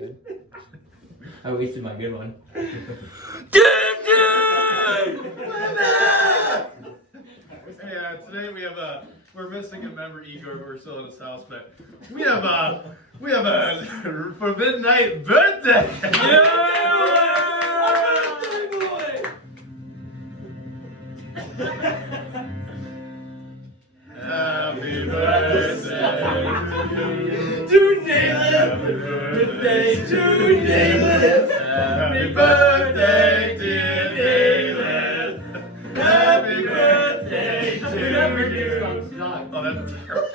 good. I wasted my good one. Yeah, today we have we're missing a member, Igor. We're still in his house, but we have a for midnight birthday. Happy birthday to Nameless. Happy birthday to Nameless. Happy birthday dear Nameless. Happy birthday to you. Oh, that's terrible.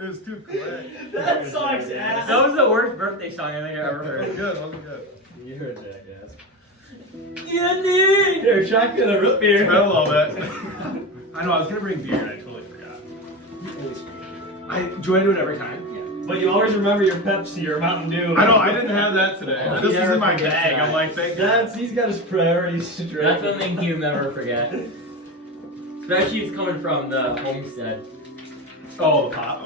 It was too quick. That sucks, ass. That was the worst birthday song I think I ever heard. Good, wasn't good. You're a jackass. Yamir! Here, shotgun a root beer. Smell a little bit. I know, I was gonna bring beer and I totally forgot. Do I do it every time? Yeah. But you always remember your Pepsi or Mountain Dew. I know, I didn't have that today. This is in my bag. I'm like, thank God. He's got his priorities to drink. That's one thing he'll never forget. Especially if it's coming from the homestead. Oh, the pop.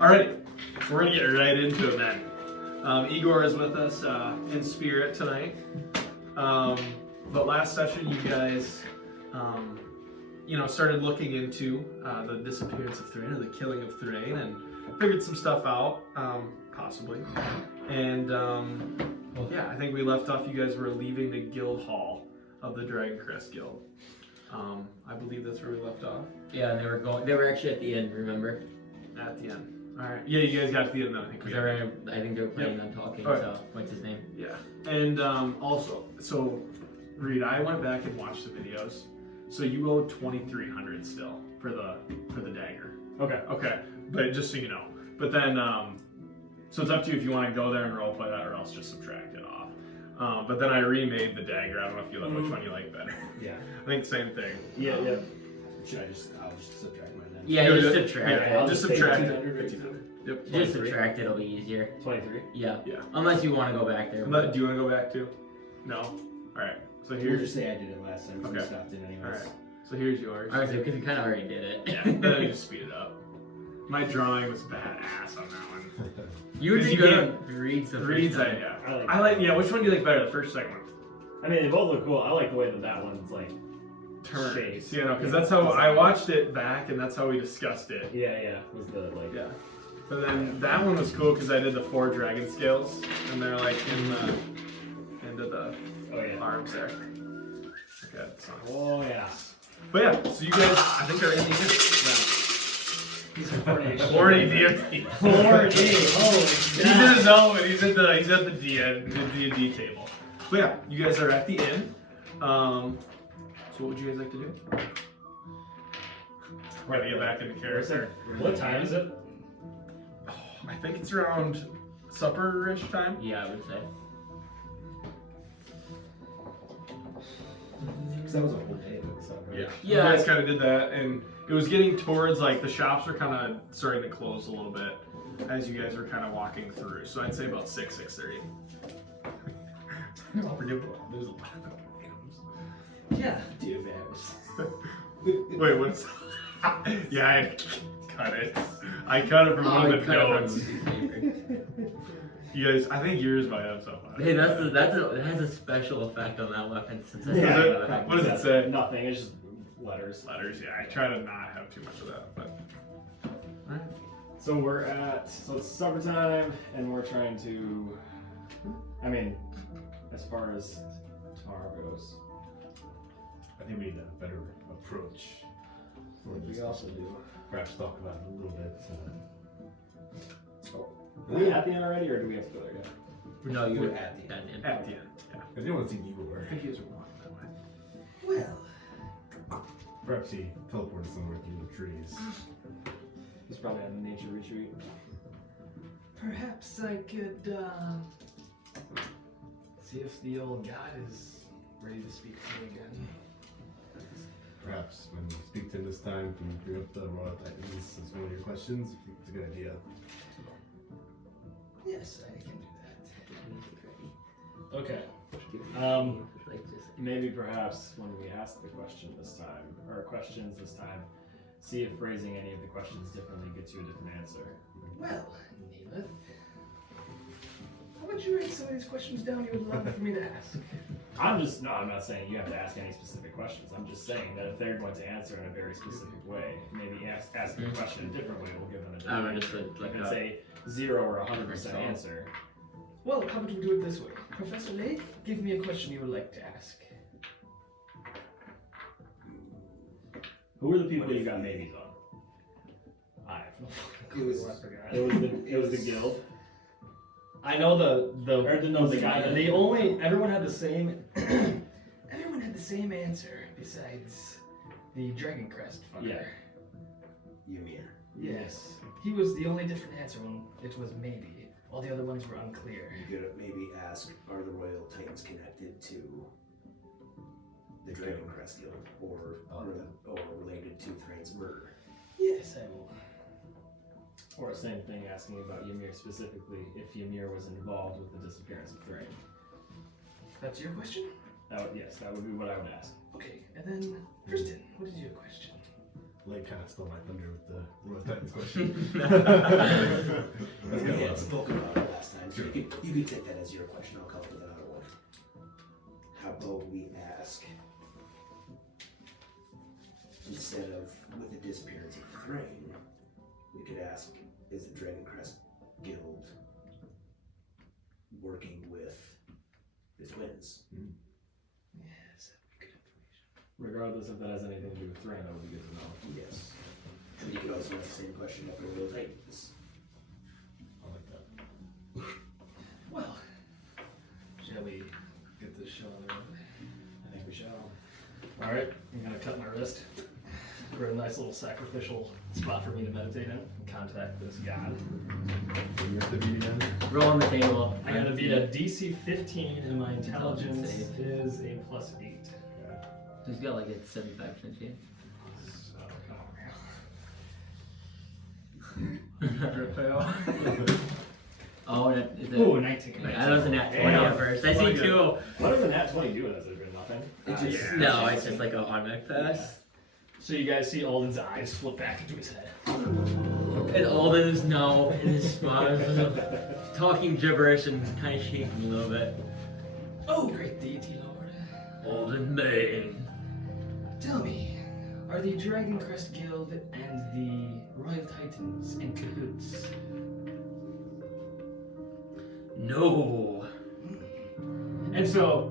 Alright, so we're gonna get right into it then. Igor is with us in spirit tonight. But last session you guys started looking into the disappearance of Thrane, or the killing of Thrane, and figured some stuff out, possibly. And yeah, I think we left off, you guys were leaving the guild hall of the Dragon Crest Guild. I believe that's where we left off. Yeah, they were actually at the end, remember? At the end. Alright. Yeah, you guys got to the end though. I think I think they were planning on talking, right. so what's his name? Yeah. And also, so Reed, I went back and watched the videos. So you owe 2,300 still for the dagger. Okay. Okay. But just so you know. But then so it's up to you if you want to go there and roleplay that, or else just subtract it off. But then I remade the dagger. I don't know if you like which one you like better. Yeah. I think same thing. Yeah. I'll just subtract mine then. Yeah, just subtract it. I'll just subtract it. 1,500. Yep. Just subtract it, it'll be easier. 23. Yeah. Yeah. Unless you want to go back there. But do you want to go back too? No? Alright. So We'll here's just say I did it last time. Okay. We stopped it anyways. Alright. So here's yours. Alright, because you kind of already did it. Yeah, then I just speed it up. My drawing was badass on that one. You would be You good can't- on Reed's the Reed's first time. yeah. I like yeah, which one do you like better? The first, second one? I mean, they both look cool. I like the way that one's like Turn. shaped. You know, because that's how I watched it back and that's how we discussed it. Yeah. Was the like. Yeah. But then that one was cool because I did the 4 dragon scales and they're like in the into the arms there. Okay, that's fine. Oh yeah. But yeah, so you guys I think are in the end. He's 40. 40 DMT. 40. Holy He's in his own. He's at the D&D table. But yeah, you guys are at the inn. So what would you guys like to do? We're gonna get back into character. What time is it? I think it's around supper-ish time. Yeah, I would say. Because that was a whole day of it, so. Yeah. Yeah. You guys kind of did that, and it was getting towards like the shops were kind of starting to close a little bit as you guys were kind of walking through. So I'd say about 6:30. There's a lot of items. Yeah. Dear Varys. Wait, what's? Yeah, I cut it. I cut it from one of the notes. You guys, I think yours might have something. Hey, it has a special effect on that weapon since it's Yeah. What does it say? Nothing. It's just letters. Letters, yeah. I try to not have too much of that, but. Alright. So it's supper time, and we're trying to. I mean, as far as tomorrow goes. I think we need a better approach. We also do. Perhaps talk about it a little bit. Are we at the end already, or do we have to go there yet? No, you We're were at the end. At the end, yeah. I didn't want to see Igor. I think you guys are walking that way. Well, Perhaps he teleported somewhere through the trees. He's probably on a nature retreat. perhaps I could see if the old god is ready to speak to me again. Perhaps when you speak to him this time, if you bring up the Royal Titans as one of your questions, it's a good idea. Yes, I can do that. Okay. Maybe perhaps when we ask the question this time, or questions this time, see if phrasing any of the questions differently gets you a different answer. Well, Neelith, how would you write some of these questions down you would love for me to ask? I'm not saying you have to ask any specific questions. I'm just saying that if they're going to answer in a very specific way, maybe ask the question a different way will give them a different just like you can say 0 or 100% answer. Well, how about we do it this way? Professor Lake, give me a question you would like to ask. Who are the people you got maybes on? I have no fucking clue. I forgot. It was the guild. I know the guy. Everyone had the same. Everyone had the same answer besides the Dragon Crest fucker. Yeah. Yamir. Yes, he was the only different answer when it was maybe. All the other ones were unclear. You could maybe ask, are the Royal Titans connected to the Dragon Crest Guild or related to Thrane's murder? Yes, I will. Or same thing, asking about Ymir specifically, if Ymir was involved with the disappearance of Thrane. That's your question? Yes, that would be what I would ask. Okay, and then Tristan, what is your question? Lake kind of stole my thunder with the Royal Titans question. We had spoken about it last time, so you could take that as your question. I'll come up with another one. How about we ask, instead of with the disappearance of Thrane, we could ask, is the Dragon Crest Guild working with the twins? Yes, that would be good information. Regardless if that has anything to do with Thrane, that would be good to know. Yes. And you could also ask the same question of the Royal Titans. I like that. Well, shall we get this show on the road? I think we shall. Alright, I'm gonna cut my wrist. For a nice little sacrificial spot for me to meditate in and contact this god. You have to be again. Roll on the table. I gotta beat a DC 15 and my intelligence is a +8. He's got like a 75% chance. So, come Oh, that is it. Ooh, 19. I was an nat 20 at first. I see two. What does a nat 20 do? Has it been nothing? No, it's just like an automatic pass. So you guys see Alden's eyes flip back into his head. And Alden is now in his spot, talking gibberish and kind of shaking a little bit. Oh, great deity lord. Alden Maine. Tell me, are the Dragon Crest Guild and the Royal Titans in cahoots? No. And so,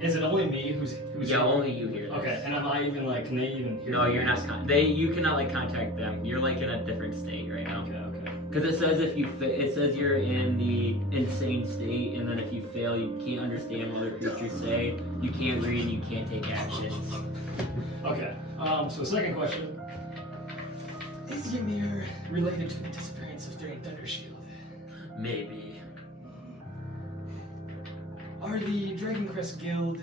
is it only me who's Yeah, only you hear this. Okay, and am I even like, can they even hear No, me? you're not. You cannot like contact them. You're like in a different state right now. Okay. Because it says it says you're in the insane state, and then if you fail, you can't understand what other creatures say. You can't read, and you can't take actions. Okay. So second question. Is Ymir related to the disappearance of Thrane Thundershield? Maybe. Are the Dragon Crest Guild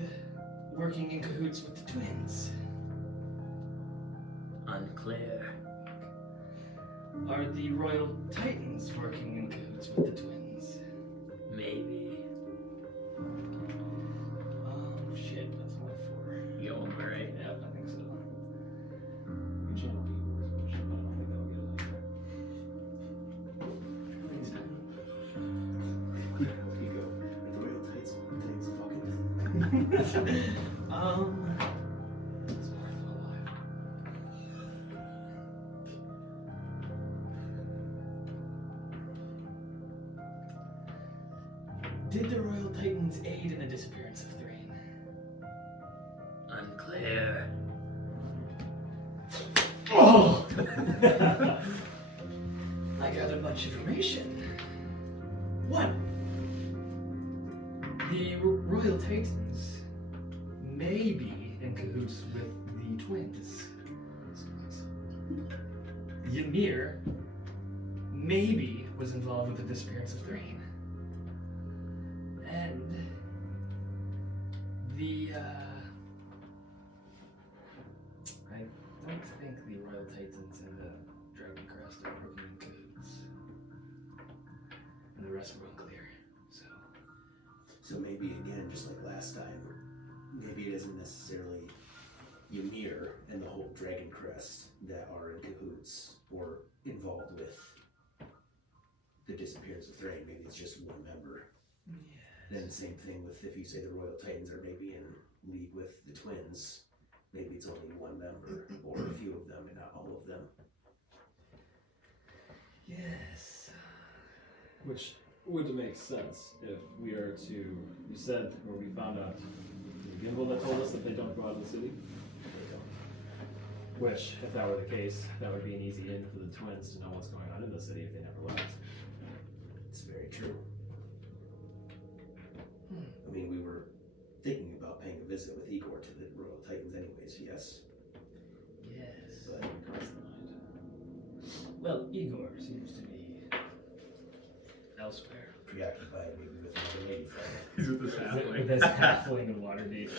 working in cahoots with the twins? Unclear. Are the Royal Titans working in cahoots with the twins? Maybe. Shit, that's only 4. You got one more, right? Yep, I think so. We channel people, but I don't think that'll get it. Here you go. The Royal Titans fucking. Did the Royal Titans aid in the disappearance of Thrane? Unclear. Oh! I got a bunch of information. 1. The Royal Titans may be in cahoots with the twins. Ymir maybe was involved with the disappearance of Thrane. And I don't think the Royal Titans and the Dragon Crest are working in cahoots. And the rest were unclear, So maybe again, just like last time, maybe it isn't necessarily Ymir and the whole Dragon Crest that are in cahoots or involved with the disappearance of Thrane. Maybe it's just one member. Then same thing with if you say the Royal Titans are maybe in league with the twins. Maybe it's only one member, or a few of them, and not all of them. Yes. Which would make sense if we are to. You said, or we found out, the Gimbal that told us that they don't go out of the city. Which, if that were the case, that would be an easy in for the twins to know what's going on in the city if they never left. It's very true. I mean, we were thinking about paying a visit with Igor to the Royal Titans anyways, yes? Yes. But Cross the mind. Well, Igor seems to be elsewhere. preoccupied maybe with another lady friend. He's with this halfling. This halfling in Waterdeep.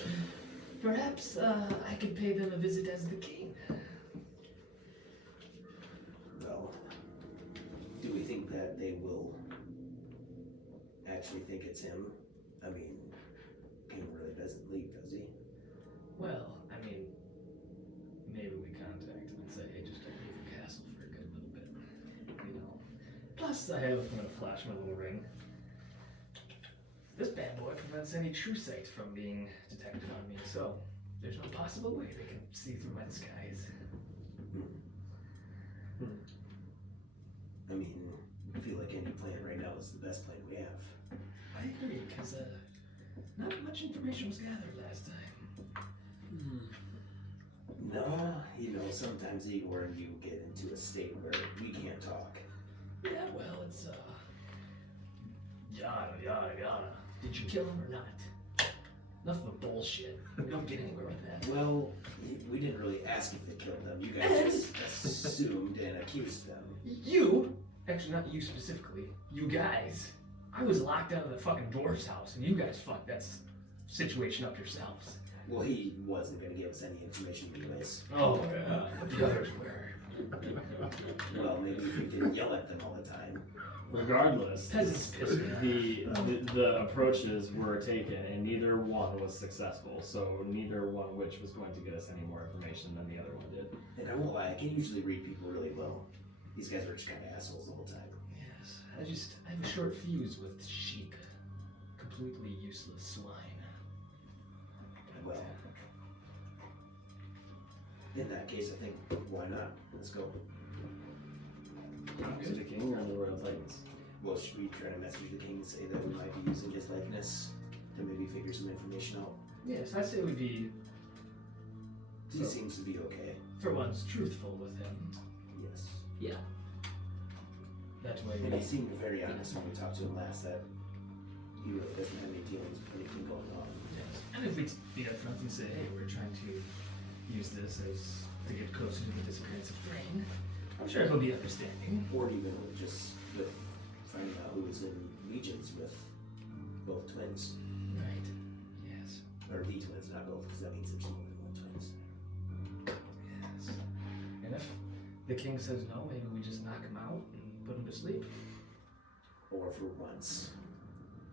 Perhaps I could pay them a visit as the king. Well, do we think that they will actually think it's him? I mean, King really doesn't leave, does he? Well, I mean, maybe we contact him and say, hey, just don't leave the castle for a good little bit. You know. Plus, I'm gonna flash my little ring. This bad boy prevents any true sight from being detected on me, so there's no possible way they can see through my disguise. I mean, I feel like any plan right now is the best plan we have. I agree, because not much information was gathered last time. No, you know, sometimes Igor and you get into a state where we can't talk. Yeah, well, it's yada yada yada. Did you kill him or not? Enough of the bullshit. We don't get anywhere with that. Well, we didn't really ask if they killed them. You guys just assumed and accused them. You, actually not you specifically, you guys. I was locked out of the fucking dwarf's house, and you guys fucked that situation up yourselves. Well, he wasn't going to give us any information anyways. Oh yeah, but the others were. Well, maybe if you didn't yell at them all the time. Regardless, Peasants piss me off. the approaches were taken, and neither one was successful. So neither one which was going to get us any more information than the other one did. And I won't lie, I can usually read people really well. These guys were just kind of assholes the whole time. Yes, I have a short fuse with sheep. Completely useless swine. Well, in that case, I think, why not? Let's go. To the king or the Royal Titans? Well, should we try to message the king and say that we might be using his likeness to maybe figure some information out? Yes, I say we'd be, He seems to be okay. for once, truthful with him. Yes. Yeah. That way And he seemed very honest when we talked to him last that he really doesn't have any dealings with anything going on. Yes. And if we be upfront and say, hey, we're trying to use this as to get closer to the disappearance of Thrane, I'm sure he'll be understanding. Or even just with finding out who was in legions with both twins. Right. Yes. Or the twins, not both, because that means there's more than one twins. Yes. And if the king says no, maybe we just knock him out and put him to sleep. Or for once,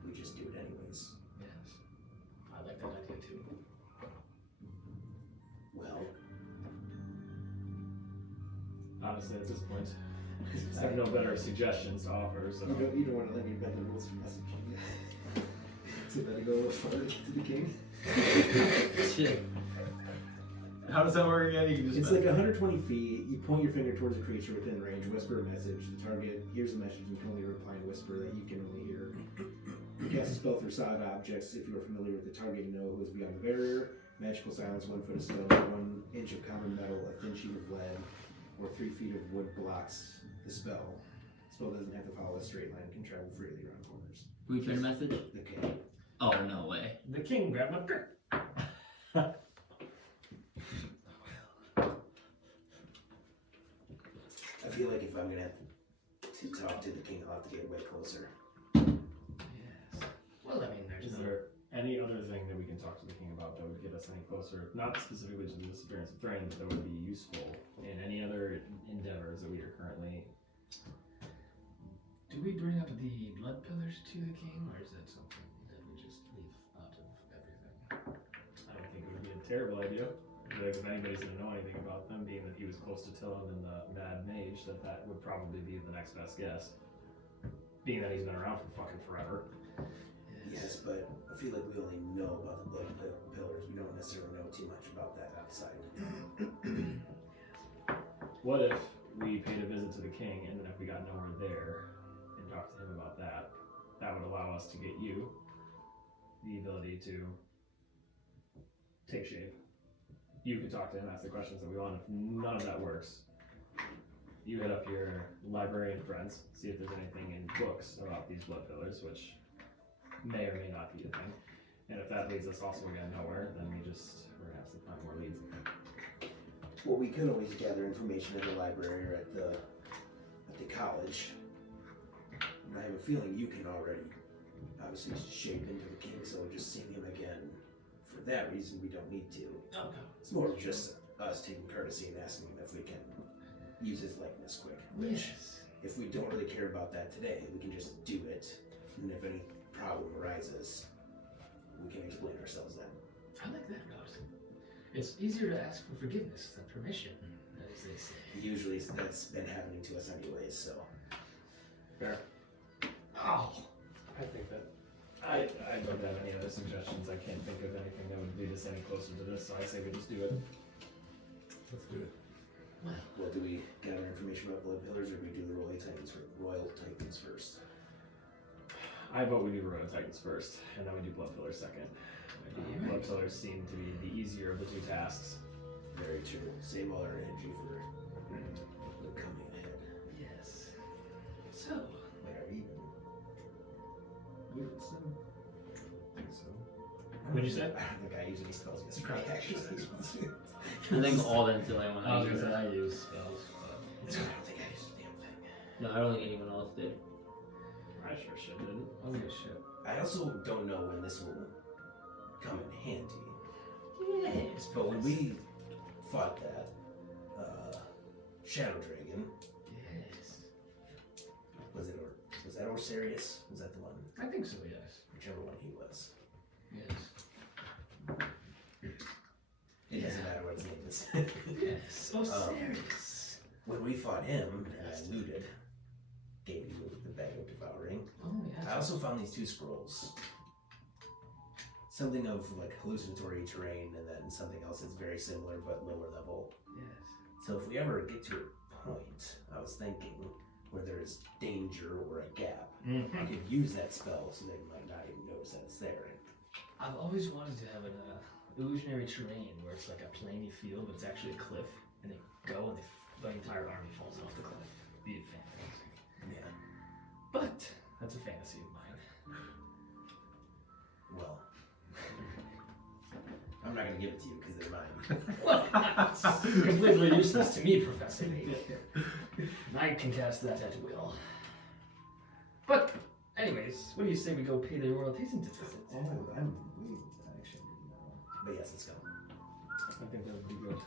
we just do it anyways. Yes. I like that idea too. Well, Honestly, at this point, I have no better suggestions to offer. So You don't want to let me bend the rules for messaging. So better go a little farther to get to the king. Shit. How does that work again? You can just It's like 120 feet. You point your finger towards a creature within range, whisper a message. The target hears the message and can only reply in whisper that you can only hear. You cast a spell through solid objects. If you are familiar with the target, you know who is beyond the barrier. Magical silence, 1 foot of stone, 1 inch of common metal, a thin sheet of lead, or 3 feet of wood blocks the spell. The spell doesn't have to follow a straight line, can travel freely around corners. Who you trying to message? okay. Oh, no way. The king grabbed my grip. I feel like if I'm gonna have to talk to the king, I'll have to get way closer. Yes. Well, I mean, there's is no... there any other thing that we can talk to the king about that would get us any closer? Not specifically to the disappearance of Thrane, but that would be useful in any other endeavors that we are currently. Do we bring up the blood pillars to the king, or is that something that we just leave out of everything? I don't think it would be a terrible idea. Like if anybody's gonna know anything about them, being that he was close to Tillin and the Mad Mage, that would probably be the next best guess. being that he's been around for fucking forever. Yes, but I feel like we only know about the blood pillars. We don't necessarily know too much about that outside. What if we paid a visit to the king, and then if we got nowhere there and talked to him about that, that would allow us to get you the ability to take shape. You could talk to him, ask the questions that we want. If none of that works, you hit up your librarian friends, see if there's anything in books about these blood pillars, which may or may not be a thing. And if that leads us also again nowhere, then we're gonna have to find more leads. Well, we could always gather information at the library or at the college. And I have a feeling you can already obviously shape into the king, so just seeing him again for that reason we don't need to. Oh, no. It's more of just us taking courtesy and asking him if we can use his likeness quick. Which, Yes. if we don't really care about that today, we can just do it. And if any problem arises, we can explain ourselves then. I like that route. It's easier to ask for forgiveness than permission, as they say. Usually that's been happening to us anyways, so. Fair. Oh. I think that I don't have any other suggestions. I can't think of anything that would lead us any closer to this, so I say we just do it. Let's do it. Well, do we gather information about blood pillars, or do we do the Royal Titans first? I vote we do Royal Titans first, and then we do Blood Pillars second. The Blood Pillars seem to be the easier of the two tasks. Very true. Save all our energy for the coming ahead. Yes. So, But are we even? I think so. what'd you say? I don't think I use any spells yesterday, actually. I think all the until I want I was to gonna use say it. I use spells, I don't think I used a damn thing. No, I don't think anyone else did. I sure shit didn't. but okay, shit. I also don't know when this will come in handy. Yes, But when we fought that Shadow Dragon, Yes. was that Orsarius? Was that the one? I think so, yes. Whichever one he was. Yes. It doesn't matter what his name is. Yes. Oh, serious. When we fought him and I looted, gave you the bag of devouring. Oh, yes. I also found these two scrolls. Something of like hallucinatory terrain, and then something else that's very similar but lower level. Yes. So if we ever get to a point, I was thinking, where there's danger or a gap, I could use that spell so they might not even notice that it's there. I've always wanted to have an illusionary terrain where it's like a plainy field, but it's actually a cliff, and they go and the entire army falls off the cliff. Be fantastic. Yeah. But that's a fantasy of mine. Well, I'm not gonna give it to you because they're mine. It's completely useless to me, Professor Lee. I can cast that at will. But, anyways, what do you say we go pay the royalties and visit? Oh, I'm waiting for that actually. But yes, let's go. I think that would be good.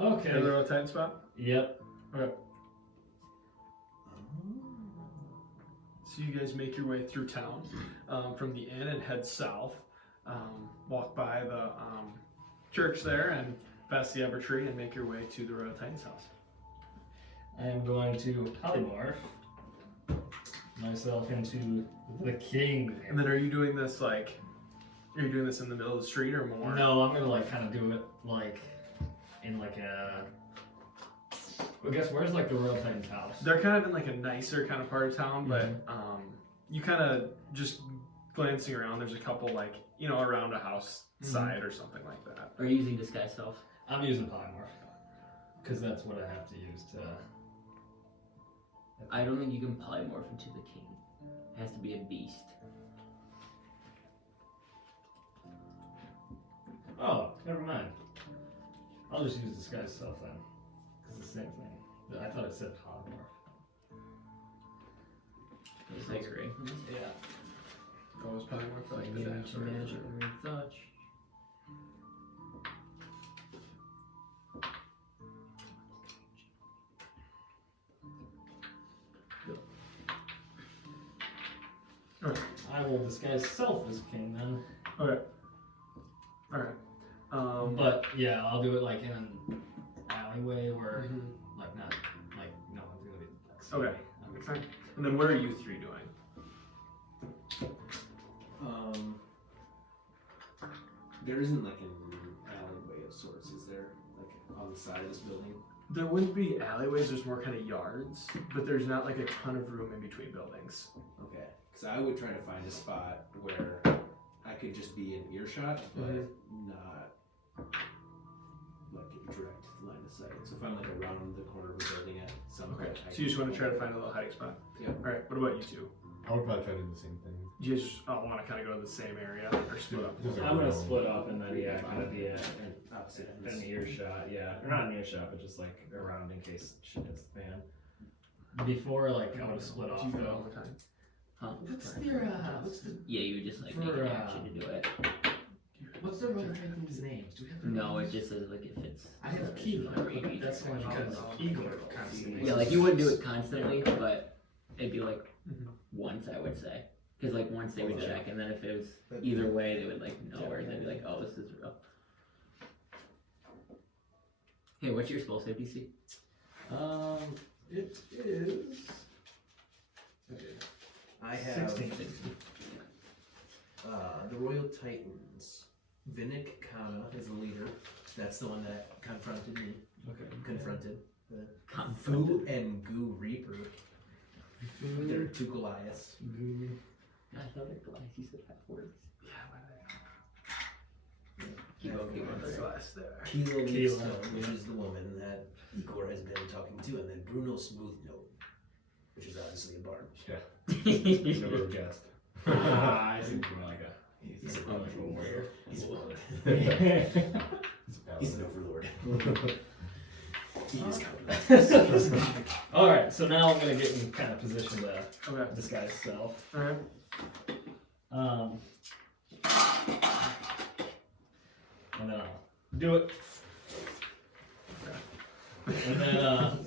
Okay. Okay. The Royal Titan spot? Yep. Okay. So you guys make your way through town from the inn and head south. Walk by the church there and past the Ever Tree and make your way to the Royal Titan's house. I am going to polymorph myself into the king. And then are you doing this in the middle of the street or more? No, I'm gonna like kind of do it like in like a. Well, guess where's like the Royal Titan's house? They're kind of in like a nicer kind of part of town, but you kind of just glancing around, there's a couple like, around a house side or something like that. Are you using disguise self? I'm using polymorph because that's what I have to use to. I don't think you can polymorph into the king. It has to be a beast. Oh, never mind. I'll just use disguise self then, because it's the same thing. I thought it said polymorph. I agree. Yeah. Always probably more for like the Immune dash to or magic or touch. I will disguise self as king then. Okay. Alright. But yeah, I'll do it like in an alleyway where Mhm. like not like no one's gonna be like, see Okay. me. I'm Okay. And then what are you three doing? There isn't like an alleyway of sorts, is there? Like on the side of this building? There wouldn't be alleyways, there's more kind of yards, but there's not like a ton of room in between buildings. Okay. Because I would try to find a spot where I could just be in earshot, but not like a direct line of sight. So if I'm like around the corner of the building at some Okay. point, I So you just can- want to try to find a little hiding spot? Yeah. Alright, what about you two? I would probably try to do the same thing. Do you just want to kind of go to the same area or split up? Just like I'm gonna around. split up and then kind of be Opposite an ends. earshot, or not an earshot, but just like around in case shit hits the fan. Before, like, I would have split off, Do you go though. all the time? Huh? What's the Yeah, you would just like make For, an action to do it. what's the Royal Titan's names? Do we have their No, it names? just says like if it's. I have Kilo. That's only because Igor constantly. Yeah, like you wouldn't do it constantly, but it'd be like Mhm. once, I would say. Because like once they would check, and then if it was either way, they would like know, or they'd be like, oh, this is real. Hey, what's your spell save DC? It is. I have 16. the Royal Titans. Vinnick Kana is the leader. That's the one that confronted me. Okay. Confronted. The Confronted. Fu and Gu Reaper. They're two Goliaths. I thought it was you said half words. Keep on, keep on. There's less there. Kilo Kilo, Leafstone, which is the woman that Igor has been talking to, and then Bruno Smoothnote, which is obviously a bard. Yeah. Never guessed. I think more like He's a powerful warrior. He's a bard. a He's an overlord. He is counted. Alright, so now I'm gonna get in kind of position to Okay. disguise self. Alright. And then I'll do it. And then,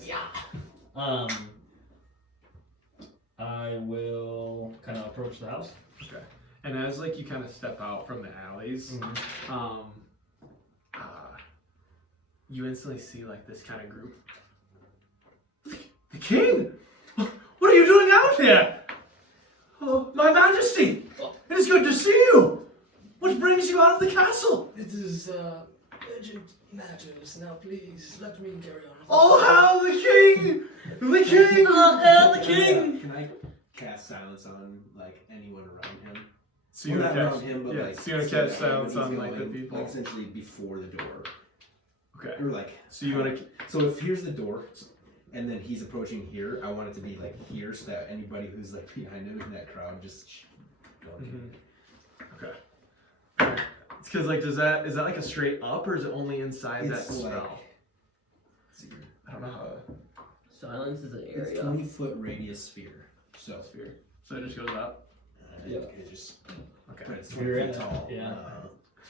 I will kind of approach the house. Okay. And as like you kind of step out from the alleys, you instantly see like this kind of group. The king! What are you doing out here? Oh, my majesty! It is good to see you! What brings you out of the castle? It is urgent matters. Now please let me carry on. Oh, how the king! The king! Oh, hail the king! Can I cast silence on like anyone around him? So Well, you're not gonna around him, but yeah, like so you're gonna so catch that silence he's on like the going, people. like essentially before the door, Okay. or like. So you wanna So if here's the door, and then he's approaching here, I want it to be like here, so that anybody who's like behind him in that crowd just don't. Okay. Alright. It's because like is that like a straight up or is it only inside that It's like. spell? I don't know how Silence is an It's area. 20-foot radius sphere. So. sphere. So it just goes up. It just. Okay. But it's Sphere 20 feet in it, tall. yeah.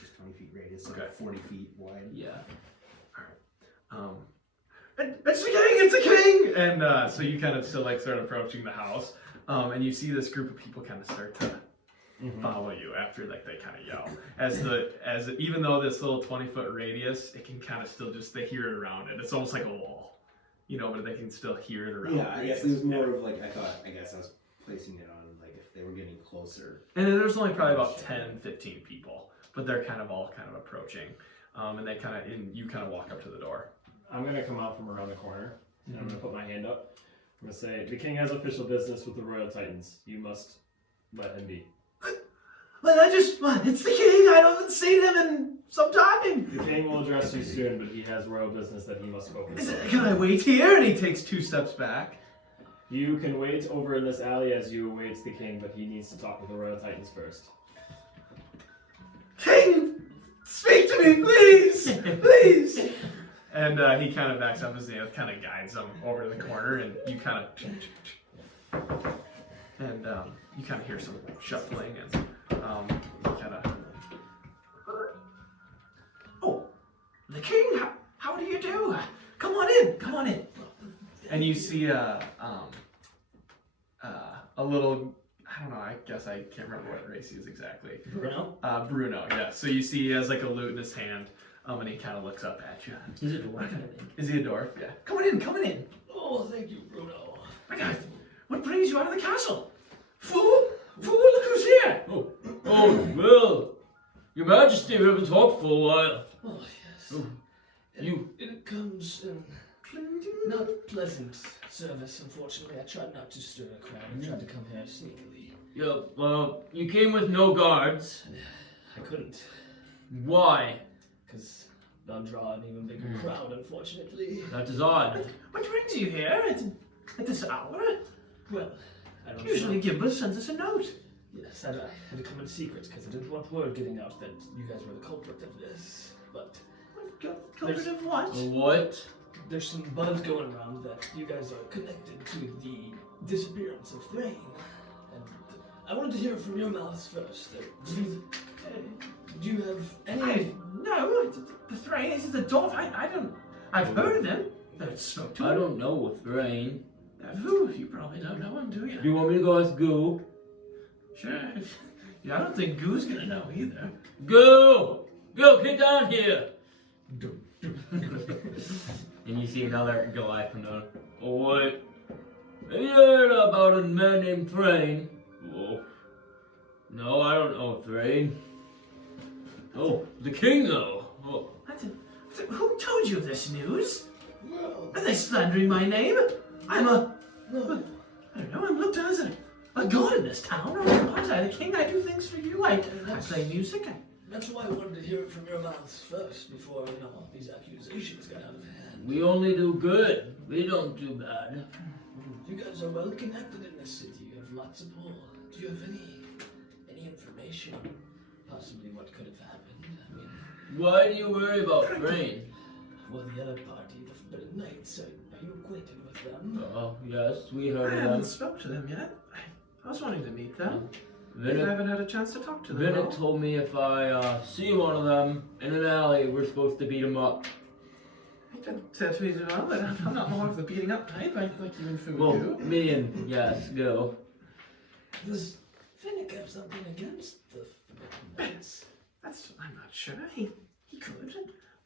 Just 20 feet radius, so Okay. 40 feet wide. Yeah. It's the king! It's the king! And so you kind of still like start approaching the house, and you see this group of people kind of start to follow you after like they kind of yell. As even though this little 20-foot radius, it can kind of still just they hear it around it. It's almost like a wall, you know, but they can still hear it around. Yeah, the I guess radius. it was more of like I guess I was placing it on like if they were getting closer. And then there's only probably about 10, 15 people, but they're kind of all kind of approaching, and they kind of you kind of walk up to the door. I'm gonna come out from around the corner, and I'm gonna put my hand up. I'm gonna say, the king has official business with the Royal Titans. You must let him be. Well, it's the king. I haven't seen him in some time. The king will address you soon, but he has royal business that he must focus on. Can I wait here? And he takes 2 steps back. You can wait over in this alley as you await the king, but he needs to talk with the Royal Titans first. King, speak to me, please, please. And he kind of backs up his hand, kind of guides him over to the corner, and you kind of hear some shuffling, and you kind of. Oh, the king! How do you do? Come on in, come on in. And you see a little. I don't know. I guess I can't remember what race he is exactly. Bruno? Bruno. Yeah. So you see he has like a lute in his hand. And he kind of looks up at you. He's a dwarf, I think. Is he a dwarf? Yeah. Come on in, come on in. Oh, thank you, Bruno. My God, what you out of the castle. Fool! Fool, look who's here! Oh, well, Your Majesty, we haven't talked for a while. Oh, yes. Oh, you. It comes in not pleasant service, unfortunately. I tried not to stir a crowd. I tried to come here sneakily. Yeah, well, you came with no guards. I couldn't, Why? because I'll draw an even bigger crowd, unfortunately. That is odd. What brings you here at this hour? Well, I don't Usually know. Gimbal sends us a note. Yes, I had to come in secret because I didn't want word getting out that you guys were the culprit of this. But Culprit of what? What? there's some buzz going around that you guys are connected to the disappearance of Thrane. And I wanted to hear it from your mouths first. Do you have any... No, the Thrane is the dwarf. I don't. I've heard of him. Never spoke to him. I don't know a Thrane. Who? You probably don't know him, do you? Do you want me to go ask Goo? Sure. Yeah, I don't think Goo's gonna know either. Goo! Goo, get down here! And you see another guy come down. Oh, what? Have you heard about a man named Thrane? Oh. No, I don't know Thrane. Oh, the king, though. Oh. Who told you this news? Well, Are they slandering my name? I'm a... no. I don't know, I'm looked at as a god in this town. I'm the king. I do things for you. I play music. That's why I wanted to hear it from your mouths first before, all these accusations got out of hand. We only do good. We don't do bad. You guys are well connected in this city. You have lots of pull. Do you have any information on possibly what could have happened? I mean, Why do you worry about Thrane? well, the other party, the Forbidden Knights, are you acquainted with them? Oh, yes, we I heard of haven't them. spoke to them yet. I was wanting to meet them. I Vinnick, haven't had a chance to talk to them. Vinnick told me if I see one of them in an alley, we're supposed to beat him up. He did say to me as well, but I'm not more of the beating up type. I like you and Fu Well, do. me and, yes, go. Does Finnick have something against the Forbidden Knights? I'm not sure. He could,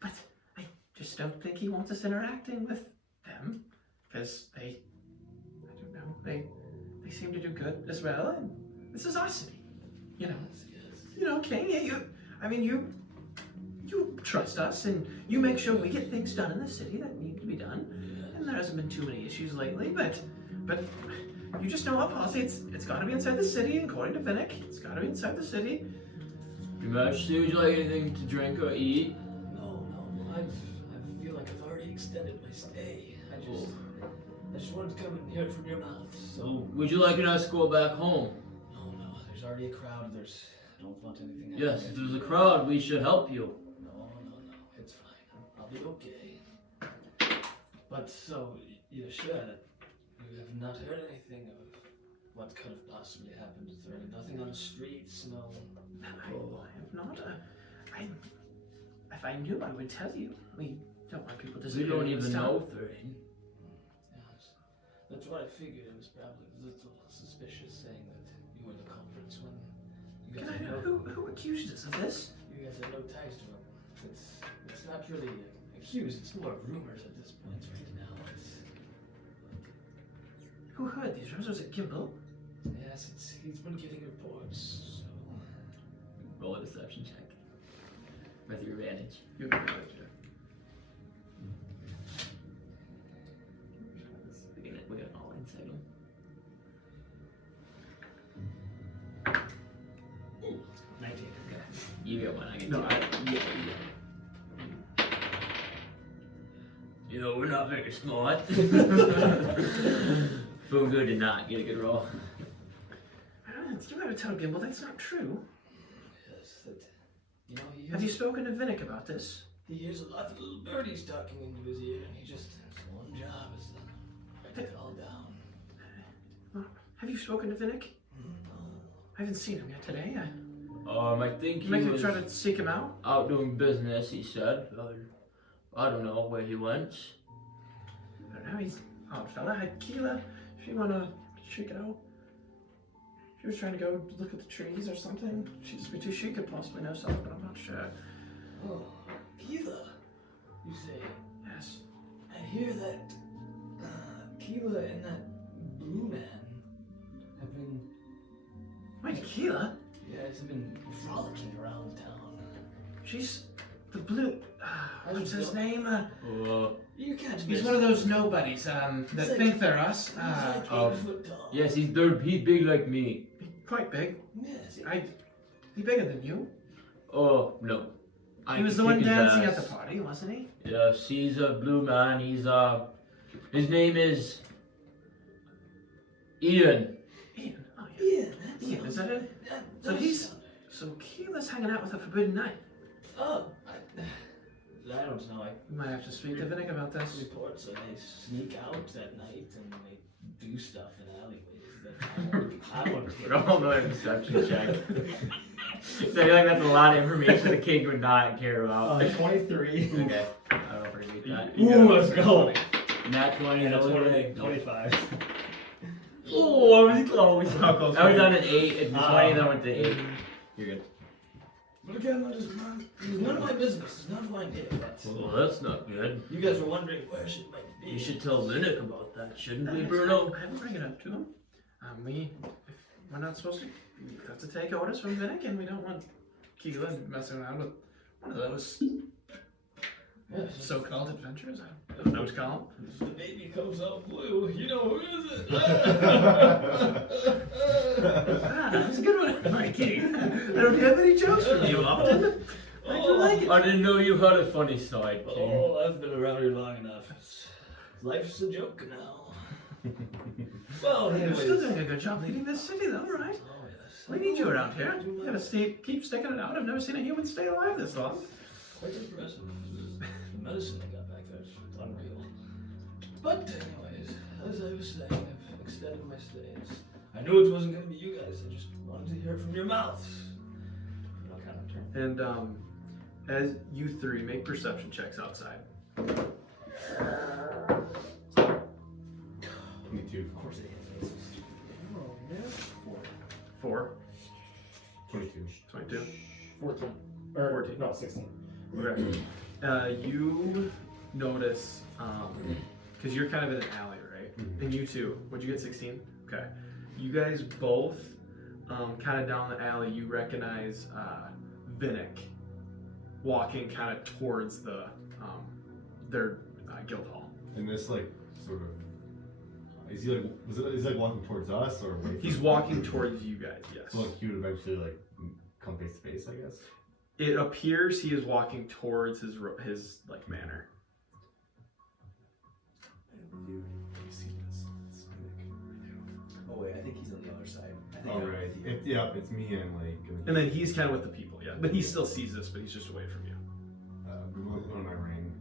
but I just don't think he wants us interacting with them because I don't know, they seem to do good as well, and this is our city, you know. Yes. You know, King. You trust us, and you make sure we get things done in the city that need to be done. And there hasn't been too many issues lately, but you just know our policy. It's got to be inside the city, and according to Finnick, it's got to be inside the city. Your Majesty, would you like anything to drink or eat? No. I feel like I've already extended my stay. I just wanted to come and hear it from your mouth. So Would you like an escort back home? no. There's already a crowd. I don't want anything. Yes, if happening. there's a crowd, we should help you. No. It's fine. I'll be okay. But so you're sure that you have not heard anything of what could have possibly happened to Thrane? Nothing on the streets. No. I have not. If I knew, I would tell you. We don't want people We disappearing. don't in this even town. know Thrane. Yes. That's what I figured. It was probably a little suspicious saying that you were the culprits when you Can guys I have know no, who accused us of this? you guys have no ties to him. It's not really accused. It's more of rumors at this point right now. Who heard these rumors? Was it Gimbal? Yes, he's been getting reports. So Roll a deception check. With your advantage. You heard it. We got all inside him. 19. Okay. You get one, I get No, two. You know, we're not very smart. Fungo did not get a good roll. You gotta tell Gimbal that's not true. Yes, that Have you spoken to Vinnick about this? he hears a lot of little birdies talking into his ear, and he just his one job is to write it all down. Have you spoken to Vinnick? No. I haven't seen him yet today. I think he You might was try to seek him out. out doing business, he said. I don't know where he went. I don't know, he's an odd fella. Keela, if you wanna check it out. She was trying to go look at the trees or something. She could possibly know something, but I'm not sure. Oh, Keela, you say? Yes. I hear that Keela and that blue man Wait, Keela? Yeah, he's been frolicking around town. She's the blue. What's his name? You can't He's miss. one of those nobodies that like- think they're us. He's like 8 um, foot tall. Yes, he's big like me. Quite big. Yes. He's bigger than you. Oh, no. He was the one dancing at the party, wasn't he? Yes, he's a blue man. His name is Ian. Ian. Oh, yeah. Yeah, Ian, is that it? That So does he's- sound- So Keela's hanging out with a forbidden knight. Oh, I don't know. We might have to speak to Vinnick about this. Reports that they sneak out at night and they do stuff in alleyways that I want to get. Roll another deception check. I feel like that's a lot of information the king would not care about. 23. Okay, I don't appreciate that. Ooh, let's go. Nat 20, Yeah, that was 20, right. 25. Oh, I was close. How close I was were you? on an 8, it's 20, then went to 8. You're good. But again, that is none of my business. It's not who I'm here. But Well, that's not good. you guys were wondering where she might be. You should tell Linux about that, shouldn't we, I Bruno? didn't bring it up to him. We're not supposed to. We have to take orders from Vinnick, and we don't want Keela messing around with one of those Yes. so-called adventurers. I don't know what to call them. If the baby comes out blue, you know who is it? That's a good one, Mikey. I don't have any jokes from you often. I do like it. I didn't know you had a funny side, King. Oh, I've been around here long enough. Life's a joke now. Well, You're anyways. still doing a good job leading this city, though, right? Oh, yes. We need you around here. You gotta keep sticking it out. I've never seen a human stay alive this long. Quite impressive. The medicine they got back there is unreal. But anyways, as I was saying, I've extended my stays. I knew it wasn't going to be you guys. I just wanted to hear it from your mouths. You know, kind of turn. And as you three make perception checks outside. 22. Of course it is. Oh, yeah. 4, 22. 22. 14. Or, 14. No, 16. Okay. You notice, because you're kind of in an alley, right? Mhm. And you too. What'd you get, 16? Okay. You guys both, kind of down the alley, you recognize Vinnick walking kind of towards their guild hall. And this, like, sort of. Is he like? Is he like walking towards us or away from He's us? walking towards you guys, yes. So like he would eventually like come face to face, I guess. It appears he is walking towards his like manor. You see this? Oh wait, I think he's on the other side. I think Oh I'm right. with you. It's me and like. And then he's kind of with the people, yeah. But he still sees this, but he's just away from you. We will go on my ring.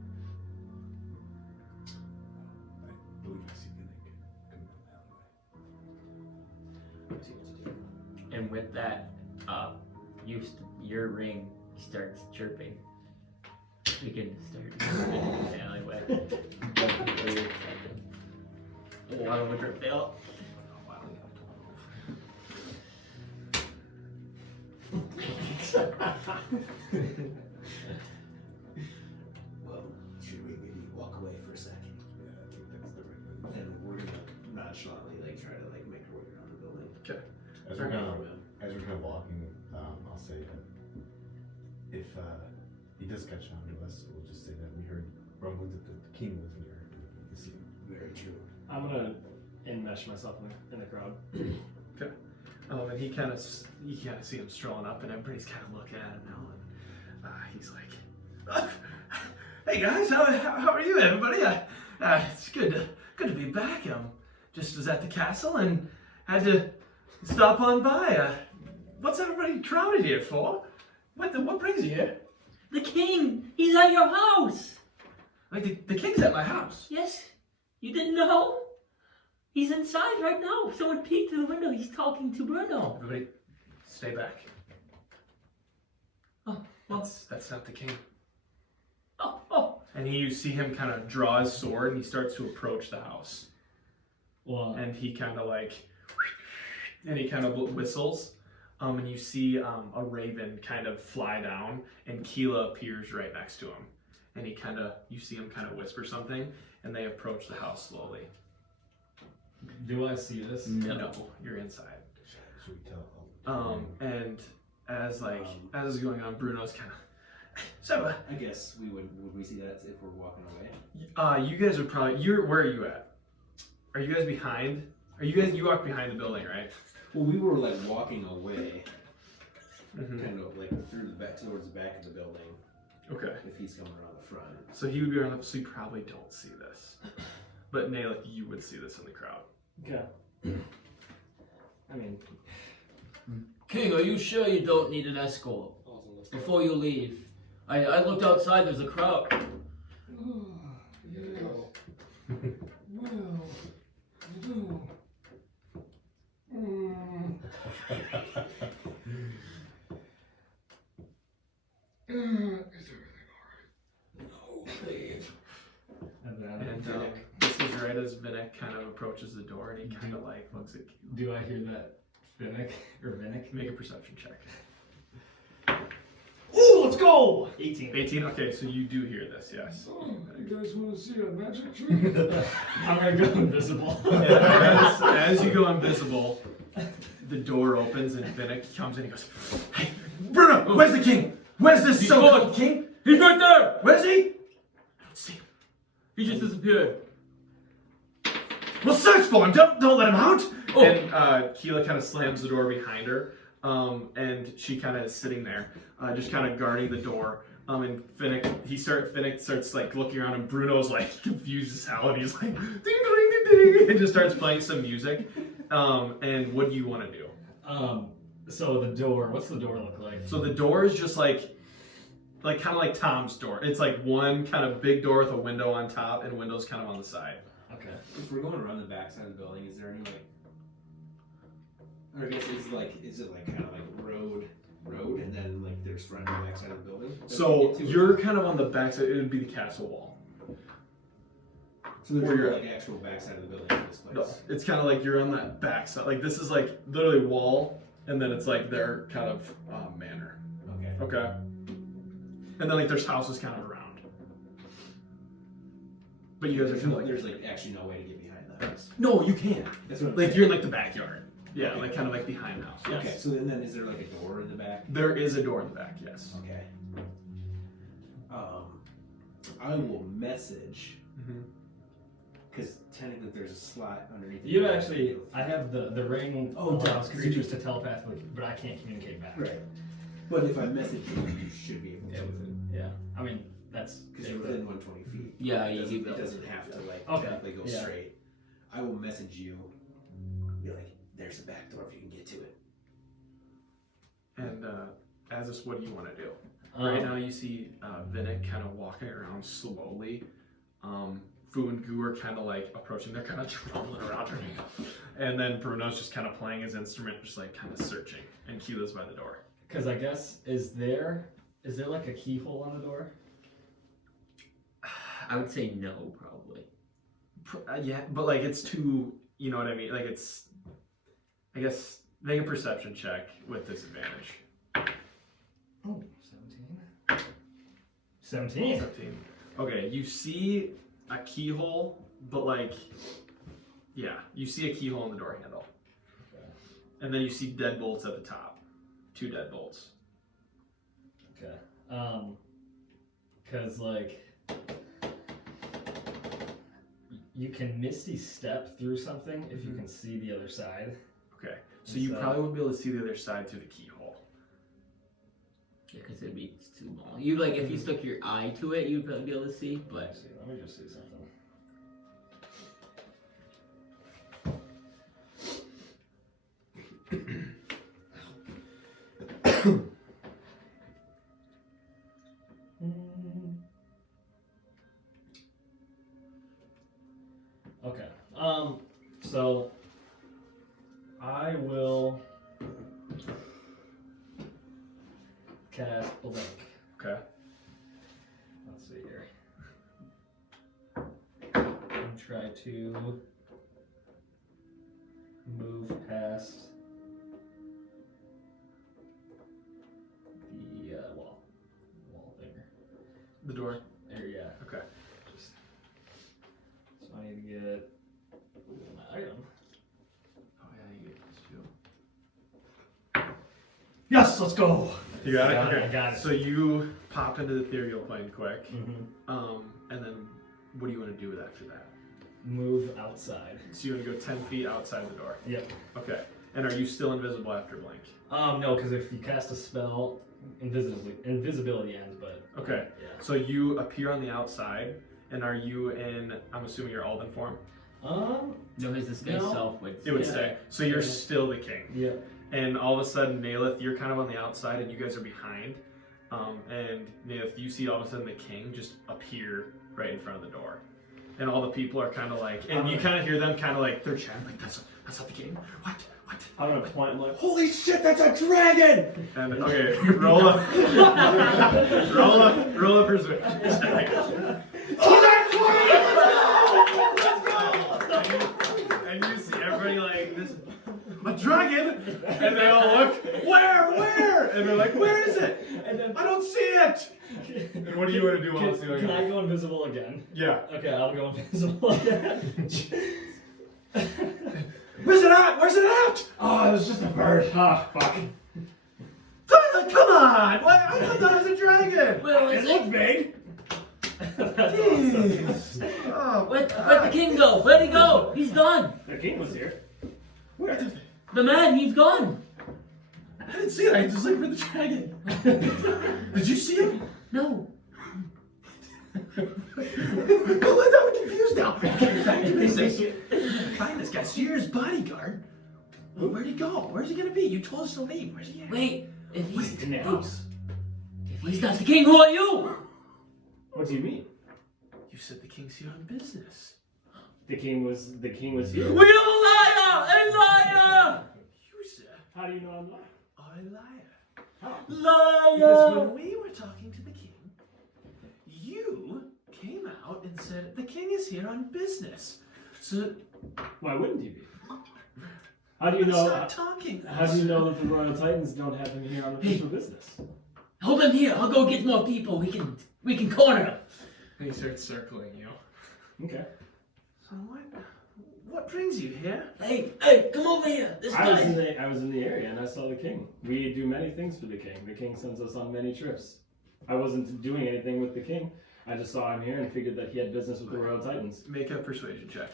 I believe I see Vinnick coming down the alleyway. See what to do. And with that, your ring starts chirping. We can start in the alleyway. Oh, I don't want to fail. Well, should we maybe walk away for a second? Yeah, I think that's the right move. And we're gonna nonchalantly like try to like make our way around the building. As we're kind of walking, I'll say that if he does catch on to us, we'll just say that we heard rumblings that the king was near the city. Very true. I'm gonna enmesh myself in the crowd. And he kind of see him strolling up, and everybody's kind of looking at him now, and he's like, "Hey guys, how are you, everybody? It's good to be back. Just was at the castle and had to stop on by. What's everybody crowded here for? What brings you here? The king! He's at your house! Like the king's at my house. Yes? You didn't know? He's inside right now. Someone peeked through the window. He's talking to Bruno. Everybody, stay back. Oh, well. That's not the king." Oh. And you see him kind of draw his sword, and he starts to approach the house. Well, And he kind of whistles, and you see a raven kind of fly down, and Keela appears right next to him, and you see him kind of whisper something, and they approach the house slowly. do I see this? No, you're inside. Should we tell? And as it's going on, Bruno's kind of. So, I guess would we see that if we're walking away? you guys are probably where are you at? Are you guys behind? You walk behind the building, right? Well, we were like walking away, Mm-hmm. kind of like through the back towards the back of the building. Okay. If he's coming around the front. So he would be around, so you probably don't see this. But Nay, like, you would see this in the crowd. Okay. I mean, King, are you sure you don't need an escort? Before you leave. I looked outside, there's a crowd. Yeah. Well, I do. Is everything alright? No, please. and then And this is right as Vinnick kind of approaches the door and he kind of like looks at you. do I hear that Finnick or Vinnick? Make a perception check. Ooh, let's go! 18. 18? Okay, so you do hear this, yes. Oh, you guys want to see a magic trick? I'm gonna go invisible. As you go invisible, the door opens and Vinnick comes in and goes, "Hey, Bruno, where's the king? Where's this so-called king? He's right there! Where's he? I don't see him. He just disappeared. We'll search for him. Don't let him out." Oh. And Keela kind of slams the door behind her, and she kind of is sitting there, just kind of guarding the door. And Finnick starts like looking around, and Bruno's like confused as hell, and he's like, ding, ding, ding, ding, and just starts playing some music. And what do you want to do? So the door, what's the door look like? So the door is just like kind of like Tom's door. It's like one kind of big door with a window on top and windows kind of on the side. Okay. If we're going around the back side of the building, is there any like, or I guess is it like kind of like road, and then like there's front and back side of the building? So you're kind of on the back side. It would be the castle wall. So there's where you're no, like actual back side of the building in this place. No, it's kind of like you're on that back side. Like this is like literally wall, and then it's like their kind of manor. Okay. Okay. And then like there's houses kind of around. But you guys are There's kind no, of like there's like actually no way to get behind the house. no, you can't. That's what I'm Like saying. you're in like the backyard. Yeah, Okay. like kind of like behind the house. Yes. Okay. So then is there like a door in the back? There is a door in the back. Yes. Okay. I will message Mm-hmm. because technically there's a slot underneath. the You door. actually, I have the ring Oh, allows duh. creatures to telepathically, but I can't communicate back. Right. But if I message you, you should be able to. Yeah. I mean, that's Because you're within 120 feet. Yeah, It doesn't, you it doesn't have to like Okay, technically go yeah. straight. I will message you. Be like, there's a back door if you can get to it. And as this, what do you want to do? Right now, you see Vinnick kind of walking around slowly. Fu and Gu are kind of like approaching. They're kind of trundling around her. And then Bruno's just kind of playing his instrument, just like kind of searching. And Keela's by the door. Because I guess is there like a keyhole on the door? I would say no, probably. Yeah, but like it's too, you know what I mean? Like it's, I guess, make a perception check with disadvantage. Oh, 17. 17. Okay, you see a keyhole, but like, yeah, you see a keyhole in the door handle. Okay. And then you see deadbolts at the top. 2 deadbolts. Okay. Because like you can misty step through something if you can see the other side. Okay, so you So- probably wouldn't be able to see the other side through the keyhole. Yeah, because it'd be too small. You like if you stuck your eye to it, you'd probably be able to see. But Let me just see something. Okay. So I will cast Blink. Okay. Let's see here. And try to move past the wall thing. The door. There, yeah. Okay. Just so I need to get my item. Oh yeah, you get this too. Yes, let's go. You got it? Got it, Okay. I got it. So you pop into the ethereal plane quick. Mm-hmm. And then what do you want to do after that? Move outside. So you want to go 10 feet outside the door. Yep. Okay. And are you still invisible after blink? No, because if you cast a spell, invisibility ends. But Okay. yeah. So you appear on the outside, and are you in, I'm assuming you're Alden form? No, his disguise No. self would. It would Yeah. stay. So you're Yeah. still the king. Yeah. And all of a sudden, Nalith, you're kind of on the outside, and you guys are behind. And Nalith, you see all of a sudden the king just appear right in front of the door. And all the people are kind of like, and you kind of hear them kind of like, they're chatting like, that's not the king. What? I'm gonna point. I'm like, Holy shit, that's a dragon! And okay, roll up persuasion. And you see everybody like this, a dragon, and they all look, where? And they're like, where is it? and then I don't see it. And what do you want to do while it's doing can I it? go invisible again? Yeah. Okay, I'll go invisible again. Where's it at? Oh, it was just a bird. Ah, fuck. Come on! What? I thought that was a dragon. Well, It looks big. Jeez. Oh, Where'd the king go? Where'd he go? He's gone. The king was here. Where? The man, he's gone. I didn't see it. I just looked for the dragon. Did you see him? No. I'm confused now. Find this guy. So you're his bodyguard. Well, where'd he go? Where's he gonna be? You told us to leave. Where's he at? Wait, if he's In the house. if he's not the king, who are you? What do you mean? You said the king's here on business. The king was here. We have a liar! A liar! You said How do you know I'm lying? a liar. How? Because Liar! when we were talking to the king, you came out and said the king is here on business. So Why wouldn't he be? How do you let's know? stop talking. How do you know that the Royal Titans don't have him here on official business? Hold him here. I'll go get more people. We can corner him. And he starts circling you. Okay. So what brings you here? Hey, come over here. This I was guy. in the area and I saw the king. We do many things for the king. The king sends us on many trips. I wasn't doing anything with the king. I just saw him here and figured that he had business with the Royal Titans. Make a persuasion check.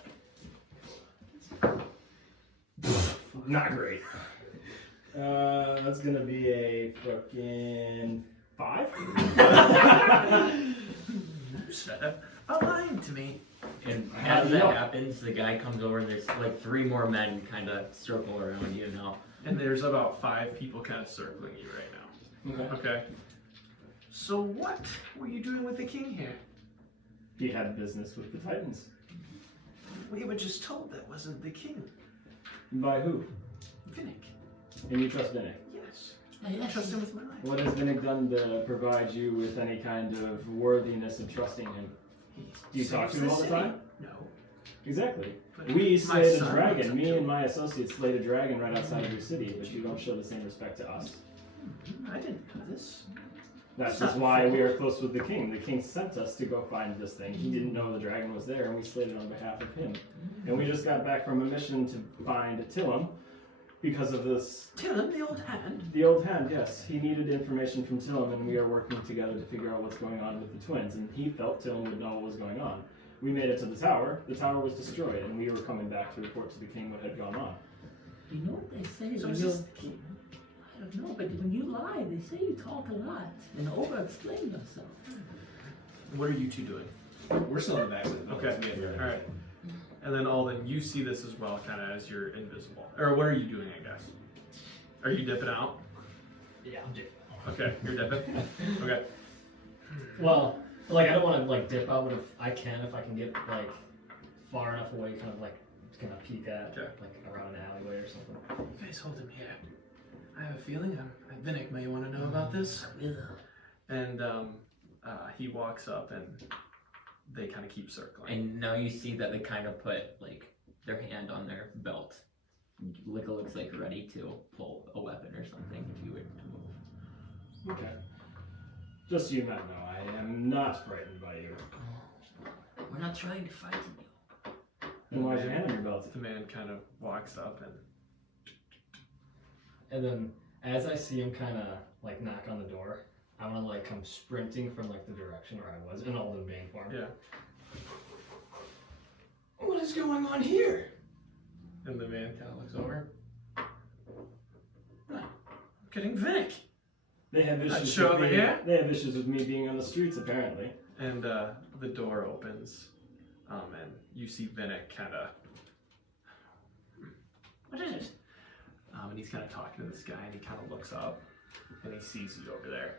Not great. That's gonna be a fucking 5. You said lying to me. And How as do you that know? happens, the guy comes over and there's like 3 more men kind of circle around you now. And there's about 5 people kind of circling you right now. Okay. Okay. So what were you doing with the king here? He had business with the Titans. We were just told that wasn't the king. By who? Vinnick. And you trust Vinnick? Yes. Hey, I trust him with my life. What has Vinnick done to provide you with any kind of worthiness of trusting him? Do you talk to him all the time? No. Exactly. But We my slayed a son dragon. looks up Me to and him. my associates slayed a dragon right outside of your city, but you don't show the same respect to us. I didn't know this. That's just why we are close with the king. The king sent us to go find this thing. He didn't know the dragon was there, and we slayed it on behalf of him. And we just got back from a mission to find Tillum because of this. Tillum, the old hand. The old hand, yes. He needed information from Tillum, and we are working together to figure out what's going on with the twins. And he felt Tillum would know what was going on. We made it to the tower. The tower was destroyed, and we were coming back to report to the king what had gone on. You know what they say? So when is you, this the king? I don't know, but when you lie, they say you talk a lot and over-explain yourself. What are you two doing? We're still in the back. Okay. All right. And then Alden, you see this as well, kind of as you're invisible. Or what are you doing? I guess. Are you dipping out? Yeah, I'm dipping. Okay, you're dipping. Okay. Well, like I don't want to like dip out, but if I can get like far enough away, kind of peek at Okay. like around an alleyway or something. You guys hold him here. I have a feeling Vinnick may want to know about this. And he walks up and they kind of keep circling. And now you see that they kind of put like their hand on their belt. Like it looks like ready to pull a weapon or something if you were to move. Okay. Just so you might know, I am not frightened by you. We're not trying to frighten you. Then why's your hand on your belt? The man kind of walks up and And then As I see him kind of like knock on the door, I want to like come sprinting from like the direction where I was in Olden Bane form. Yeah. What is going on here? And the man kind of looks over. I'm getting Vinnick. They have issues. show with over me. here? They have issues with me being on the streets, apparently. And the door opens, and you see Vinnick kind of. What is it? And he's kind of talking to this guy, and he kind of looks up, and he sees you over there,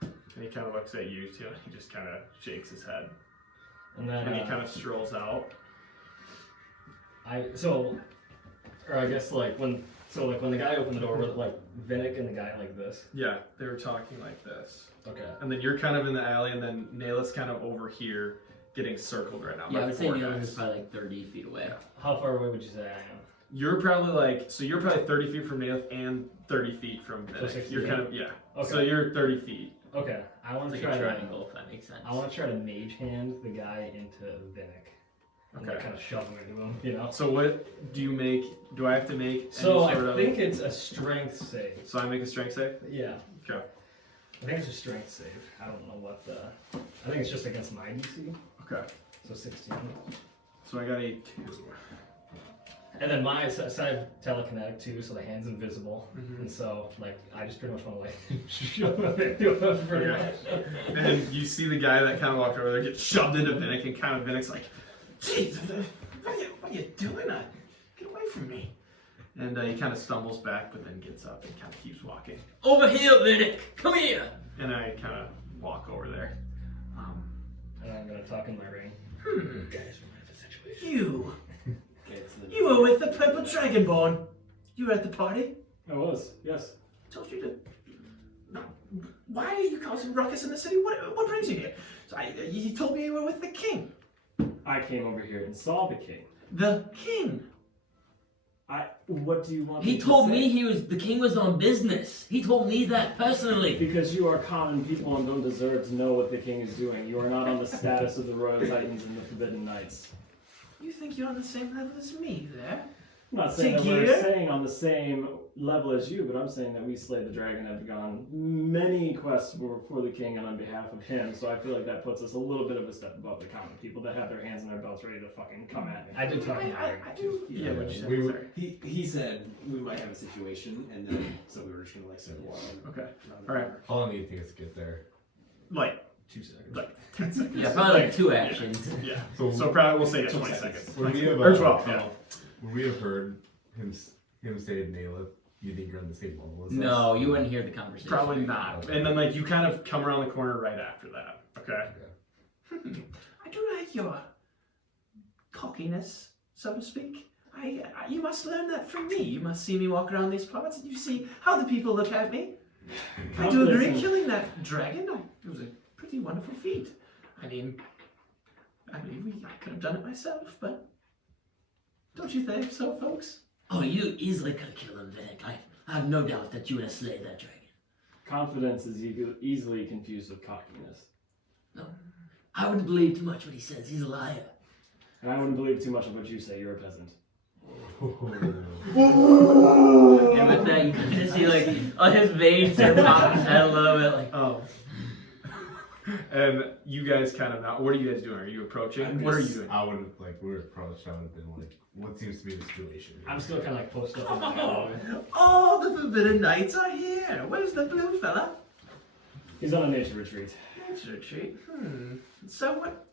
and he kind of looks at you too, and he just kind of shakes his head, And then and he kind of strolls out. I guess like when the guy opened the door, were like Vinnick and the guy like this. Yeah, they were talking like this, Okay. and then you're kind of in the alley, and then Naylor's kind of over here, getting circled right now. Yeah, I by would say four Neil guys. is probably like 30 feet away. How far away would you say I am? You're probably you're probably 30 feet from Naylor and 30 feet from So Vinnick. 60 You're feet? kind of, yeah. Okay. So you're 30 feet. Okay. I want It's to like try a to. triangle, if that makes sense. I want to try to mage hand the guy into Vinnick. And like Okay. kind of shove him into him, you know. So what do you make? Do I have to make So any sort I of... think it's a strength save. So I make a strength save? Yeah. Okay. I think it's a strength save. I don't know what the. I think it's just against my DC. Okay. So 16. So I got a 2. And then so I have telekinetic too, so the hand's invisible. Mhm. And so, like, I just pretty much want to, like, shove him into him pretty Okay. much. And you see the guy that kind of walked over there get shoved into Vinnick, and kind of Vinnick's like, "Jeez, what are you doing? Get away from me!" And he kind of stumbles back, but then gets up and kind of keeps walking. Over here, Vinnick! Come here! And I kind of walk over there. And I'm going to talk in my ring. Guys, we have a situation. You were with the Purple Dragonborn. You were at the party? I was, yes. Told you to. Why are you causing ruckus in the city? What brings you here? So you told me you were with the king. I came over here and saw the king. The king? What do you want He to told say? me the king was on business. He told me that personally. Because you are common people and don't deserve to know what the king is doing. You are not on the status of the Royal Titans and the Forbidden Knights. You think you're on the same level as me there? I'm not saying that Sigir? we're saying on the same level as you, but I'm saying that we slayed the dragon and have gone many quests for the king and on behalf of him, so I feel like that puts us a little bit of a step above the common people that have their hands in their belts ready to fucking come at me. I did talk in my ring. I do. Yeah, what you said. we Sorry. He said we might have a situation, and then so we were just gonna start walking. Okay. All right. How long do you think it's to get there? Like 2 seconds. 10 seconds. Yeah, probably like 2 actions. Yeah. So, So probably we'll say 20 seconds. would we have, Or 12, yeah. Would we have heard him say to Naila, you think you're on the same level as us? No, you wouldn't hear the conversation. Probably not. And then you kind of come around the corner right after that. Okay. I do like your cockiness, so to speak. You must learn that from me. You must see me walk around these parts and you see how the people look at me. I do agree, Listen. killing that dragon, it was a pretty wonderful feat. I mean, I could have done it myself, but don't you think so, folks? Oh, you easily could have killed him, Vinnick. I have no doubt that you would have slayed that dragon. Confidence is easily confused with cockiness. No, I wouldn't believe too much what he says. He's a liar. And I wouldn't believe too much of what you say, you're a peasant. And with that, you kind of see on his veins start popping his head a little bit. Like, Oh. And you guys kind of now, what are you guys doing? Are you approaching? What are you doing? I would have, we were approached, I would have been like, what seems to be the situation? I'm still kind of like posted up in the gallery. All the Forbidden Knights are here. Where's the blue fella? He's on a nature retreat. Nature retreat. So what?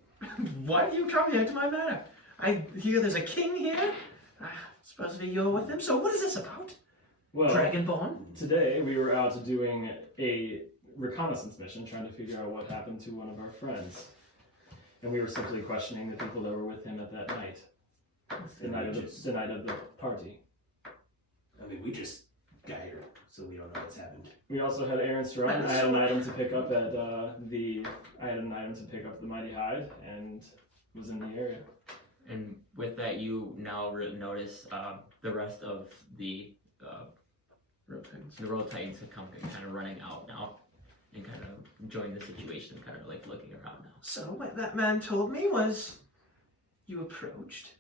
Why do you come here to my manor? I hear there's a king here. Supposedly you're with him. So what is this about? Well, Dragonborn? today we were out doing a reconnaissance mission, trying to figure out what happened to one of our friends. And we were simply questioning the people that were with him at that night. The night of the party. I mean, we just got here, so we don't know what's happened. We also had errands to run. I had an item to pick up at the Mighty Hide, and was in the area. and with that, you now notice the rest of the Royal Titans have come kind of running out now, and kind of enjoying the situation, kind of like looking around now. So what that man told me was you approached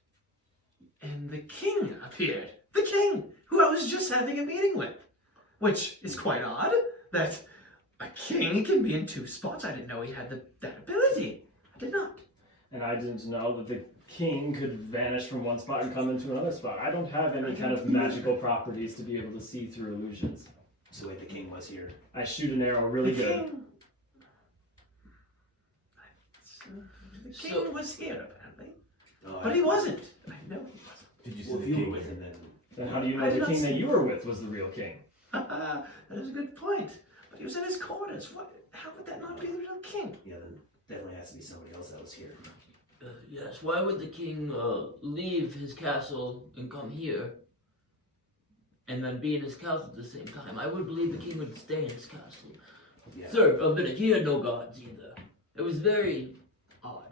and the king appeared. The king, who I was just having a meeting with. which is quite odd that a king can be in 2 spots. I didn't know he had that ability. I did not. And I didn't know that the king could vanish from one spot and come into another spot. I don't have any kind of magical properties to be able to see through illusions. So wait, the king was here. I shoot an arrow really The good. King was here, apparently. Oh, But he wasn't. I know he wasn't. Did you see Well, the if you were king? with him, then Then how do you know I did the not king see- that you were with was the real king? That is a good point. But he was in his quarters. How would that not be the real king? yeah, then definitely has to be somebody else that was here. Yes, why would the king leave his castle and come here and then be in his castle at the same time? I would believe the king would stay in his castle. Yeah. Sir, but he had no gods either. It was very odd.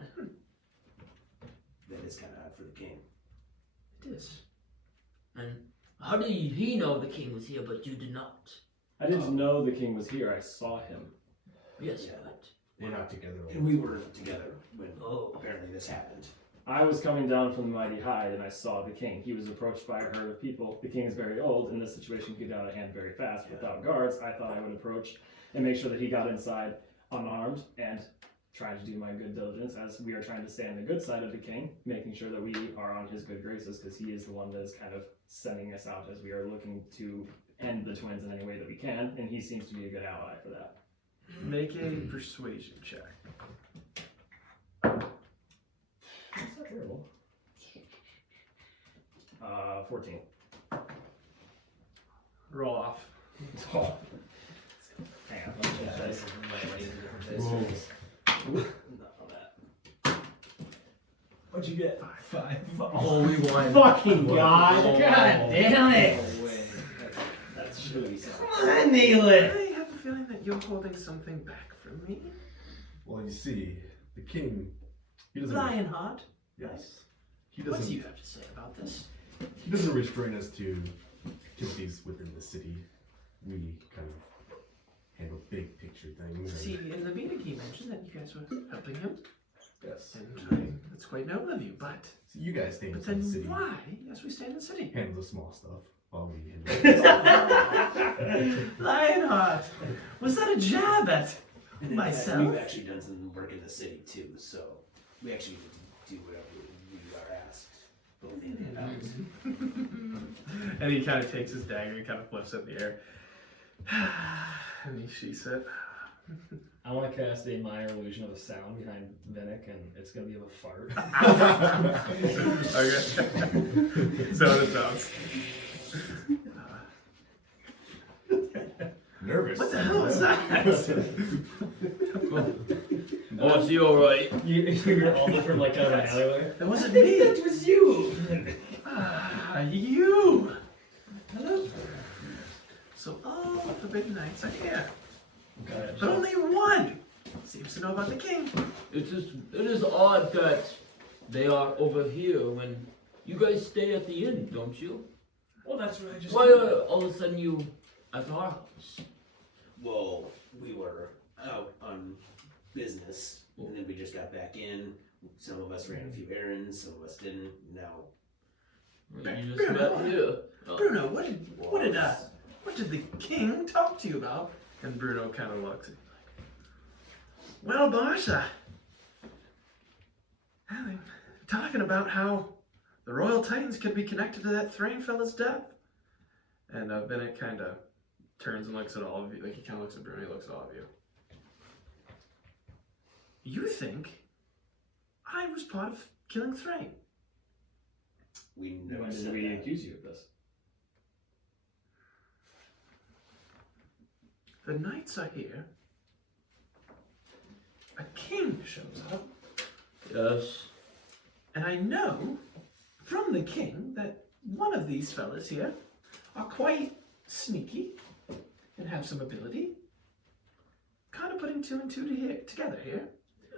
That is kind of odd for the king. It is. And how did he know the king was here, but you did not? I didn't know the king was here. I saw him. Yes, Yeah. but We're not together. And we were together when Oh. apparently this happened. I was coming down from the mighty height and I saw the king. He was approached by a herd of people. The king is very old. In this situation, he get out of hand very fast without guards. I thought I would approach and make sure that he got inside unarmed and try to do my good diligence as we are trying to stay on the good side of the king, making sure that we are on his good graces because he is the one that is kind of sending us out as we are looking to end the twins in any way that we can, and he seems to be a good ally for that. Make a persuasion check. That's not terrible. 14. Roll off. Oh. Hang on. Let me check this. Not that. What'd you get? 5. Oh, we won. Fucking god! Oh, God damn it! No way. That's really sad. Come on, nail it! I have a feeling that you're holding something back from me. Well, you see, the king, he doesn't. Lionheart, Yes. He what doesn't. do you have to say about this? He doesn't restrain us to activities within the city. We kind of handle big picture things. and- See, in the meeting he mentioned that you guys were helping him, Yes. and that's quite noble of you, but So you guys stay but inside then the city. why? Yes, we stay in the city. Handle the small stuff while we handle. Lionheart, was that a jab at And in myself? fact, we've actually done some work in the city too, so we actually get to do whatever we are asked, both in and out. And he kind of takes his dagger and kind of flips it in the air. And he sheaths it. I want to cast a minor illusion of a sound behind Vinnick, and it's going to be of a fart. Okay. So it sounds. Nervous. What the hell is that? Oh, is he alright? You're all different, like, kind of an alleyway. That wasn't me. That was you! You. Hello. So all the forbidden knights are here, Okay. but only one seems to know about the king. It is odd that they are over here when you guys stay at the inn, don't you? Well, that's what I just. Why are all of a sudden you at our house? Well, we were out on business, and then we just got back in. Some of us ran a few errands, some of us didn't. Now, You just met here. Oh. Bruno, what did the king talk to you about? And Bruno kind of looks at you like, well, Barca, talking about how the Royal Titans could be connected to that Thrane fella's death. And Bennett kind of turns and looks at all of you, like he kind of looks at Bruno, he looks at all of you. You think I was part of killing Thrane? we never When did said we that. accuse you of this? The knights are here. A king shows up. Yes. And I know from the king that one of these fellas here are quite sneaky and have some ability. Kind of putting 2 and 2 together here.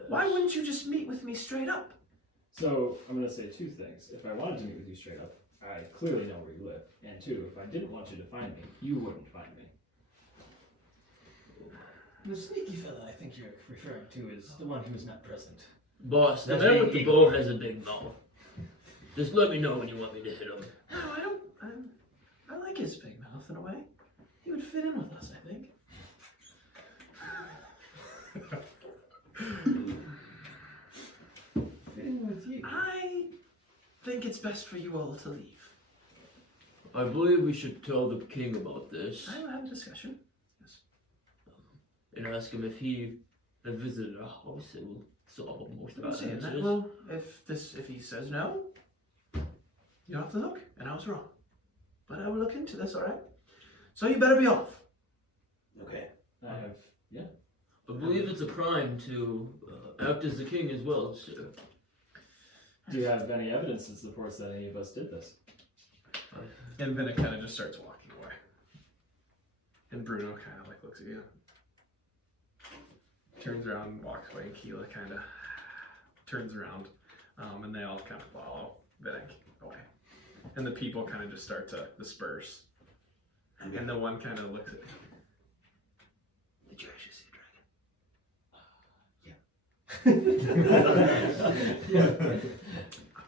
Why wouldn't you just meet with me straight up? So, I'm going to say 2 things. If I wanted to meet with you straight up, I clearly know where you live. And 2, if I didn't want you to find me, you wouldn't find me. The sneaky fella I think you're referring to is the one who was not present. Boss, the That's man being with the equal. bow has a big mouth. Just let me know when you want me to hit him. No, I don't. I like his big mouth in a way. He would fit fit in with us, I think. Fit in with you. I think it's best for you all to leave. I believe we should tell the king about this I will have a discussion. Yes. and ask him if he has visited our house. It will solve most of our Saying that, answers. well, if he says no, you don't have to look, and I was wrong. But I will look into this, alright? So you better be off. Okay. I have, yeah. I believe it's a crime to act as the king as well, sir. Do you have any evidence that supports that any of us did this? And Vinna kind of just starts walking away. And Bruno kind of like looks at you. Turns around and walks away, and Keela kind of turns around. And they all kind of follow Vinna away. And the people kind of just start to disperse. And the one kind of looks at me. Did you actually see a dragon? Yeah.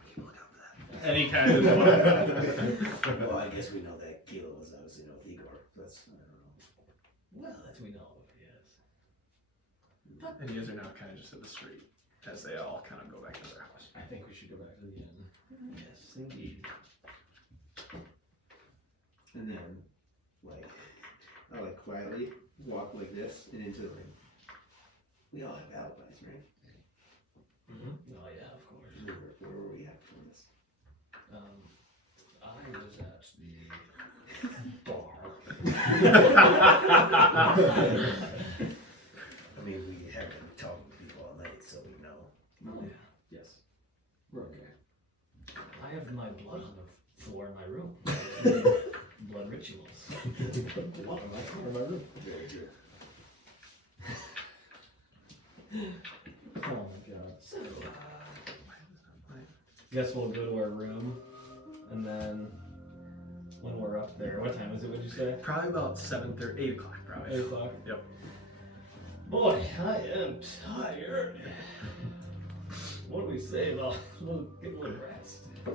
Keep a look out for that. And he kind of Well, I guess we know that Keela was obviously with Igor. That's, I don't know. Well, that we know of, yes. And you guys are now kind of just at the street as they all kind of go back to their house. I think we should go back to the inn. Yes, indeed. And then, like, I like quietly walk like this and into the ring. We all have alibis, right? Mm-hmm. Oh, yeah, of course. Where were we at before this? I was at the bar. I mean, we have been talking to people all night, so we know. Oh, yeah. Yes. We're okay. I have my blood on the floor in my room. Blood rituals. Blood on my floor in my room. Very true. Oh my god. So, Guess we'll go to our room, and then when we're up there, what time is it? Would you say? Probably about 7:30, 8 o'clock, probably. 8 o'clock. Yep. boy, I am tired. What do we say about get a little rest? I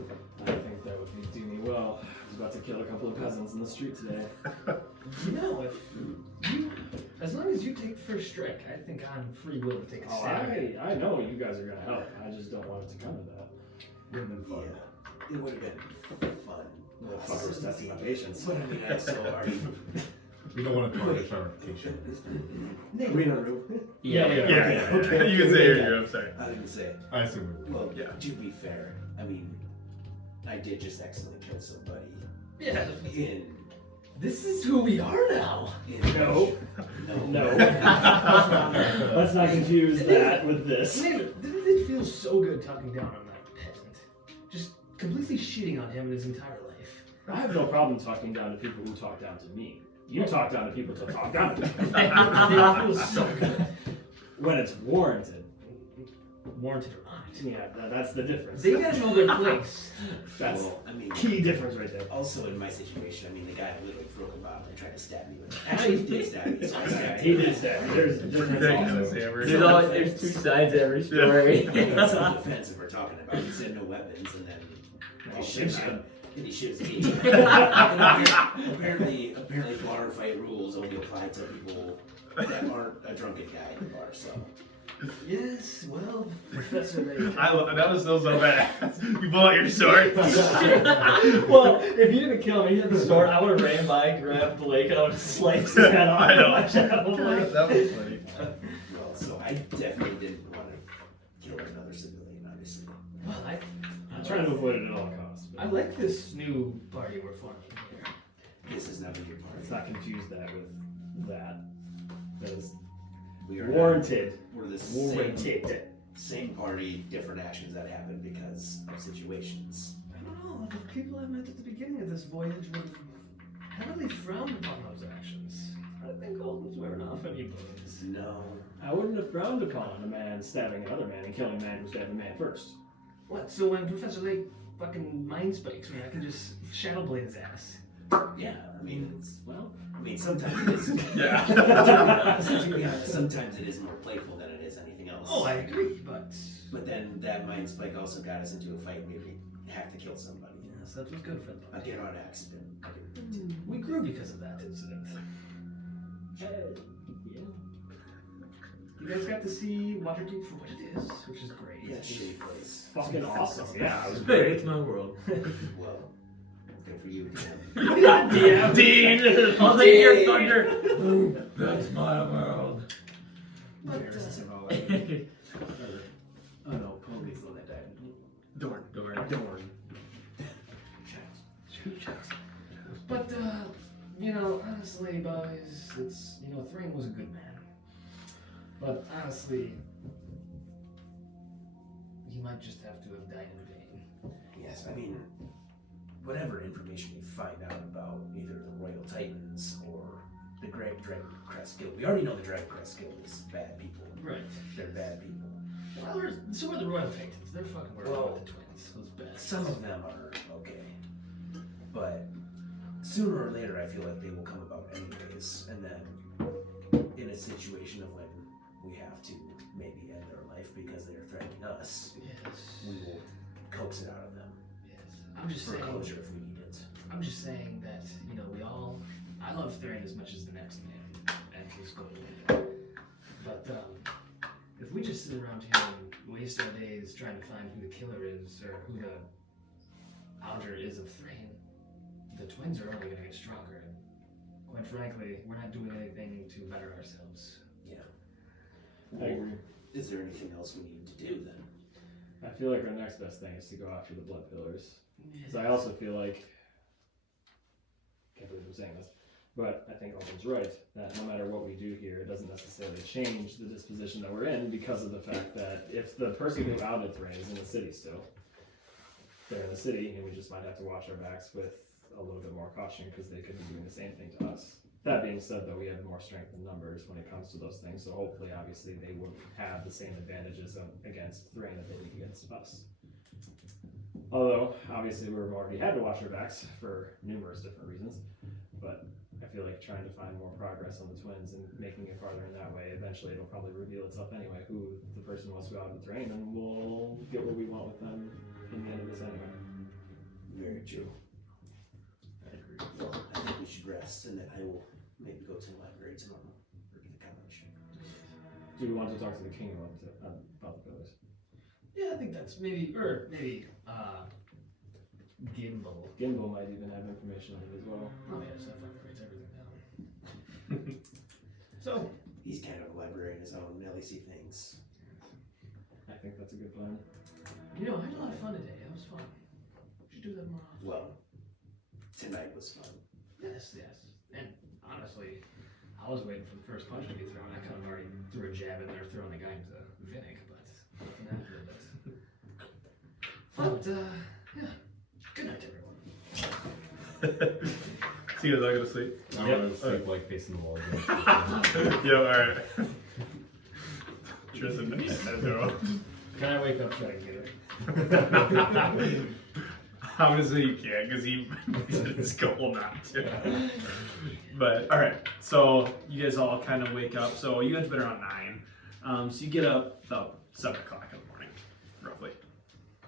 think that would do me well. I was about to kill a couple of peasants in the street today. You know, if you, as long as you take first strike, I think I'm free will to take a Oh, stab. I know you guys are gonna help. I just don't want it to come to that. It would have been fun. Yeah, it would have been fun. The fuckers testing my patience. But I mean, so are you? We don't want to tarnish our reputation. Are we in a room? Yeah. You can say your I'm sorry. I was gonna say. I assume we Well, Yeah. to be fair, I mean, I did just accidentally kill somebody. Yeah, In this is who we are now. No. No. Let's not confuse that with this. Man, it feels so good talking down on that peasant. Just completely shitting on him in his entire life. I have no problem talking down to people who talk down to me. You talk down to people to talk down to me. It feels so good. When it's warranted. Warranted or not. Yeah, that's the difference. They gotta know their place. That's Well, I mean, key difference right there. also in my situation, I mean, the guy literally broke a bottle and tried to stab me with it. Actually, he did stab me, so I Yeah, stabbed he him. did that. There's difference Ridiculous, also. Yamir. There's two sides to every story. It's self-defense we're talking about. He said no weapons, and then Oh, he shoots shit. him, and he shoots me. Apparently, bar fight rules only apply to people that aren't a drunken guy in the bar. So Yes, well, Professor Ray. That was still so bad. You pull out your sword. Well, if you didn't kill me at the store, I would have ran by, grabbed Blake, and I would have sliced his head off. I know. Like, That was funny. well, so I definitely didn't want to kill another civilian, obviously. Well, I'm trying to avoid it at all costs. But I like this new party we're forming here. This is not a new let's party. not confuse that with that. That is We are warranted. We're the same party, different actions that happen because of situations. I don't know, the people I met at the beginning of this voyage were heavily frowned upon those actions. I think all was wearing off on you boys. No. I wouldn't have frowned upon a man stabbing another man and killing a man who stabbed a man first. What, so when Professor Lake fucking mind spikes me, I can just shadow blade his ass? Yeah, I mean, it's, Well, I mean, sometimes it is. Yeah. To be honest, sometimes it is more playful than it is anything else. Oh, I agree, but... But then that mind spike also got us into a fight and made me have to kill somebody. Yes, that was good for I them. did on accident. I didn't. We grew because of that incident. to see Waterdeep for what it is, which is great. Yeah, shitty place. Fucking awesome. Yeah, it was Hey, great. it's my world. Well, good for you, Dan. Yeah, Dean! I'll take your thunder! That's my world. Versus and all that. Oh no, Kobe's the one that died. Dorn. But, you know, honestly, boys, it's, you know, Thrane was a good man. But honestly, he might just have to have died in vain. Yes, I mean, whatever information we find out about either the Royal Titans or the Dragon Crest Guild, we already know the Dragon Crest Guild is bad people. Right. They're bad people. Well, so are the Royal Titans. They're fucking worried Well, about the twins. Those bastards. Some of them are okay, but sooner or later I feel like they will come about anyways, and then in a situation of when we have to maybe end their life because they're threatening us, Yes. we will coax it out of them Yes. I'm just for saying. closure if we need it. I'm just saying that, you know, I love Thrane as much as the next man and his gold. But, if we just sit around here and waste our days trying to find who the killer is or who the outer is of Thrane, the twins are only going to get stronger. And quite frankly, we're not doing anything to better ourselves. I agree. Is there anything else we need to do then? I feel like our next best thing is to go after the Blood Pillars. Because I also feel like, can't believe I'm saying this, but I think Alden's right, that no matter what we do here, it doesn't necessarily change the disposition that we're in because of the fact that if the person who outed Thrane is in the city still, they're in the city and we just might have to watch our backs with a little bit more caution because they could be doing the same thing to us. That being said, though, we have more strength in numbers when it comes to those things, so hopefully, obviously, they would have the same advantages against Thrane that they do against us. Although, obviously, we've already had to watch our backs for numerous different reasons, but I feel like trying to find more progress on the twins and making it farther in that way, eventually it'll probably reveal itself anyway, who the person was who outed Thrane, and we'll get what we want with them in the end of this anyway. Very true. I agree. Well, I think we should rest, and then I will maybe go to the library tomorrow or to the college. Do we want to talk to the king about the pillars? Yeah, I think that's maybe, Gimbal. Gimbal might even have information on it as well. Oh yes, that fucker writes everything down. So, He's kind of a librarian his own, at least he thinks. I think that's a good plan. you know, I had a lot of fun today. That was fun. We should do that more often. Well, tonight was fun. Yes. And honestly, I was waiting for the first punch to be thrown. I kind of already threw a jab in there, throwing the guy into Vinnick, but nothing happened. But, yeah. Good night, everyone. So you guys all go to sleep? I'm Yep. gonna sleep like facing the wall again. Yeah, alright. Tristan, I know. Can I wake up trying to get it? Obviously you can't, because he his goal not to. But alright, so you guys all kind of wake up. So you guys been around 9. So you get up about 7 o'clock in the morning, roughly.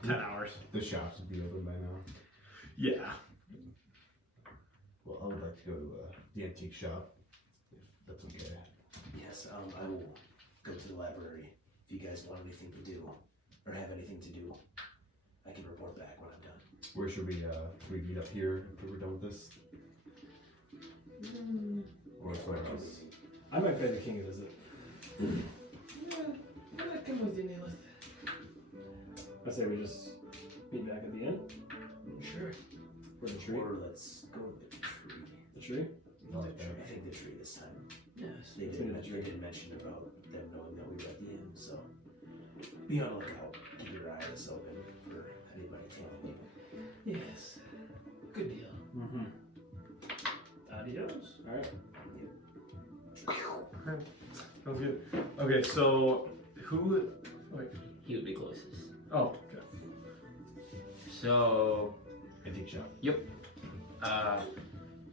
10 hours. The shops would be open by now. Yeah. Well, I would like to go to the antique shop, if that's okay. Yes, I will go to the library. If you guys want anything to do, or have anything to do, I can report back when I'm done. Where should we meet up here if we're done with this? Or somewhere else? I might pay the king a visit. Yeah, I'll come with you, Neelith. I say we just meet back at the inn Sure. for the tree. Or let's go with the tree. The tree? I like that. I think the tree this time. Yes. They did mention about them knowing that we were at the inn, so be on the lookout. Keep your eyes open for anybody tailing you. Yes. Good deal. Mm-hmm. Adios. Alright. Sounds good. Okay, so who? Wait. He would be closest. Oh, okay. So, Antique shop.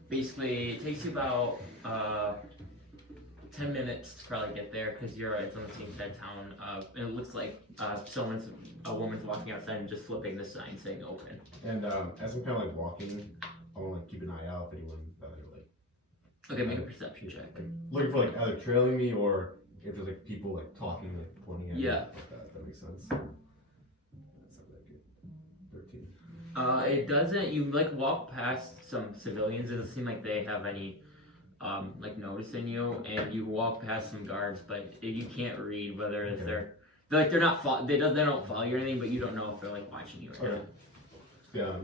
basically, it takes you about 10 minutes to probably get there because it's on the same side of town. And it looks like a woman's walking outside and just flipping the sign saying open. And as I'm kind of like walking, I want to like keep an eye out if anyone like Okay, make a perception check. looking for like either trailing me or if there's like people like talking, like pointing at Yeah. me, that makes sense. That's not that good. 13. It doesn't. You like walk past some civilians. It doesn't seem like they have any like noticing you, and you walk past some guards, but you can't read whether if they're not they don't follow you or anything, but you don't know if they're like watching you or not. Yeah.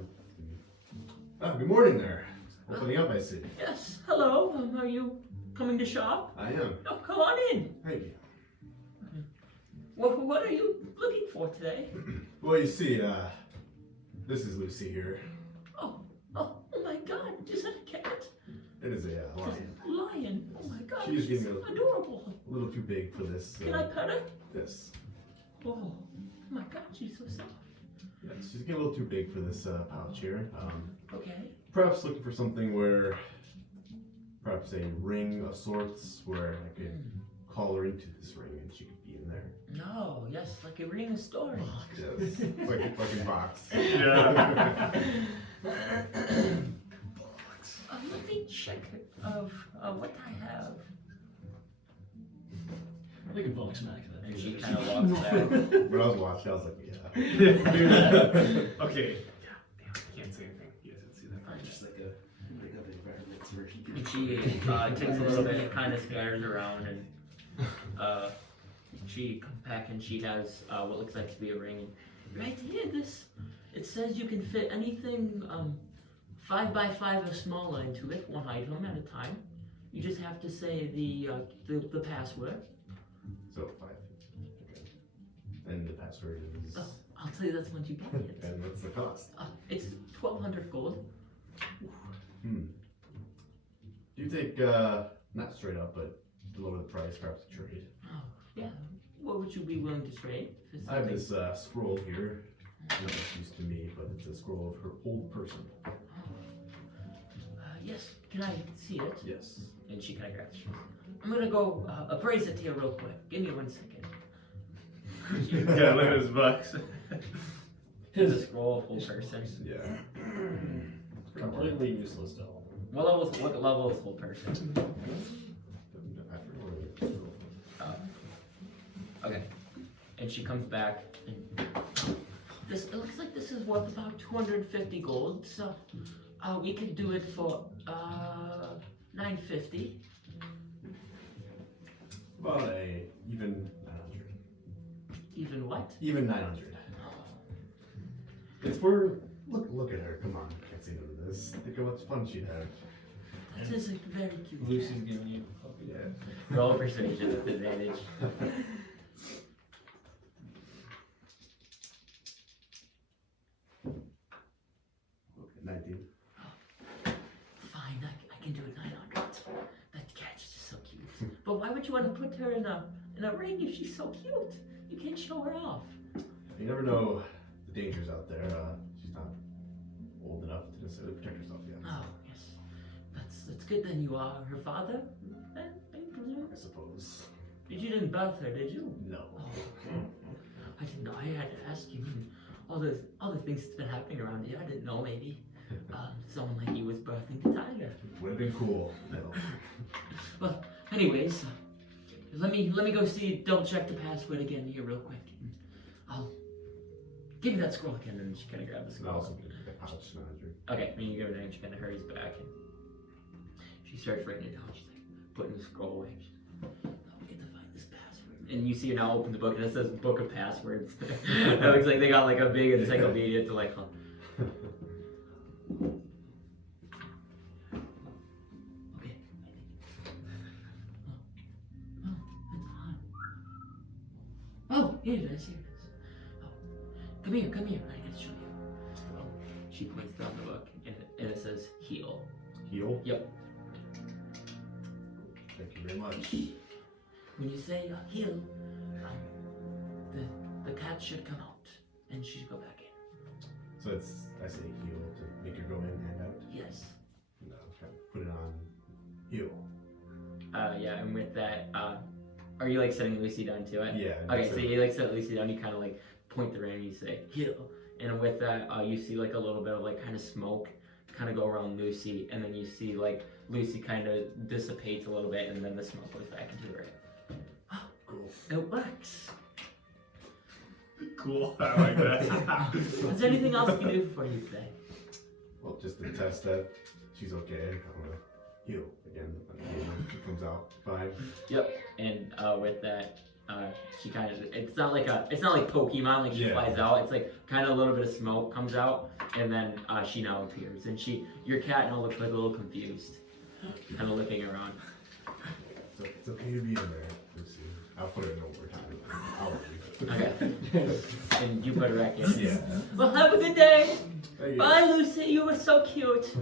Good morning there. Opening up, I see. Yes. Hello. Are you coming to shop? I am. Oh, come on in. Thank you. What are you looking for today? Well, you see, this is Lucy here. Oh my God! Is that a cat? It is a lion. Lion. Oh my God! She's She's getting adorable. a little too big for this. Can I pet her? This. Oh my God! She's so soft. Yeah, she's getting a little too big for this pouch here. Okay. Perhaps looking for something where, perhaps a ring of sorts where I could call her into this ring and she could be in there. No. Yes, like a ring of stories. Yes. like in box. Yeah. Let me check of what I have. We can box smack that. And she kind of walks back. When I was watching, I was like, yeah. Okay. Damn, I can't say anything. You guys can see that. Just like a ring of environments version. And she takes a little bit, kind of scatters around, and she comes back and she has what looks like to be a ring. Right here, it says you can fit anything 5 by 5 or smaller into it, one item at a time. You just have to say the password. So 5. Okay. And the password is. Oh, I'll tell you that's once you buy it. And what's the cost? It's 1,200 gold. Do you take not straight up, but lower the price, perhaps a trade? Oh, yeah. What would you be willing to trade? If it's I have something- this scroll here. Not much use to me, but it's a scroll of her old person. Yes, can I see it? Yes. And she kind of grabs it. I'm gonna go appraise it here real quick. Give me 1 second. Yeah, look at his bucks. Here's a scroll of whole person. Yeah. Completely useless to all. What level is whole person? I forget what it is. Okay. And she comes back and it looks like this is worth about 250 gold, so we could do it for 950. About a even 900. Even what? Even 900. It's for look at her. Come on, can't say no to this. Think of what's fun she'd have. That is a very cute. Lucy's giving you a puppy. Yeah. Roll persuasion with advantage. Okay, 19. Fine, I can do it 900. That cat's just so cute. But why would you want to put her in a ring if she's so cute? You can't show her off. You never know the dangers out there. She's not old enough to necessarily protect herself yet. Oh, yes. That's good then. You are her father? Then, I presume? I suppose. You didn't birth her, did you? No. Oh. I didn't know. I had to ask you. All the things that's been happening around here, I didn't know maybe. Someone like you was birthing the tiger. Would have been cool. No. Well, anyways, let me go double check the password again here real quick. I'll give me that scroll again, and she kind of grabs the And scroll. also the pouch 900. Okay, and you give it to her, and she kind of hurries back, and she starts writing it down. She's like putting the scroll away. She's like, I'll get to find this password. And you see her now open the book, and it says Book of Passwords. It looks like they got like a big encyclopedia to like. Okay. Oh, here it is. Here it is. Oh, come here. I gotta show you. Oh, she points down the book, and it says heal. Heal? Yep. Thank you very much. When you say heal, the cat should come out, and she should go back in. So I say heal to make her go in and out. Yes. No, kind of put it on heal. Yeah, and with that, are you like setting Lucy down to it? Yeah. Okay, so you like set Lucy down, you kind of like point the ring and you say, heal. And with that, you see like a little bit of like kind of smoke kind of go around Lucy, and then you see like Lucy kind of dissipates a little bit, and then the smoke goes back into her head. It works. Cool. I like that. Is there anything else we can do for you today? Well, just to test that she's okay, I'm gonna heal again. She comes out fine. Yep. And with that, she kind of, it's not like Pokemon, like she Yeah. flies out. It's like kind of a little bit of smoke comes out, and then she now appears. And your cat now looks like a little confused, kind of looking around. So it's okay to be in there. Lucy. I'll put it in overtime. I'll leave. Okay. And you put her back in. Yeah. Well, have a good day. Thank you. Bye, Lucy. You were so cute.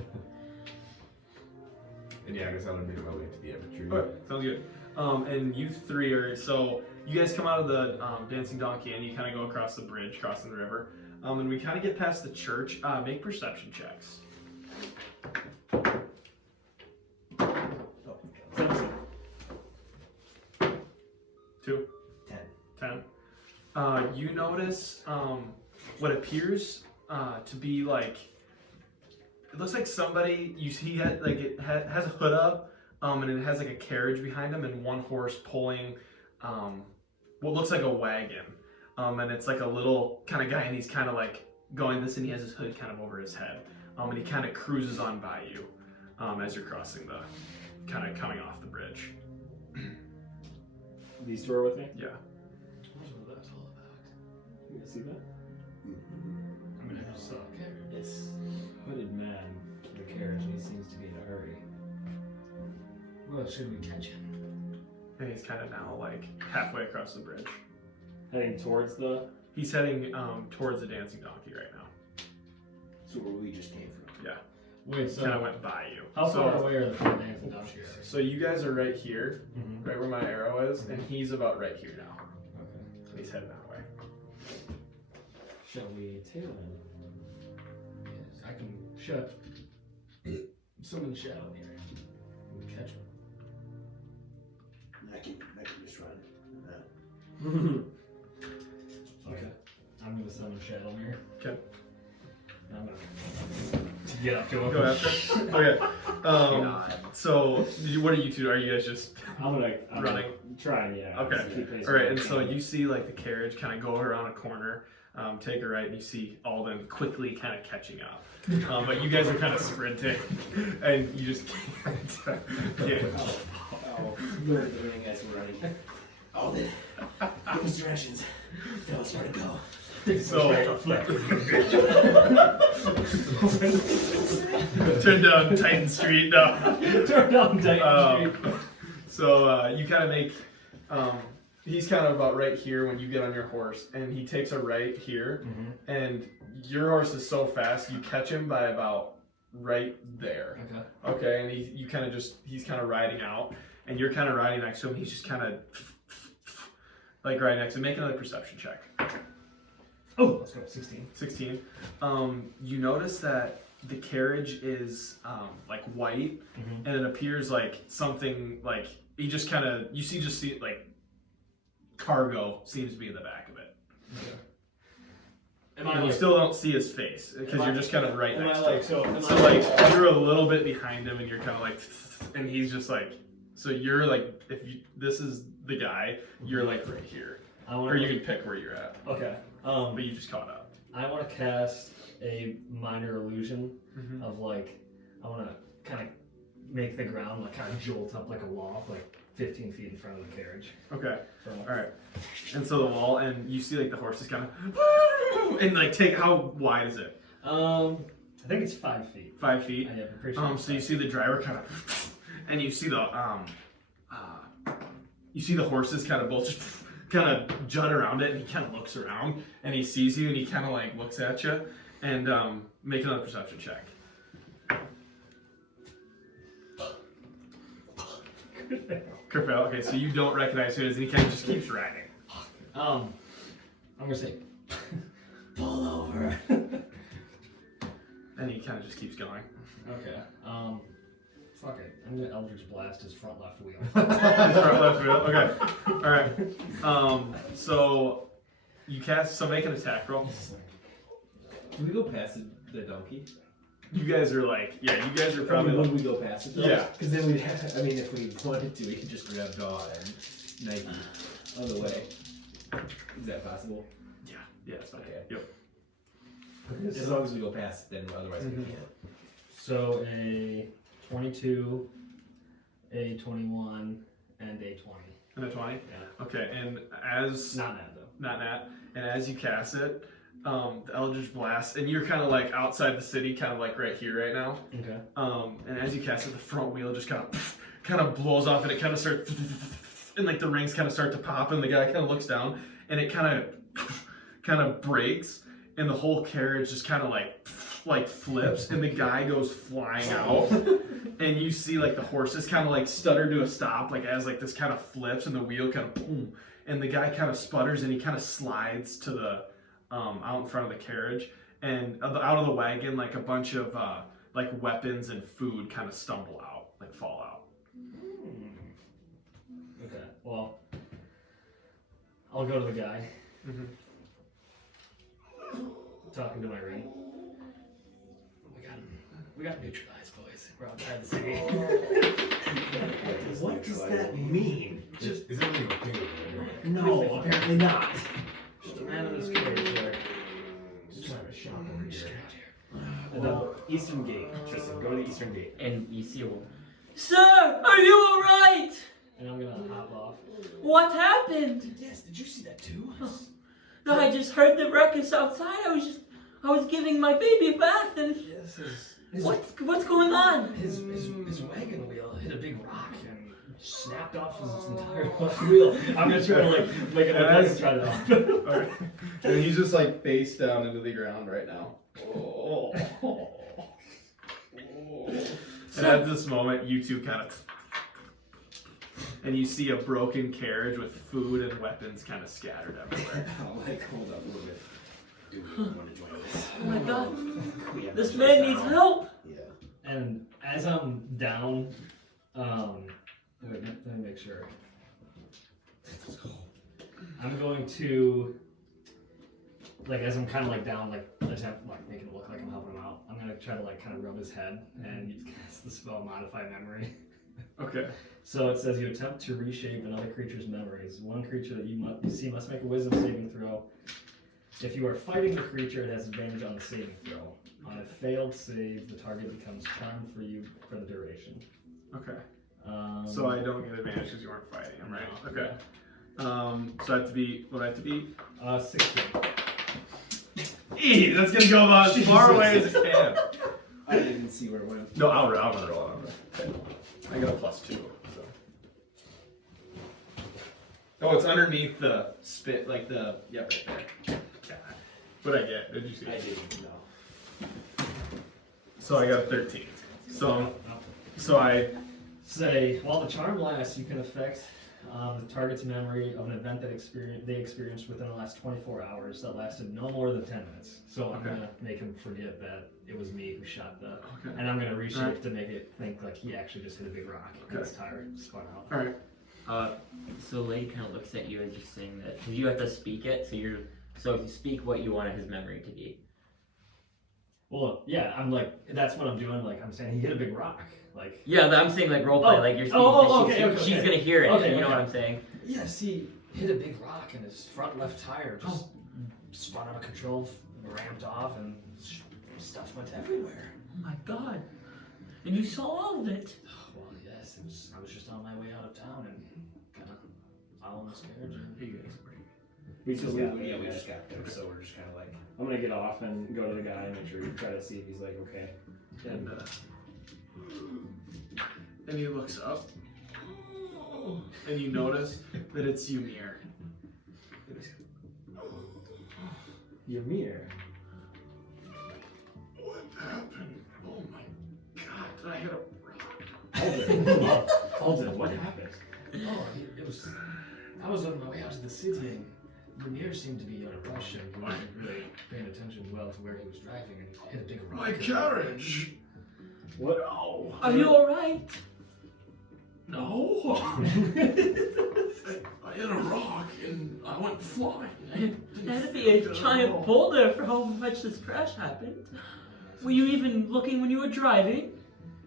And yeah, I guess I'll make my way to the aperture. Okay, sounds good. And you three are, so you guys come out of the Dancing Donkey and you kind of go across the bridge, crossing the river. And we kind of get past the church. Make perception checks. 2. 10. You notice what appears to be like, it looks like somebody, you see it has a hood up, and it has like a carriage behind him and one horse pulling what looks like a wagon. And it's like a little kind of guy, and he's kind of like going this, and he has his hood kind of over his head. And he kind of cruises on by you as you're crossing the, kind of coming off the bridge. These two are with me? Yeah. What was that all about? You guys see that? I mean, I just saw a carriage. It's hooded man in the carriage, and he seems to be in a hurry. Well, should we catch him? And he's kind of now like halfway across the bridge. Heading towards the. He's heading towards the Dancing Donkey right now. So where we just came from. Yeah. Wait, Kind of went by you. how So- far away are the front names and down here? So you guys are right here, Mm-hmm. right where my arrow is, and he's about right here now. Okay. So he's heading that way. Shall we tail him? Yes, I can shut some in the shadow here and catch him. I can just run. Okay. I'm gonna summon Shadow Mirror. Okay. I'm gonna get up to him. Go after. Okay. So what are you two? Are you guys just I'm running? Trying, yeah. Okay. Just keep pace All right, with and the so king. you see like the carriage kind of go around a corner, take a right, and you see Alden quickly kind of catching up. But you guys are kind of sprinting, and you just can't. Oh, Lord of the Ring as we're running. All the give us directions. Tell us where to go. So turn down Titan Street. No. Turn down Titan Street. So you kind of make. He's kind of about right here when you get on your horse, and he takes a right here, and your horse is so fast you catch him by about right there. Okay. Okay, and he's kind of riding out, and you're kind of riding next to him. He's just kind of like right next to him. Make another perception check. Oh, let's go. 16. 16. You notice that the carriage is like white, and it appears like something like you see like cargo seems to be in the back of it. Am I And you like, still don't see his face because Am I- you're just kind of right am I next like, to him. am So I like you're a little bit behind him, and you're kind of like, and he's just like, so you're like, this is the guy, you're like right here, I want or you can pick where you're at, Okay. but you just caught up. I want to cast a minor illusion Mhm. of like, I want to kind of make the ground like kind of jolt up like a wall, like 15 feet in front of the carriage. Okay. So, All right. And so the wall, and you see like the horse is kind of, and like how wide is it? I think it's 5 feet. 5 feet. I'm pretty sure. So you see the driver kind of, and you see the horses kind of both just kind of jut around it, and he kind of looks around, and he sees you, and he kind of like looks at you, and make another perception check. Good fail. Okay, so you don't recognize who it is, and he kind of just keeps riding. I'm gonna say, Pull over. And he kind of just keeps going. okay. Fuck it. I'm gonna Eldritch Blast his front left wheel. Front left wheel. Okay. All right. So you cast. So make an attack roll. Can we go past the donkey? You guys are like, yeah. You guys are probably. Would we go past it? Yeah. Because then we'd have, I mean, if we wanted to, we could just grab Daw and Nike. on the way. Is that possible? Yeah, it's fine. Okay. Yep. As long as we go past, then otherwise we can't. So a 22, a 21, and a 20. And a 20? Yeah. Okay, and as... Not that though. Not Nat. And as you cast it, the Eldritch Blast, and you're kind of like outside the city, kind of like right here right now. Okay. And as you cast it, the front wheel just kind of blows off, and it kind of starts... And like the rings kind of start to pop, and the guy kind of looks down, and it kind of breaks, and the whole carriage just kind of like flips, and the guy goes flying out, and you see like the horses kind of like stutter to a stop, like as like this kind of flips, and the wheel kind of boom, and the guy kind of sputters, and he kind of slides to the out in front of the carriage, and out of the wagon, like a bunch of like weapons and food kind of stumble out, like fall out. Okay. Well, I'll go to the guy. Mm-hmm. Talking to my ring. We got neutralized, boys. We're outside the city. What does that mean? Is everything okay? No, apparently not. Just a man in his carriage there. Just trying to shop over here. The eastern gate. Tristan, go to the eastern gate. And you see a woman. Sir, are you alright? And I'm gonna hop off. What happened? Yes, did you see that too? No, I just heard the ruckus outside. I was giving my baby a bath and Yes, what's going on? his wagon wheel hit a big rock and snapped off his entire wheel. I'm gonna try to like make it Yes. try to off. Alright. And he's just like face down into the ground right now. And at this moment, you two kind of... And you see a broken carriage with food and weapons kind of scattered everywhere. I'll like hold up a little bit. Do we want to join this? Oh my god, We have this to man choose needs now. help. Yeah. And as I'm down, wait, let me make sure. I'm going to, like, as I'm kind of like down, like attempt like making it look like I'm helping him out. I'm gonna try to like kind of rub his head and cast the spell Modify Memory. Okay. So it says you attempt to reshape another creature's memories. One creature that you see must make a Wisdom saving throw. If you are fighting the creature, it has advantage on the saving throw. On a failed save, the target becomes charmed for you for the duration. Okay. So I don't get advantage because you weren't fighting him, right? Okay. So I have to be, what do I have to be? 16. That's gonna go about as far away as it can. I didn't see where it went. No, I'll roll. I got a +2, so. Oh, it's underneath the spit, like the, yeah, right there. What'd I get? Did you see? I didn't know. So I got a 13. So I, Say, while the charm lasts, you can affect the target's memory of an event that they experienced within the last 24 hours that lasted no more than 10 minutes. So I'm Okay. gonna make him forget that it was me who shot the, okay. and I'm gonna reshape Alright. to make it think like he actually just hit a big rock and his tire spun out. Alright. So Lady kind of looks at you as you're saying that, because you have to speak it, so if you speak what you wanted his memory to be. Well, yeah, I'm like, that's what I'm doing. Like, I'm saying he hit a big rock. Like, Yeah, I'm saying like roleplay, Oh. like you're speaking, Oh, she's, okay, okay, she's okay. gonna hear it, Okay, you know okay. what I'm saying? Yes, he hit a big rock and his front left tire just spun out of control, ramped off, and stuff went everywhere. Oh my god. And you saw all of it. Well, yes, I was just on my way out of town and kind of following this carriage. We just So got we there. just got there, so we're just kind of like, I'm gonna get off and go to the guy and make sure try to see if he's like okay. And he looks up, and you notice that it's Yamir. Yamir. What happened? Oh my god, did I hit a rock? Alden, what happened? Oh, it was. I was on my way out to the city, and Yamir seemed to be in a rush, and he wasn't really paying attention well to where he was driving, and he hit a big rock. My carriage! What? No. Are you alright? No. I hit a rock and I went flying. That'd be a giant boulder for how much this crash happened. Were you even looking when you were driving?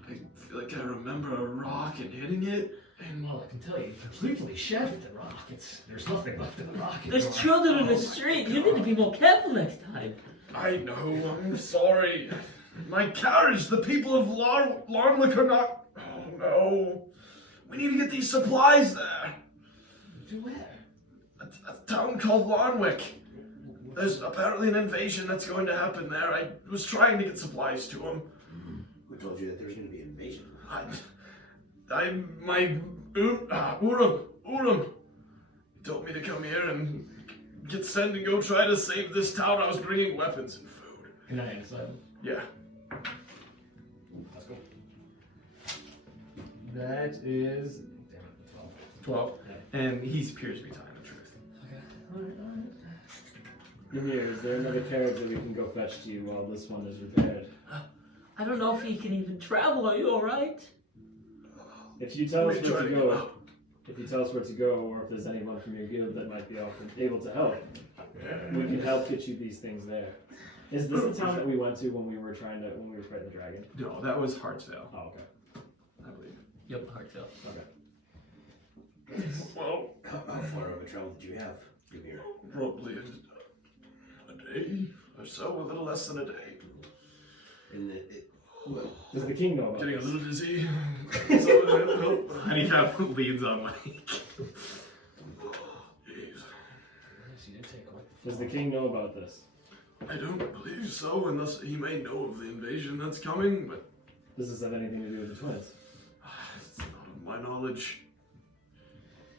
I feel like I remember a rock and hitting it. And well, I can tell you completely shattered the rock. There's nothing left of the rock. There's children in the street. You need to be more careful next time. I know, I'm sorry. My carriage, the people of Larnwick are not... Oh no. We need to get these supplies there. To where? A town called Larnwick. There's apparently an invasion that's going to happen there. I was trying to get supplies to them. Who told you that there's going to be an invasion? Urim told me to come here and get sent and go try to save this town. I was bringing weapons and food. Can I inside him? Yeah. Let's go. That is... Damn it, 12. And he appears to be telling the truth. Okay. Alright. Yamir, is there another carriage that we can go fetch to you while this one is repaired? I don't know if he can even travel. Are you alright? If you tell us Let me where try to to go, get up. if you tell us where to go, or if there's anyone from your guild that might be able to help, we can help get you these things there. Is this the town that we went to when we were fighting the dragon? No, that was Hartsvale, Oh, okay. I believe. Yep, Hartsville. Okay. Well, How far of a travel did you have, Yamir? probably a day or so, a little less than a day. And Does the king know about Getting a this? little dizzy. And he kind of leans on my... Jeez. Yes, you did take quite Does the king know about this? I don't believe so, unless he may know of the invasion that's coming, but Does this have anything to do with the twins? it's not of my knowledge.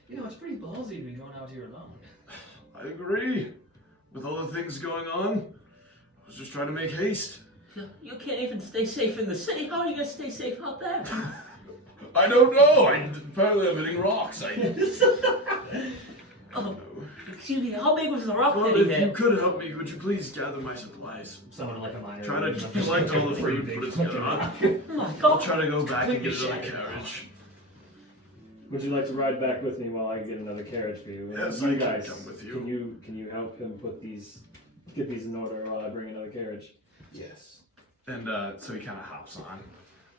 You know, it's pretty ballsy to be going out here alone. I agree. With all the things going on, I was just trying to make haste. You can't even stay safe in the city. How are you gonna stay safe out there? I don't know. Apparently I'm hitting rocks. Oh, excuse me. How big was the rock Well, that he if you hit? could help me, would you please gather my supplies? Someone like a miner. Try to collect all the food, put it together. Oh my I'll God. try to go back and Maybe get another shattered. carriage. Would you like to ride back with me while I get another carriage for you? And Yes, you I can guys, come with you. Can you help him get these in order while I bring another carriage? yes. And so he kind of hops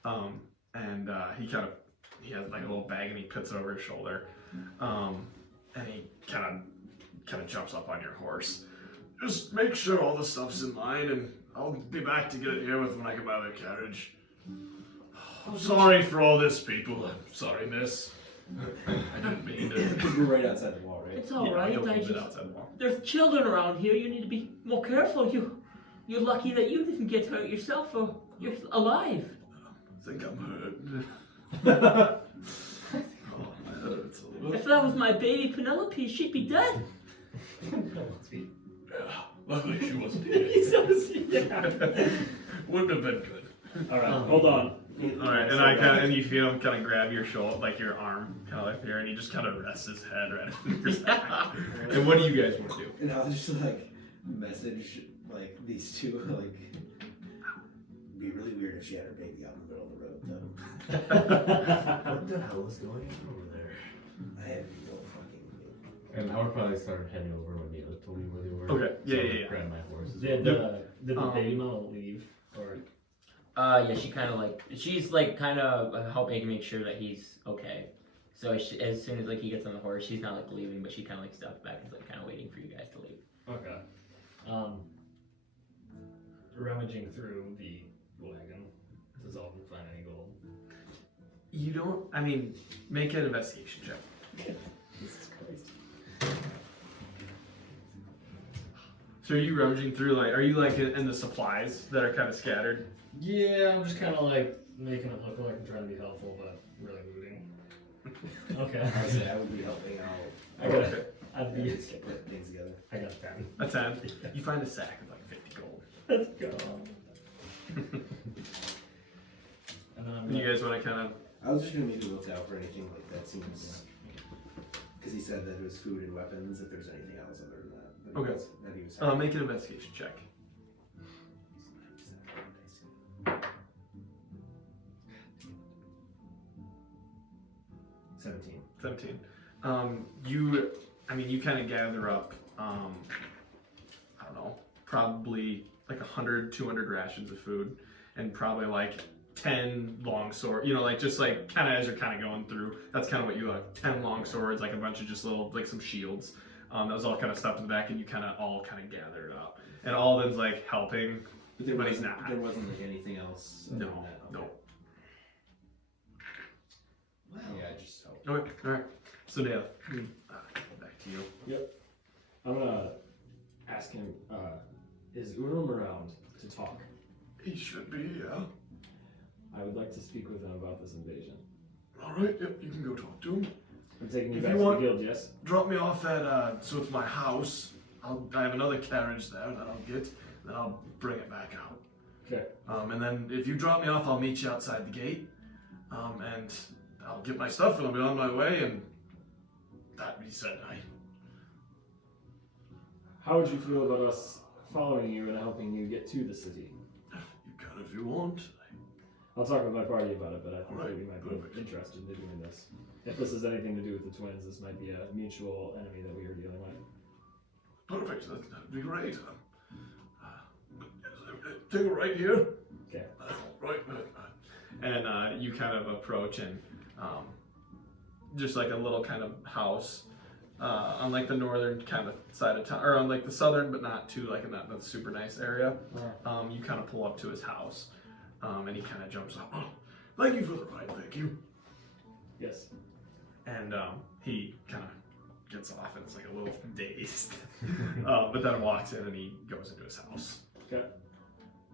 on, and he has like a little bag and he puts it over his shoulder, and he kind of jumps up on your horse. Just make sure all the stuff's in line, and I'll be back to get it here with when I get my other carriage. I'm sorry for all this, people. I'm sorry, miss. I didn't mean to. You're right outside the wall, right? It's all Yeah, right. a little I bit just outside the wall. there's children around here. You need to be more careful. You're lucky that you didn't get hurt yourself, or you're alive. I think I'm hurt. Oh, my head hurts a little. If that was my baby Penelope, she'd be dead. Yeah, luckily she wasn't here. Yeah. Wouldn't have been good. All right, hold on. All right, and you feel him kind of grab your shoulder, like your arm, kind of like here, and he just kind of rests his head right on your back. And what do you guys want to do? And I'll just like message like these two like. It'd be really weird if she had her baby out in the middle of the road, though. What the hell is going on over there? I have no fucking And I would probably start heading over when Mila told me where they were. Okay, yeah, So I yeah, would yeah. grab my horse. Did the baby mama leave? Or Yeah, she kind of she's like kind of helping make sure that he's okay. So as soon as like he gets on the horse, she's not like leaving, but she kind of like steps back and is like kind of waiting for you guys to leave. okay. Rummaging through the wagon, does Alden find any gold? You don't. I mean, make an investigation check. Jesus Christ. So are you rummaging through? Like, are you like in the supplies that are kind of scattered? Yeah, I'm just kind of like making it look like I'm trying to be helpful, but really looting. Okay. I would say I would be helping out. I got Okay. it. I'd and be. just put things together. I got 10. A 10. You find a sack of like 50 gold. Let's go. And then I'm And you guys want to kind of. I was just gonna maybe look out for anything like that. Seems because he said that it was food and weapons. If there's anything else other than that. But Okay. That he was Make an investigation check. 17. 17. You kind of gather up, I don't know, probably like 100, 200 rations of food, and probably like 10 long sword, you know, like just like kind of as you're kind of going through, that's kind of what you like, 10 long swords, like a bunch of just little, like some shields. That was all kind of stuffed in the back, and you kind of all kind of gathered up. And Alden's like helping, But there but he's wasn't, not. there wasn't like anything else. other No, than that? no. Well, Yeah, I just helped. Okay, alright. So Dale, back to you. I'm gonna ask him, is Urim around to talk? He should be, yeah. I would like to speak with him about this invasion. Alright, yep, you can go talk to him. I'm taking you If back you to want- the guild, yes? Drop me off at, so it's my house. I have another carriage there that I'll get, then I'll bring it back out. Okay. And then if you drop me off, I'll meet you outside the gate. And I'll get my stuff and I'll be on my way, and that be said, How would you feel about us following you and helping you get to the city? you can if you want. I'll talk with my party about it, but I think Alright, that we might perfect. be interested in doing this. If this has anything to do with the twins, this might be a mutual enemy that we are dealing with. Perfect, that'd be great. Take it right here. Okay. Right. And you kind of approach, and just like a little kind of house on like the northern kind of side of town, or on like the southern, but not too like in that super nice area. You kind of pull up to his house, and he kind of jumps up. Oh, thank you for the ride, thank you. Yes. And he kind of gets off and is like a little dazed, but then walks in and he goes into his house. Okay.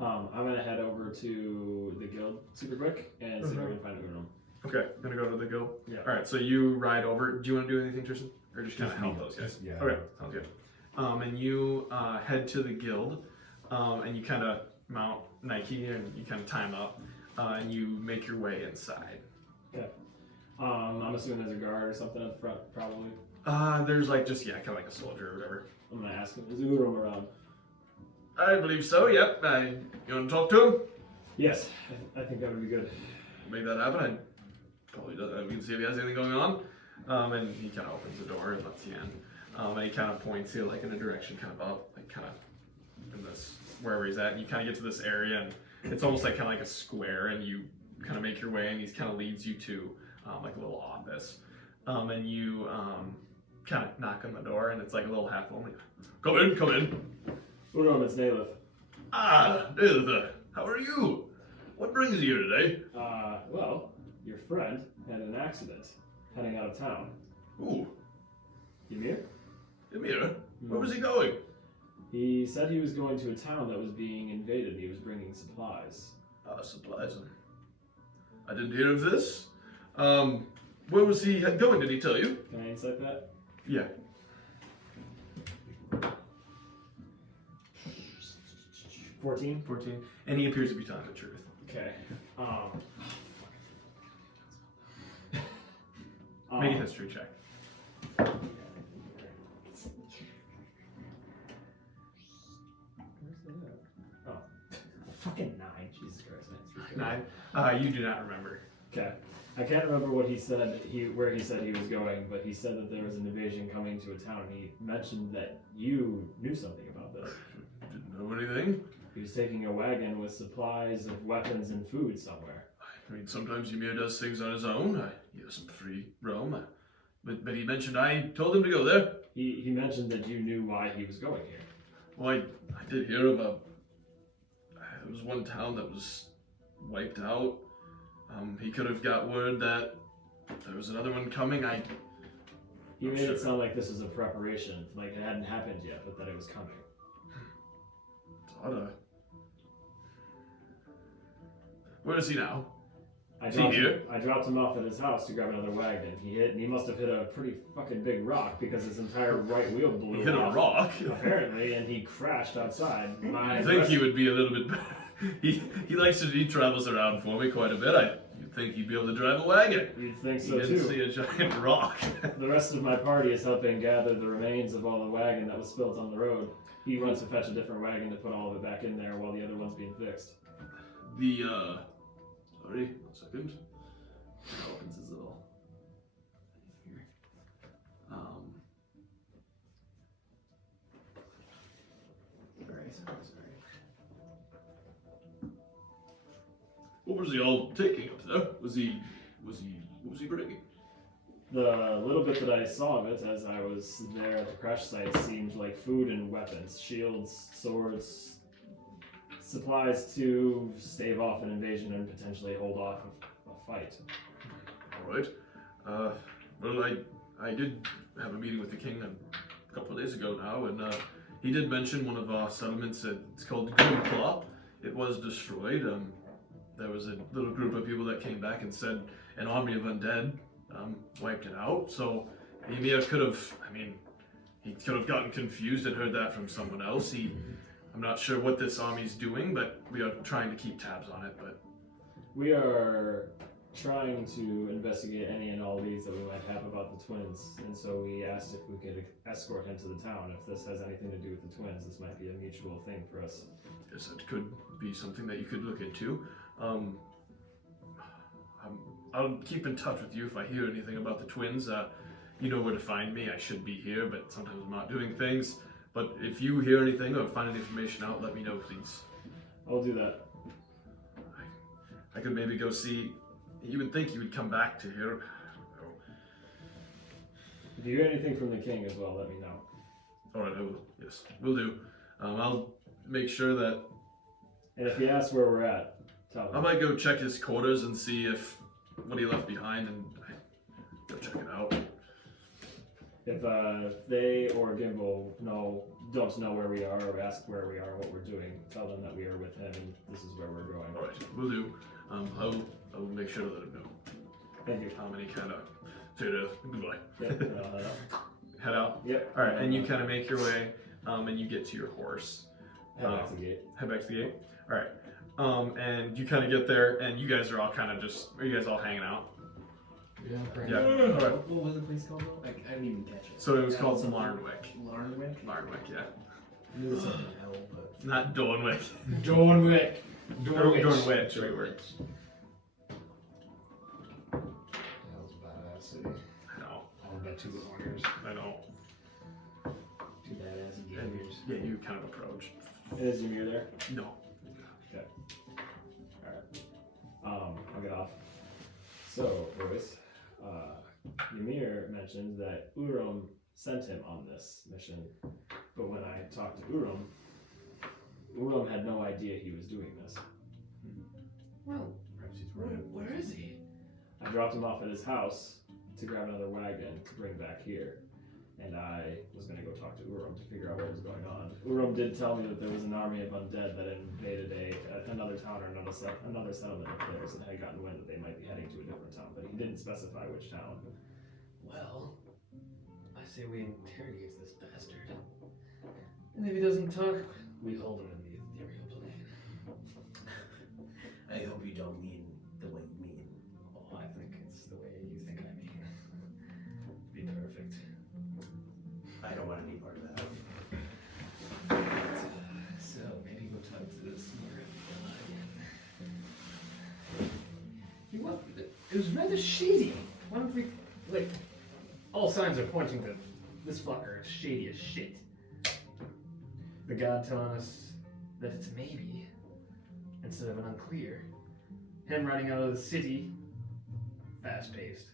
I'm gonna head over to the guild super quick and see if I can find Urim. Okay, gonna go to the guild. Yeah. All right, so you ride over. Do you want to do anything, Tristan, or just kind of help those guys? Yeah. Okay, sounds good. And you head to the guild, and you kind of mount Nike and you kind of time up, and you make your way inside. Okay. I'm assuming there's a guard or something at the front, probably. There's like just kind of like a soldier or whatever. I'm gonna ask him, is Urim around? I believe so. Yep. You want to talk to him? Yes, I think that would be good. Make that happen. I probably does. We can see if he has anything going on. And he kind of opens the door and lets you in. And he kind of points you like in a direction kind of up, like kind of in this wherever he's at. And you kind of get to this area, and it's almost like kind of like a square. And you kind of make your way, and he kind of leads you to like a little office. And you kind of knock on the door, and it's like a little half open. Come in, come in. Urim, it's Nalith. Ah, Elitha, how are you? What brings you here today? Well, your friend had an accident heading out of town. Ooh, Yamir? Yamir, where was he going? He said he was going to a town that was being invaded. He was bringing supplies. Supplies. I didn't hear of this. Where was he going? Did he tell you? Can I insight that? Yeah. 14. 14. And he appears to be telling the truth. Okay. Make a history check. Oh. Fucking 9. Jesus Christ, man. 9. You do not remember. Okay. I can't remember what he said, where he said he was going, but he said that there was an invasion coming to a town. He mentioned that you knew something about this. Didn't know anything. He was taking a wagon with supplies of weapons and food somewhere. I mean, sometimes Ymir does things on his own. He has some free roam. But he mentioned I told him to go there. He mentioned that you knew why he was going here. Well, I did hear about. There was one town that was wiped out. He could have got word that there was another one coming. He I'm made sure. it sound like this was a preparation, like it hadn't happened yet, but that it was coming. Where is he now? I Is he dropped, here? him, I dropped him off at his house to grab another wagon. He must have hit a pretty fucking big rock because his entire right wheel blew He hit a off, rock. apparently, and he crashed outside. I think he would be a little bit better. He travels around for me quite a bit. You'd think he'd be able to drive a wagon. You'd think He so didn't too. see a giant rock. The rest of my party is helping gather the remains of all the wagon that was spilt on the road. He went to fetch a different wagon to put all of it back in there while the other one's being fixed. Sorry, 1 second. He opens his little here. Sorry. What What was he all taking up there? What was he bringing? The little bit that I saw of it as I was there at the crash site seemed like food and weapons, shields, swords, supplies to stave off an invasion and potentially hold off a fight. All right. Well, I did have a meeting with the king a couple of days ago now, and he did mention one of our settlements. It's called Grimclaw. It was destroyed. There was a little group of people that came back and said an army of undead wiped it out. So Yamir could have, he could have gotten confused and heard that from someone else. I'm not sure what this army's doing, but we are trying to keep tabs on it. But We are trying to investigate any and all leads that we might have about the twins, and so we asked if we could escort him to the town. If this has anything to do with the twins, this might be a mutual thing for us. yes, it could be something that you could look into. I'll keep in touch with you if I hear anything about the twins. You know where to find me. I should be here, but sometimes I'm not doing things. But if you hear anything or find any information out, let me know, please. I'll do that. I could maybe go see. You would think you would come back to here. If you hear anything from the king as well, let me know. All right, I will. Yes, will do. I'll make sure that And if he asks where we're at, tell him. I might go check his quarters and see if what he left behind, and go check it out. If they or Gimbal don't know where we are or ask where we are, what we're doing, tell them that we are with him and this is where we're going. All right, will do. I will make sure to let him know. Thank you. How many kind of say it. Goodbye. Yep, and I'll head out. Head out. Yep. All right, and you kind of make your way, and you get to your horse. Head back to the gate. Head back to the gate. All right. And you kind of get there, and you guys are all kind of just. Are you guys all hanging out? Yeah. Yeah. All right. What was the place called though? I didn't even catch it. So it was called Larnwick. Larnwick? Larnwick, yeah. I knew it was something L, but. Not Dornwick. Dornwick. Dornwich, right word. That was a badass city. I know. Owned by two owners. I know. Two badass And gamers. yeah, you kind of approach. Is Yamir there? No. Okay. Alright. I'll get off. So, boys, Ymir mentioned that Urum sent him on this mission, but when I talked to Urum had no idea he was doing this. Well, Perhaps he's running. where is he? I dropped him off at his house to grab another wagon to bring back here, and I was going to go talk to Urum to figure out what was going on. Urum did tell me that there was an army of undead that invaded another town or another settlement of theirs and had gotten wind that they might be heading to a different town, but he didn't specify which town. Well, I say we interrogate this bastard. And if he doesn't talk, we hold him in the ethereal plane. I hope you don't mean the way you mean. Oh, I think it's the way you think I mean. Be perfect. I don't want to be part of that. So, maybe go talk to this more again. It was rather shady. Why don't we, all signs are pointing to this fucker is shady as shit. The god telling us that it's a maybe instead of an unclear. Him running out of the city, fast paced.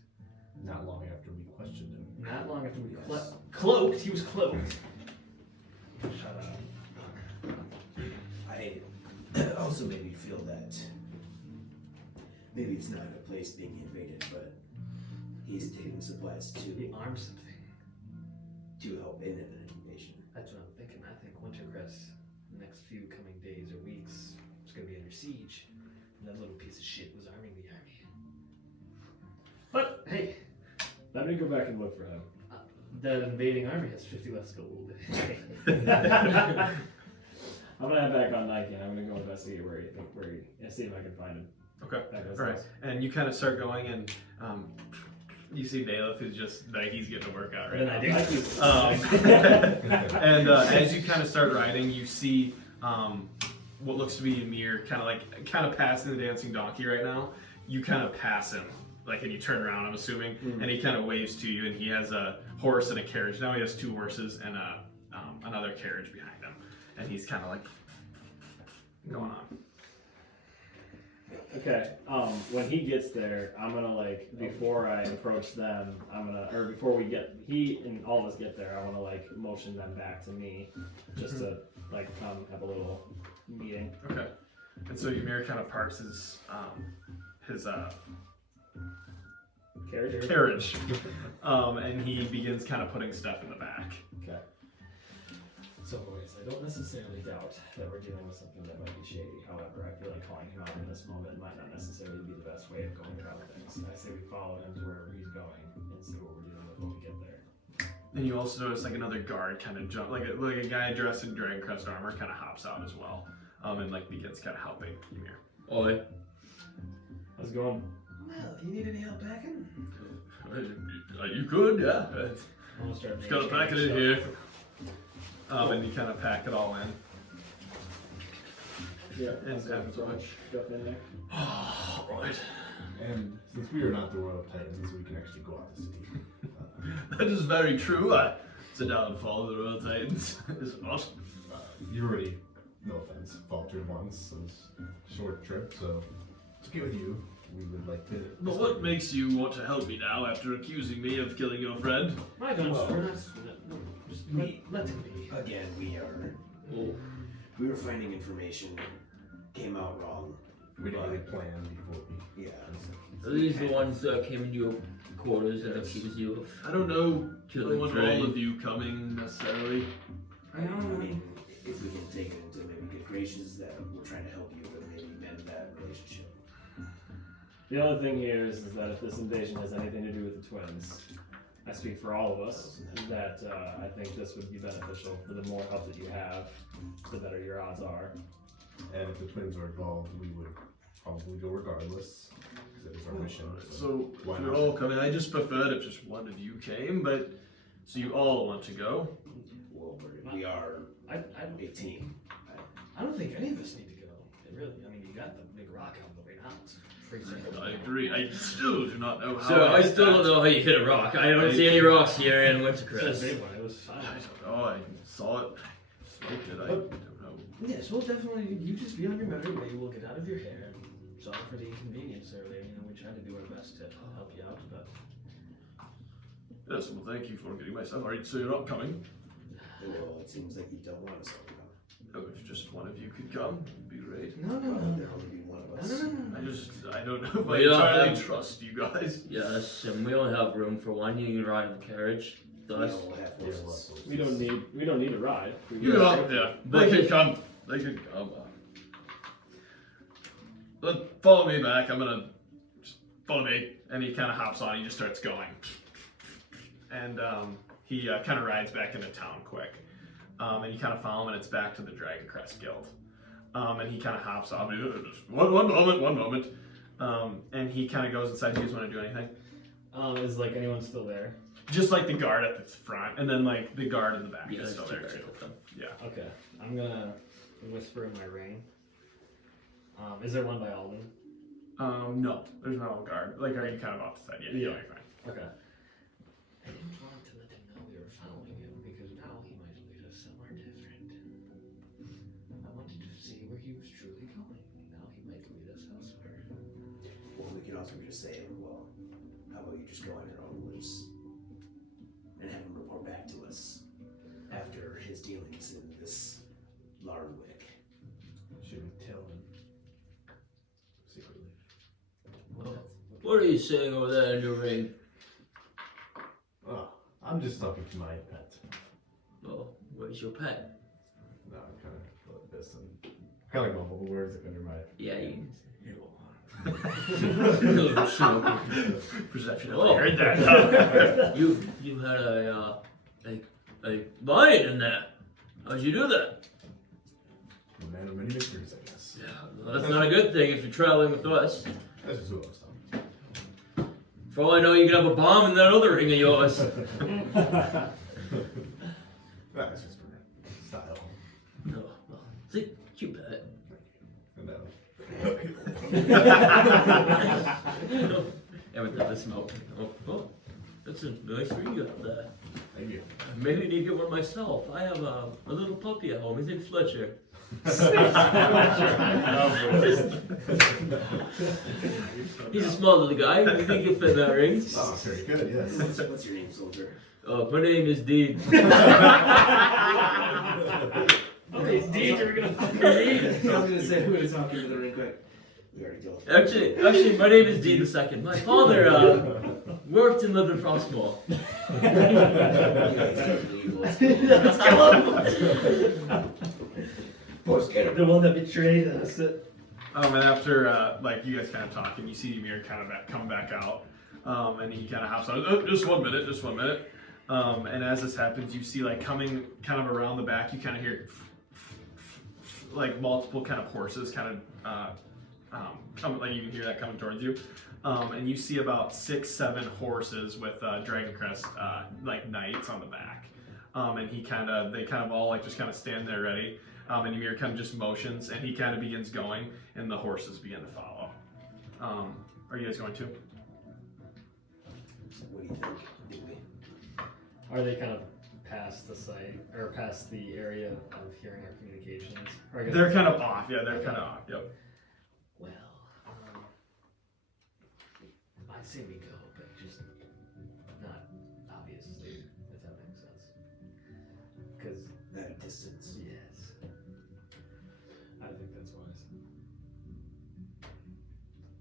Not long after we questioned him. Not long after we cloaked, he was cloaked. Shut up. I also maybe feel that maybe it's not a place being invaded, but he's taking supplies He to armed something. help in an invasion. That's what I'm thinking. I think Wintercrest, the next few coming days or weeks, is going to be under siege. And that little piece of shit was arming the army. But, hey, Let me go back and look for him. that invading army has 50 less gold. I'm gonna head back on Nike and I'm gonna go investigate where he see if I can find him. Okay. Back at his All right. house. And you kind of start going, and you see Daleth who's just Nike's getting a workout right Then now. I do. Nike's- And as you kind of start riding, you see what looks to be Ymir kind of passing the dancing donkey right now. You kind of pass him, and you turn around, I'm assuming, and he kind of waves to you, and he has a horse and a carriage. Now he has two horses and another carriage behind him, and he's kind of going on. Okay. When he gets there, I'm gonna before I approach them, before he and all of us get there, I wanna motion them back to me, just to come have a little meeting. Okay. And so Ymir kind of parks his carriage, and he begins kind of putting stuff in the back. Okay. So, boys, I don't necessarily doubt that we're dealing with something that might be shady. However, I feel like calling him out in this moment might not necessarily be the best way of going about things. I say we follow him to wherever he's going and see what we're dealing with when we get there. And you also notice another guard kind of jump, like a guy dressed in Dragon Crest armor kind of hops out as well, and begins kind of helping Ymir. Oi. How's it going? Well, you need any help packing? You could, yeah. I'm gonna start Just gotta pack it in stuff. here. And you kind of pack it all in. Yeah, And so much stuff in there. Right. And since we are not the Royal Titans, we can actually go out to sea. That is very true. It's a downfall of the Royal Titans, is it not? You already, no offense, faltered once. It was a short trip, so to be with you, we would like to. But what makes you want to help me now after accusing me of killing your friend? I don't know. Just let him be. Again, we were finding information, came out wrong. We didn't really plan before we. Yeah. Are these the ones that came into your quarters and accused you of? I don't know. I Killing don't want Thrane. all of you coming necessarily. I mean, if we can take it into maybe good graces that we're trying to help you and maybe mend that relationship. The only thing here is that if this invasion has anything to do with the twins, I speak for all of us, that I think this would be beneficial. For the more help that you have, the better your odds are. And if the twins are involved, we would probably go regardless, because it is our mission. So why if you're not? all coming, I just preferred if just one of you came, but so you all want to go? Well, we are I don't a team. I don't think any of us need to go. It really, I mean, you got the big rock out of the way now. It's pretty simple. I agree. I still do not know how. So I did still don't that. know how you hit a rock. I don't see any rocks here in It's a Wintercrest. big one. It was fine. I don't know. I saw it. Smoked it. I don't know. Yes, well, definitely. You just be on your merry way. We'll get out of your hair. Sorry for the inconvenience earlier. You know, we tried to do our best to help you out, but Yes. Well, thank you for getting myself. All right. So you're not coming. Well, it seems like you don't want us all to come. Oh, if just one of you could come, it'd be great. no. There'll only be one of us. I don't know if I We don't entirely have- trust you guys. Yes, and we only have room for one. You can ride in the carriage. We Thus, all have horses. We don't need a ride. You know, yeah. But They if- could come. They could come. Follow me back. I'm gonna just follow me. And he kind of hops on. He just starts going. And he kind of rides back into town quick. And you kind of follow him, and it's back to the Dragon Crest Guild. And he kind of hops off. One moment. And he kind of goes inside. Do you guys want to do anything? Is anyone still there? Just like the guard at the front, and then like the guard in the back yeah, is there's still two there guards too. with them. Yeah. Okay, I'm gonna whisper in my ring. Is there one by Alden? No, there's no guard. Like, are you kind of off the side? Yeah, Yeah. you're fine. Okay. I didn't want to let him know we were following him because now he might lead us somewhere different. I wanted to see where he was truly going. Now he might lead us elsewhere. Well, we can also just say, well, how about you just go on your own loose and have him report back to us after his dealings in this Larnwick. Should we tell him secretly? What are you saying over there in your ring? Oh, I'm just talking to my pet. Oh, where's your pet? No, I'm kind of like this and kind of like mumble words like under my. Yeah, you. Perception. Oh. I heard that. You had a lion in there. How'd you do that? A man of many mysteries, I guess. Yeah, well, that's not a good thing if you're traveling with us. That's just who I was talking For all I know, you could have a bomb in that other ring of yours. to. That's just for style. No, well, it's a cute pet. No. Everything the smoke. Oh, that's a nice ring you have there. Thank you. Maybe I need to get one myself. I have a little puppy at home. His name's Fletcher. He's a small little guy. You think he'll fit that ring? Oh, very good, yes. What's your name, soldier? My name is Dean. Okay, Dean, you're gonna fucking read. I was gonna say, who would have talked into the ring quick? We already told. Actually, my name is Dean II. My father worked and lived in Frostmore. Let's kill him. The one that betrayed us. And after like you guys kind of talk, and you see Yamir kind of come back out, and he kind of hops on. Just 1 minute, just 1 minute. And as this happens, you see like coming kind of around the back, you kind of hear like multiple kind of horses kind of come, like you can hear that coming towards you. And you see about 6, 7 horses with Dragon Crest like knights on the back. And they kind of all like just kind of stand there ready. And Ymir kind of just motions, and he kind of begins going, and the horses begin to follow. Are you guys going to? What do you think? Do we? Are they kind of past the site, or past the area of hearing our communications? Or I guess They're kind of off. Yeah, they're kind of off. Yep. Well, I'd say we go, but just not obviously, if that makes sense. Because At a distance. yes. I think that's wise.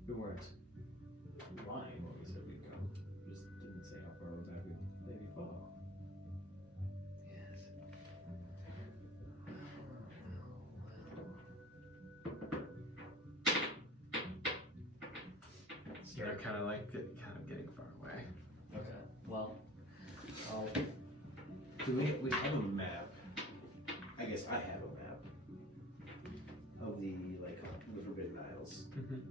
We weren't lying when we said we'd come. Just didn't say how far back we'd maybe follow. Yes. They're kind of like getting far away. Okay. Well, I'll Do we have a map? I guess I have a map of the Forbidden Isles.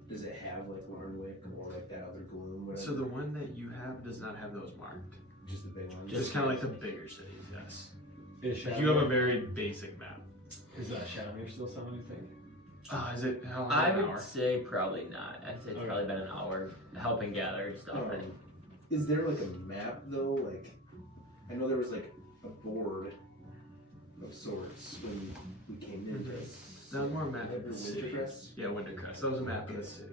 Does it have like Larnwick or like that other gloom? Whatever? So the one that you have does not have those marked. Just the big one. Just kind of like the bigger cities. Yes. is You have a very basic map. Is Shadowmere still someone you think? Is it? How long? I An would hour? say probably not. I'd say it's Okay. probably been an hour helping gather stuff. Oh. And Is there like a map though? Like, I know there was like a board of sorts when we came into this. No, more map of the city. Wintercrest? Yeah, Wintercrest. That was a map of the city.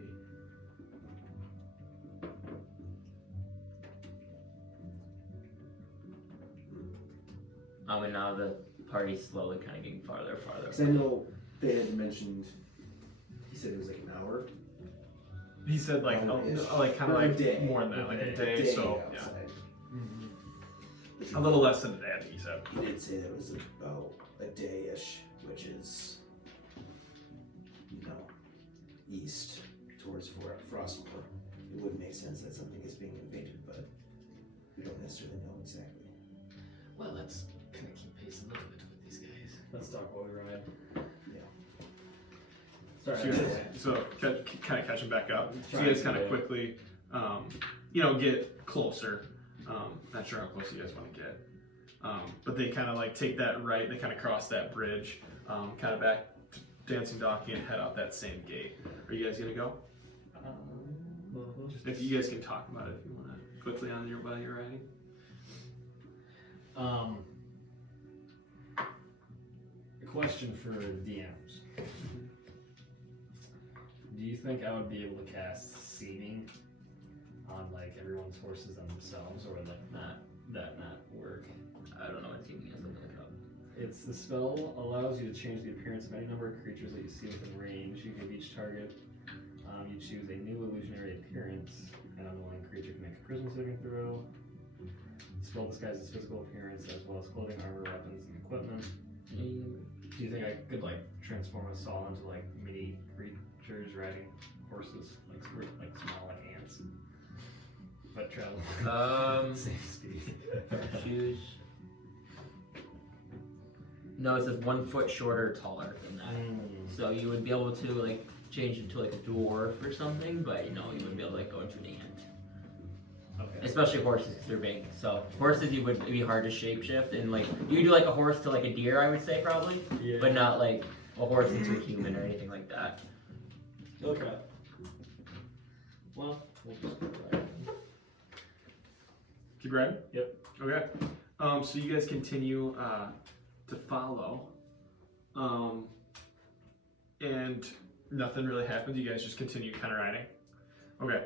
and now the party's slowly kind of getting farther and farther. Because I know they had mentioned. He said it was like an hour. He said like Hour-ish. like kind of Or a like day. more than that, like a day. So yeah, outside. a little less than a day. I think he said. He did say that was about a day-ish, which is, east towards Frostmore. It would make sense that something is being invaded, but we don't necessarily know exactly. Well, let's kind of keep pace a little bit with these guys. Let's talk while we ride. So, kind of catching back up. So you Trying guys kind to. of quickly, get closer. Not sure how close you guys want to get. But they kind of like take that right. They kind of cross that bridge, kind of back to Dancing Donkey and head out that same gate. Are you guys gonna go? If you guys can talk about it, if you want to quickly while you're riding. A question for DMs. Do you think I would be able to cast seeding on like everyone's horses and themselves, or would that not work? I don't know what team is. Look it up. It's the spell allows you to change the appearance of any number of creatures that you see within range. You give each target you choose a new illusionary appearance, and unwilling creature can make a charisma saving throw. The spell disguises physical appearance as well as clothing, armor, weapons, and equipment. Do you think I could like transform us all into like mini creatures riding horses, like small like ants, but travel same speed? Shoes. No, it says 1 foot shorter or taller than that. So you would be able to like change into like a dwarf or something, but you wouldn't be able to like go into an ant. Okay. Especially horses, because they're big. So horses, it'd be hard to shapeshift, and like you could do like a horse to like a deer, I would say probably, Yeah. but not like a horse into a human or anything like that. Okay. Well, we'll just ride. Keep riding? Yep. Okay. So you guys continue to follow. and nothing really happens. You guys just continue kind of riding. Okay.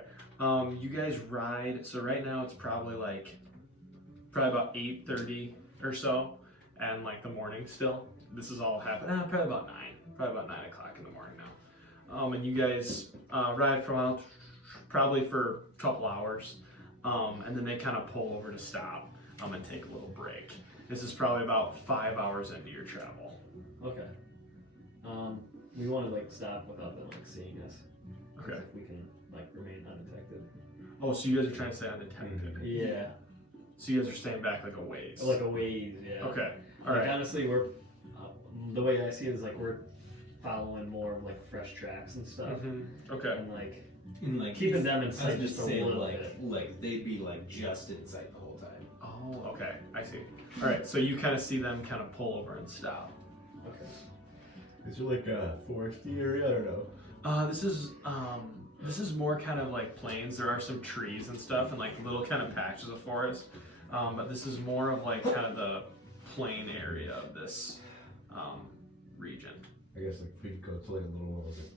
You guys ride. So right now it's probably about 8:30 or so, and like the morning still. This is all happening. Probably about 9. Probably about 9 o'clock in the morning now. And you guys ride for a while, probably for a couple hours, and then they kind of pull over to stop and take a little break. This is probably about 5 hours into your travel. Okay. We want to like stop without them like seeing us. Okay. If we can like remain undetected. Oh, so you guys are trying to stay undetected. Yeah. So you guys are staying back like a ways. Like a ways, yeah. Okay. All Like right. honestly, we're the way I see it is like we're following more of like fresh tracks and stuff, Okay. and like And like keeping them in I was sight just a saying, little like, bit. like they'd be like just in sight the whole time. Oh, okay. I see. All right. So you kind of see them kind of pull over and stop. Okay. Is there like a foresty area? I don't know. This is more kind of like plains. There are some trees and stuff, and like little kind of patches of forest. But this is more of like kind of the plain area of this region. I guess like if we could go to like a little one of those like,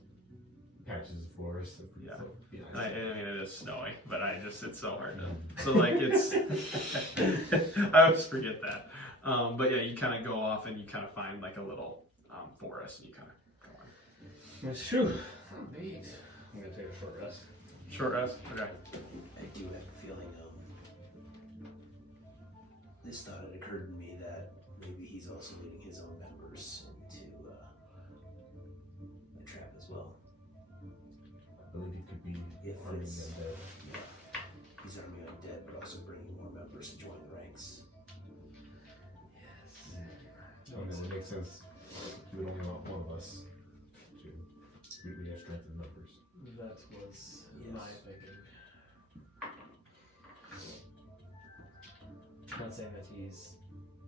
patches of forest. That would Yeah. be And I nice. mean, it is snowing, but it's so hard to. So like it's, I always forget that. But yeah, you kind of go off and you kind of find like a little forest, and you kind of go on. That's true. Indeed. I'm gonna take a short rest. Short rest. Okay. I do have a feeling, this thought had occurred to me that maybe he's also leading his own members into a trap as well. I believe he could be If arming it's- them there. Yeah. He's arming undead, but also bringing more members to join the ranks. Yes. I mean, it would make sense. We would only want one of us to. We have strength in numbers. That was my thinking. I'm not saying that he's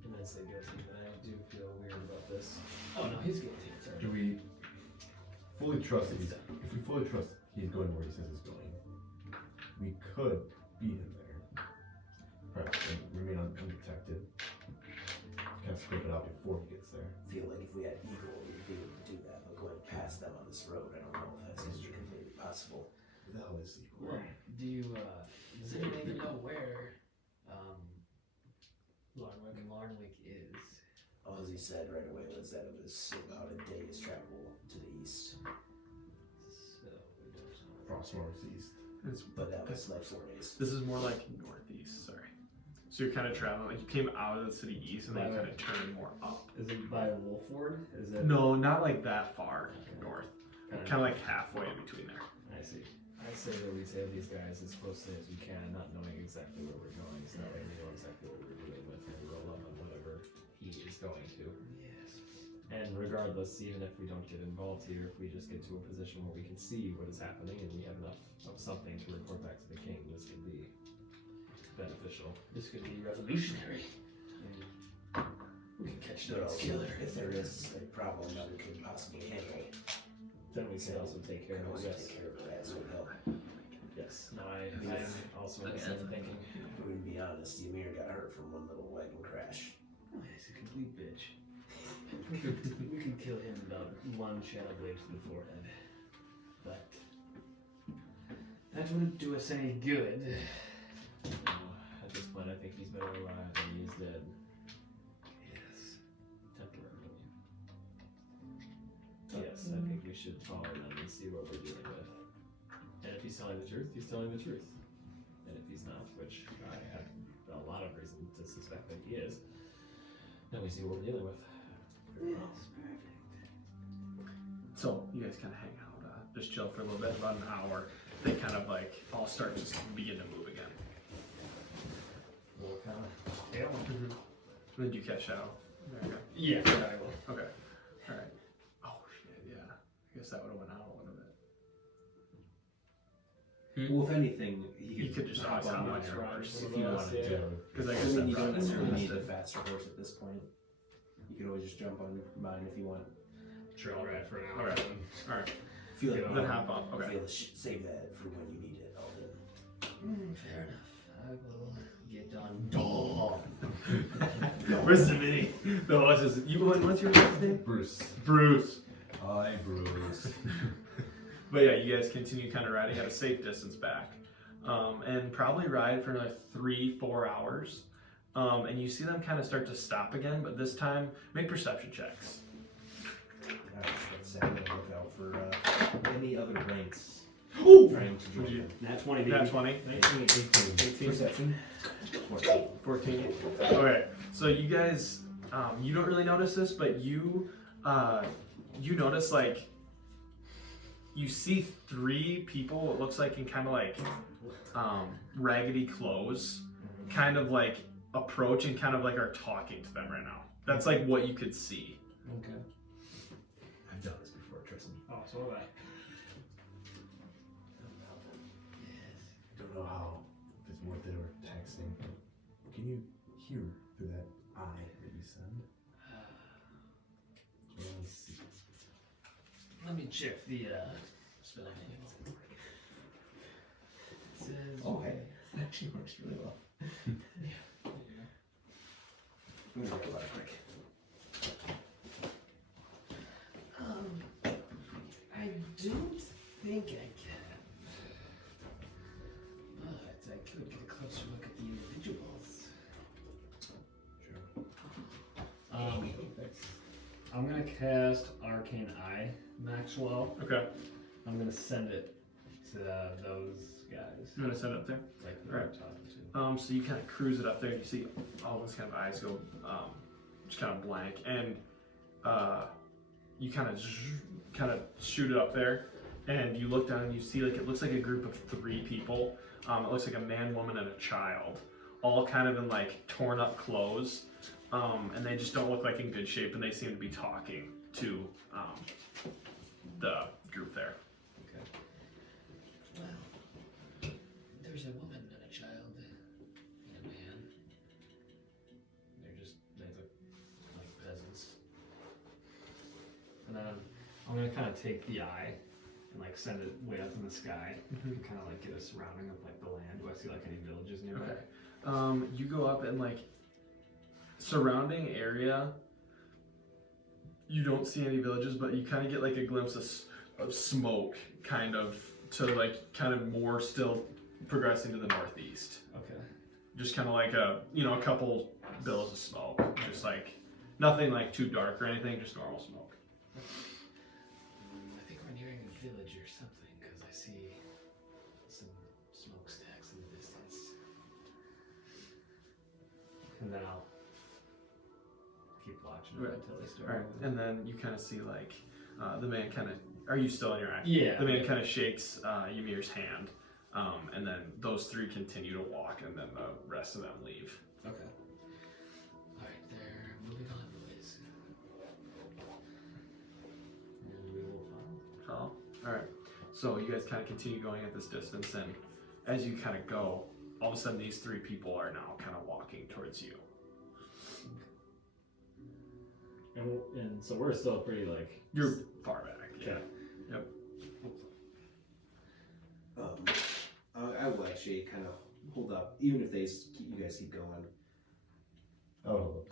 immensely guilty, but I do feel weird about this. Oh no, he's guilty. It's already. Do we fully trust he's, if we fully trust he's going where he says he's going, we could beat him there. Perhaps and remain undetected. Kind of scrape it out before he gets there. I feel like if we had Eagle, we'd be able to do that, but going past them on this road, I don't know if that's completely possible. Who the hell is equal? Well, do you, does anyone even know where, Larnwick is? All he said right away was that it was about a day's travel to the east, So, we don't know. Frost northeast. but that was like 4 days. This is more like northeast. Sorry. So you're kind of traveling. Like you came out of the city east, and then you kind of turned more up. Is it by Wolford? Is it? No, not like that far north. Kinda- Kind of like halfway in between there. I see. I'd say that we save these guys as closely as we can, not knowing exactly where we're going, so that way we know exactly what we're dealing with and roll up on whatever he is going to. Yes. And regardless, even if we don't get involved here, if we just get to a position where we can see what is happening and we have enough of something to report back to the king, this can be beneficial. This could be revolutionary. We can catch the Well, killer. if there is a problem that we could possibly handle, Then we can also take we care can of it. also Yes. take care of it as well. Yes. No, I'm also in the same thinking. If we can be honest, Yamir got hurt from one little wagon crash. Oh, he's a complete bitch. We can kill him without one shadow blade to the forehead. But that wouldn't do us any good. At this point, I think he's better alive than he is dead. Yes. Temporarily. Yes, I think we should follow them and see what we're dealing with. And if he's telling the truth, he's telling the truth. And if he's not, which I have a lot of reason to suspect that he is, then we see what we're dealing with. Yes, perfect. So you guys kind of hang out, just chill for a little bit, about an hour. They kind of like all start just begin to move again. We'll kind of tail him. Then you catch out. There you go. Yeah, I will. Okay. All right. Oh shit. Yeah. I guess that would have went out a little bit. Well, if anything, You could just hop always on hop one on your horse. if you wanted to. Because I I guess mean, that you don't probably necessarily need the rested. faster horse at this point. You could always just jump on mine if you want. Sure, I'll ride for an hour. Okay. All right. Feel Yeah. like Then hop off. I Okay. feel save that for when you need it, Alden. Fair enough. I will get on. Where's the mini? The horse is. What's your horse's name? Bruce. Bruce. Hi, Bruce. But yeah, you guys continue kind of riding at a safe distance back, and probably ride for like 3-4 hours. And you see them kind of start to stop again, but this time make perception checks. Let's say I'm gonna look out for any other ranks Ooh! trying to join them. Nat 20, baby. Nat 20. 19, 18. Perception. 14. Okay, so you guys, you don't really notice this, but you notice like you see 3 people. It looks like in kind of like raggedy clothes, kind of like approach and kind of like are talking to them right now. That's like what you could see. Okay. I've done this before, trust me. Oh, so have I. Don't know how, if it's worth it or texting. Can you hear through that eye that you send? Let me see. Let me check the spell manual. It says, Oh, hey. That actually works really well. I'm gonna go quick. I don't think I can. But I could get a closer look at the individuals. I'm gonna cast Arcane Eye, Maxwell. Okay, I'm gonna send it to those guys. you want to set it up there? Like the Right. talking to. So you kind of cruise it up there. You see all those kind of eyes go just kind of blank, and you kind of shoot it up there, and you look down and you see like it looks like a group of 3 people. It looks like a man, woman, and a child, all kind of in like torn up clothes, and they just don't look like in good shape, and they seem to be talking to the group there. Well, there's a woman and a child and a man. They look like peasants. And then I'm gonna kind of take the eye and like send it way up in the sky and kind of like get a surrounding of like the land. Do I see like any villages nearby? Okay. You go up and like surrounding area. You don't see any villages, but you kind of get like a glimpse of smoke, kind of to like kind of more still progressing to the northeast. Okay. Just kind of like a couple billows of smoke, just like nothing like too dark or anything, just normal smoke. I think we're nearing a village or something because I see some smokestacks in the distance. And then I'll keep watching Right. until they start. All right, and then you kind of see like the man kind of. Are you still in your action? Yeah. The man kind of shakes Yamir's hand, and then those 3 continue to walk, and then the rest of them leave. Okay. Alright, they're moving on, boys. And we will follow. Oh, all right. So you guys kind of continue going at this distance, and as you kind of go, all of a sudden these 3 people are now kind of walking towards you. And so we're still pretty like. You're far back. Okay. Yep. I will actually kind of hold up, even if you guys keep going. Oh.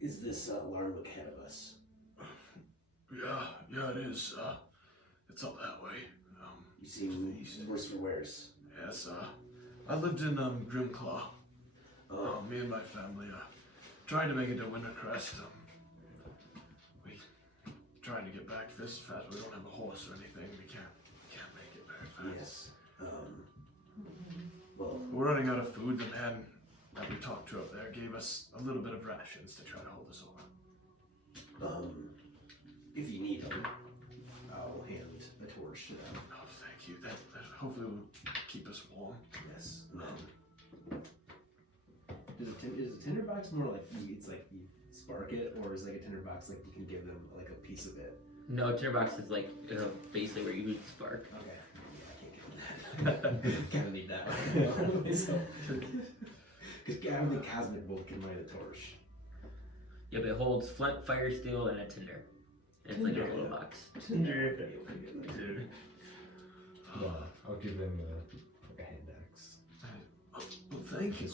Is this Larnwick ahead of us? Yeah, it is. It's up that way. You seem worse for wears. Yes, I lived in Grimclaw. Me and my family trying to make it to Wintercrest. We trying to get back this fast. We don't have a horse or anything. We can't make it very fast. Yes. Well, We're running out of food. The man that we talked to up there gave us a little bit of rations to try to hold us over. if you need them, I'll hand a torch to them. Oh, thank you. That hopefully will keep us warm. yes. Is a tinderbox more like it's like you spark it, or is like a tinderbox like you can give them like a piece of it? No, tinderbox is like basically where you would spark. Okay. Yeah, I can't give them that. Kind of need that one. Because I don't think Cosmic Bolt can light a torch. Yeah, but it holds flint, fire, steel, and a tinder. It's like a little box. Tinder. I'll give them like a hand axe. Well, thank you.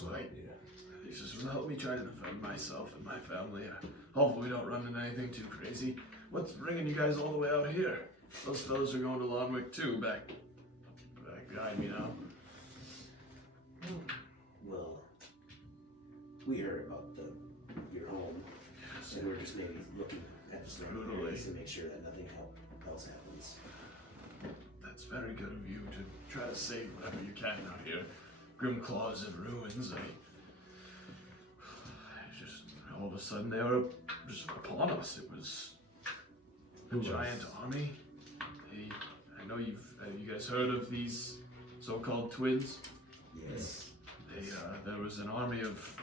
This just will help me try to defend myself and my family. Hopefully we don't run into anything too crazy. what's bringing you guys all the way out here? Those fellas are going to Larnwick too, back behind me now. Well, we heard about your home, and we're just maybe looking at the surrounding areas to make sure that nothing else happens. That's very good of you to try to save whatever you can out here. Grimclaw's in ruins. I just all of a sudden they were just upon us. It was a giant army. I know have you guys heard of these so-called twins? Yes. There was an army of.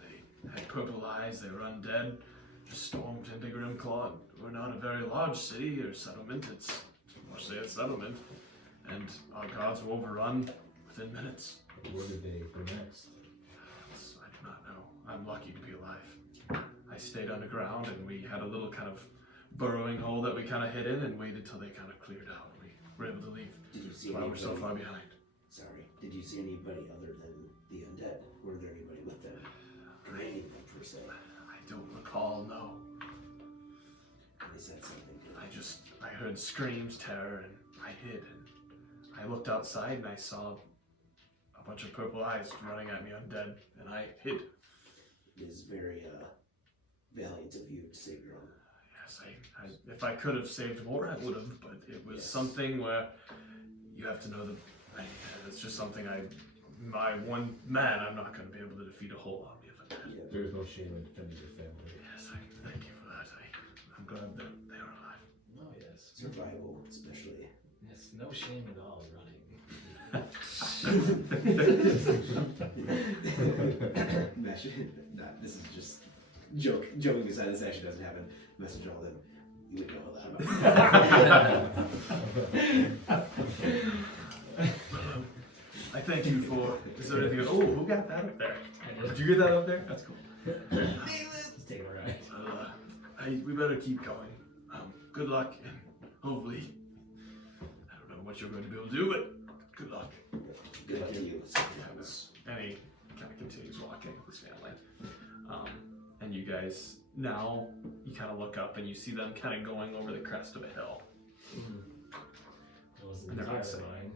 They had purple eyes. They were undead. Just stormed into Grimclaw. We're not a very large city or settlement. It's mostly a settlement, and our guards were overrun within minutes. Where did they go next? I do not know. I'm lucky to be alive. I stayed underground, and we had a little kind of burrowing hole that we kind of hid in and waited till they kind of cleared out. We were able to leave. Did you see That's why anybody? we're so far behind. Sorry. Did you see anybody other than the undead? Were there anybody with them? Or anything per se? I don't recall, no. They said something. I heard screams, terror, and I hid. And I looked outside and I saw a bunch of purple eyes running at me undead, and I hid. It is very valiant of you to save your own. Yes, if I could have saved more, I would have, but it was something where you have to know that it's just something my one man, I'm not going to be able to defeat a whole army of undead. Yeah. There is no shame in defending your family. Yes, thank you for that. I'm glad that they are alive. Oh, yes. Survival, especially. Yes, no shame at all running. This is just joking aside. This actually doesn't happen. Message all them. You would know all that about. I thank you for. Is there anything? Oh, who got that up there? Did you get that up there? That's cool. Let's take a ride. We better keep going. Good luck, and hopefully, I don't know what you're going to be able to do, but good luck. Good luck to you. And he kind of continues walking with his family. And you guys, now, you kind of look up and you see them kind of going over the crest of a hill. That wasn't And they're not entirely saying. mine.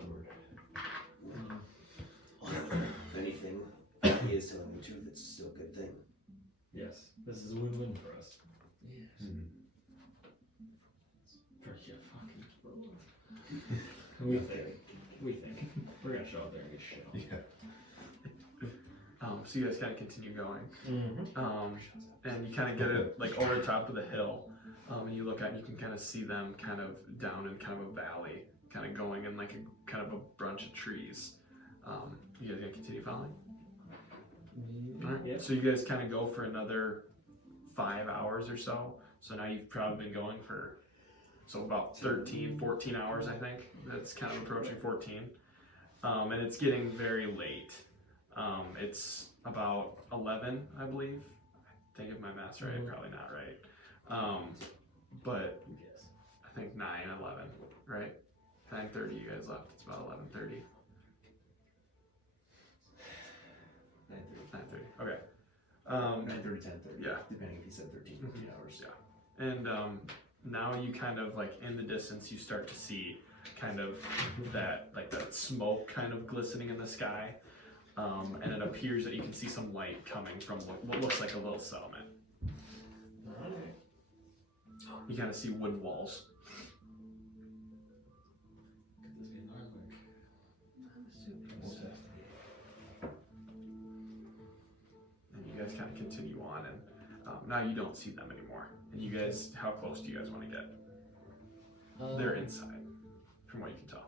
Onward. If anything, he is telling the truth. It's still a good thing. Yes, this is a win-win for us. Yes. For your fucking We think. We're gonna show up there and get shit on. Yeah. So you guys kind of continue going. Mm-hmm. And you kind of get it like over the top of the hill. And you look out and you can kind of see them kind of down in kind of a valley, kind of going in like a kind of a bunch of trees. You guys gonna continue following? Alright. Yeah. So you guys kind of go for another 5 hours or so. So now you've probably been going for about 13, 14 hours, I think. That's kind of approaching 14. And it's getting very late. It's about 11, I believe. I think if my math's right, probably not right. But Yes. I think 9, 11, right? 9:30 you guys left. It's about 11:30. 9:30. Okay. 9:30, 10:30. Yeah. Depending if he said 13, 14 hours. Yeah. And now you kind of like in the distance you start to see kind of that smoke kind of glistening in the sky. And it appears that you can see some light coming from what looks like a little settlement. Alright. You kind of see wooden walls. Could this be Larnwick? I'm assuming so. And you guys kind of continue on, and now you don't see them anymore. And you guys, how close do you guys want to get? They're inside, from what you can tell.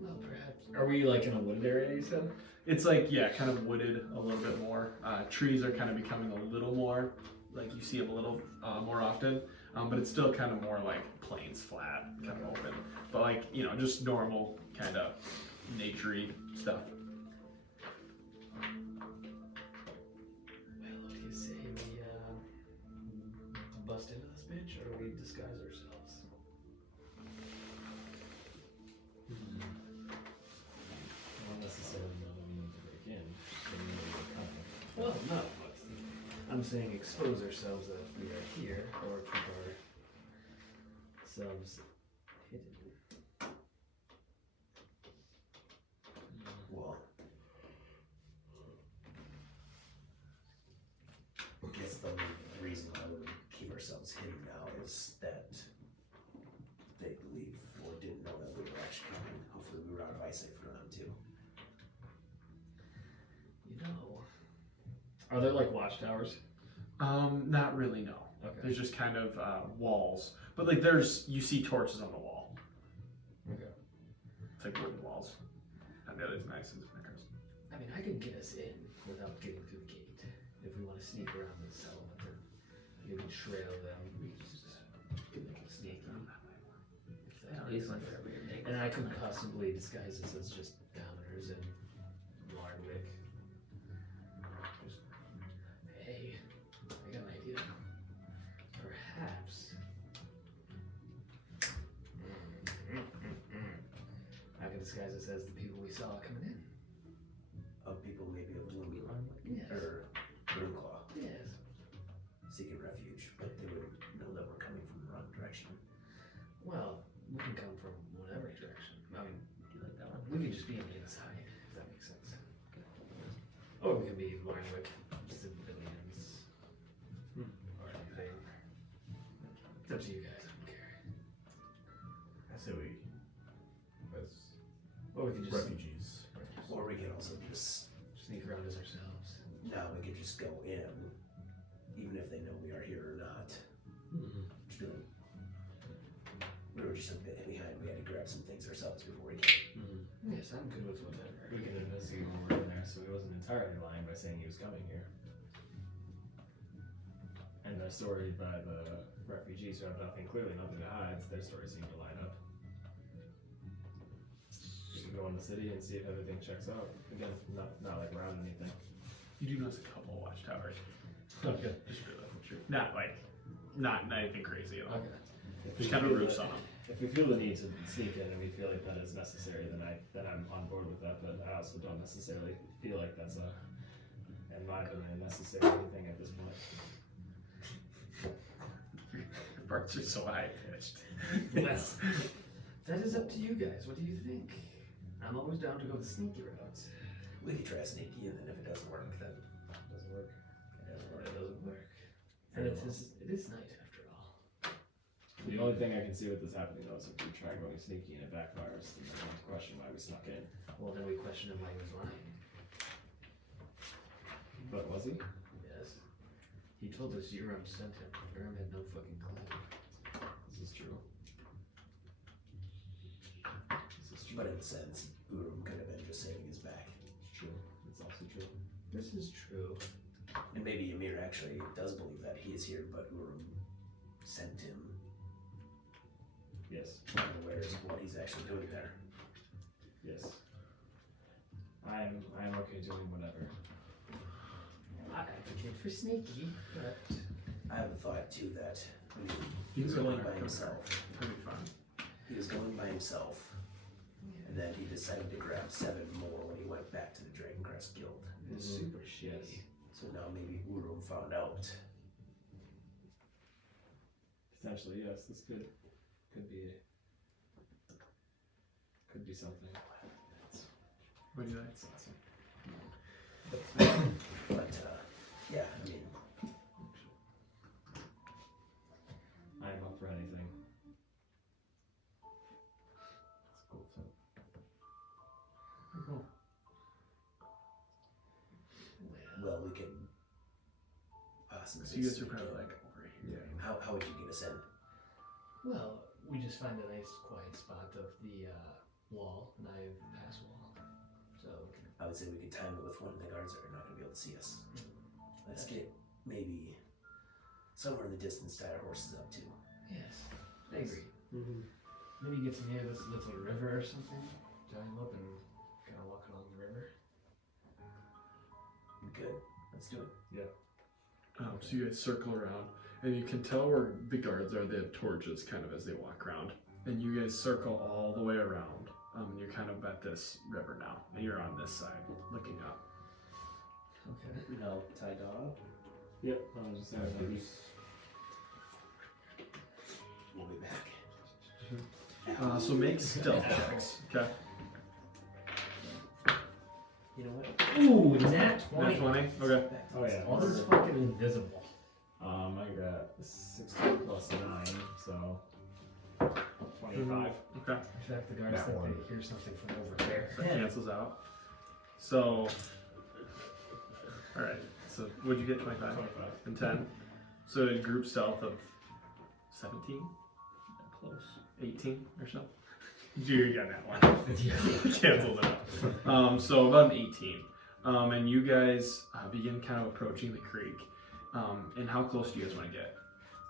Well, perhaps. Are we like in a wooded area, you said? It's like, yeah, kind of wooded a little bit more. Trees are kind of becoming a little more, like you see them a little more often, but it's still kind of more like plains, flat, kind of open. But like, you know, just normal kind of naturey stuff. Well, what do you say we bust into this bitch, or we disguise ourselves? Not necessarily know that we need to break in. I'm saying expose ourselves that we are here, or keep ourselves hidden. Well, I guess the only reason why we would keep ourselves hidden now is that they believe or didn't know that we were actually coming. Hopefully we were out of eyesight for them too. You know, are there like watchtowers? Not really, no. Okay. There's just kind of walls. But like you see torches on the wall. Okay. It's like wooden walls. And that is nice as knickers. I mean, I can get us in without getting through the gate. If we want to sneak around the settlement and maybe trail them, we just get a little sneaky. And I can possibly disguise us as just commoners in Larnwick. Just, hey, I got an idea. Perhaps. I can disguise us as the people we saw coming in. Of people maybe of Bloom Yes. or Grimclaw Yes. seeking refuge, but they would know that we're coming from the wrong direction. Well, we can come from whatever direction. I mean, You like that one? we can just be on the inside, if that makes sense. Or we can be Larnwick civilians. Or anything. It's up to you guys, I don't care. I say we, as Or we can just refugees. Or we could also just, sneak around as ourselves. now we could just go in, even if they know we are here or not. Just be like, we were just a bit behind, we had to grab some things ourselves before we came. Yes, I'm good with whatever. We can investigate when we're in there, so he wasn't entirely lying by saying he was coming here. And the story by the refugees who have clearly nothing to hide, their stories seem to line up. We can go in the city and see if everything checks out. Again, not like around anything. You do notice a couple of watchtowers. Okay. Just for the future. Not anything crazy at all. Okay. Just kind of roofs on them. If we feel the need to sneak in and we feel like that is necessary, then I'm on board with that. But I also don't necessarily feel like that's in my opinion, a necessary thing at this point. Parts are so high pitched. Well, that is up to you guys. What do you think? I'm always down to go the sneaky routes. We could try sneaky, and then if it doesn't work, then Doesn't work. It doesn't work. And it is night after all. The only thing I can see with this happening though is if we try going sneaky and it backfires, then we're going to question why we snuck in. Well, then we question him why he was lying. But was he? Yes. He told us Urim sent him. Urim had no fucking clue. This is true. This is true. but in a sense, Urim could have been just saving his back. It's true. It's also true. This is true. And maybe Yamir actually does believe that he is here, but Urim sent him Yes. unaware of what he's actually doing there. Yes. I'm okay doing whatever. I advocate for sneaky, but I have a thought too that I mean, You he was can go going in by there. himself. That'd be fun. He was going by himself, and then he decided to grab 7 more when he went back to the Dragon Crest Guild. it's super shitty. So now maybe Urim found out. Potentially, yes. This could be something. What do you like? But yeah, I mean, I'm up for anything. It's cool too. Cool. well, we can possibly. So you guys are sneak probably in. like over here. How would you get us in? Well, we just find a nice quiet spot of the wall, and I have a pass wall. So I would say we could time it with one of the guards that are not going to be able to see us. Let's get maybe somewhere in the distance, tie our horses up too. yes, I agree. Maybe get near this little river or something. Tie him up and kind of walk along the river. Good. Let's do it. So you guys circle around, and you can tell where the guards are. They have torches kind of as they walk around. And you guys circle all the way around. You're kind of at this river now, and you're on this side, looking up. Okay. No, tie dog. Yep, I was just saying that. We'll be back. So make stealth checks. Okay. You know what? Ooh, nat 20. Nat 20? Okay. Oh yeah. All this is fucking invisible. I got 16 plus 9, so 25. Okay. In fact, the guards That think one. they hear something from over there. That cancels out. So, alright. So, what'd you get? 25? 25. And 10. So, a group stealth of 17? Close. 18 or so? You got that one. Cancels out. So, about an 18. And you guys begin kind of approaching the creek. And how close do you guys want to get?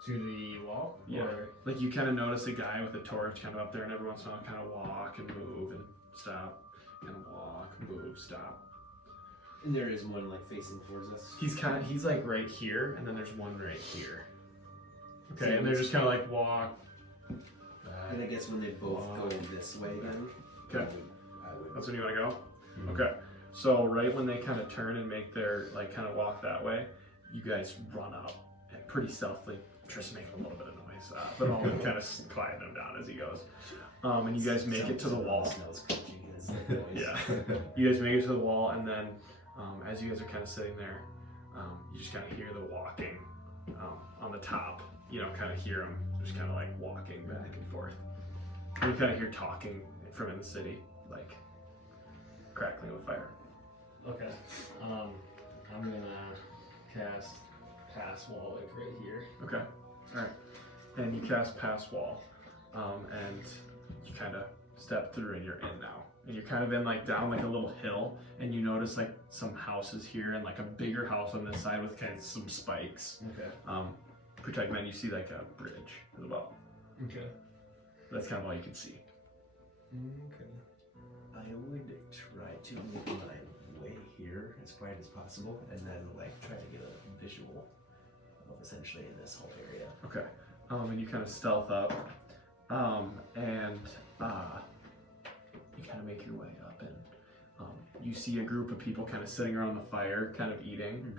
To the wall? Yeah. Or... Like you kind of notice a guy with a torch kind of up there, and every once in a while kind of walk and move and stop, kind of walk, move, stop. And there is one like facing towards us. He's like right here, and then there's one right here. Okay, and they're just kind of like walk. And I guess when they both go this way then. Okay. I would. That's when you want to go? Okay. So right when they kind of turn and make their, like kind of walk that way, you guys run up and pretty stealthily, just making a little bit of noise, but all kind of quieting him down as he goes. And you guys make it to the wall. Smells crunchy as noise. Yeah. You guys make it to the wall, and then as you guys are kind of sitting there, you just kind of hear the walking on the top. You know, kind of hear them just kind of like walking back and forth. And you kind of hear talking from in the city, like crackling with fire. Okay. I'm gonna cast Pass Wall like right here. Okay. Alright. And you cast Pass Wall. And you kind of step through and you're in now. And you're kind of in like down like a little hill, and you notice like some houses here and like a bigger house on this side with kind of some spikes. Okay. Protect men, you see like a bridge as well. Okay. That's kind of all you can see. Okay. I would try to make my way here as quiet as possible, and then like try to get a visual of essentially in this whole area. Okay. And you kind of stealth up, and you kind of make your way up, and you see a group of people kind of sitting around the fire, kind of eating.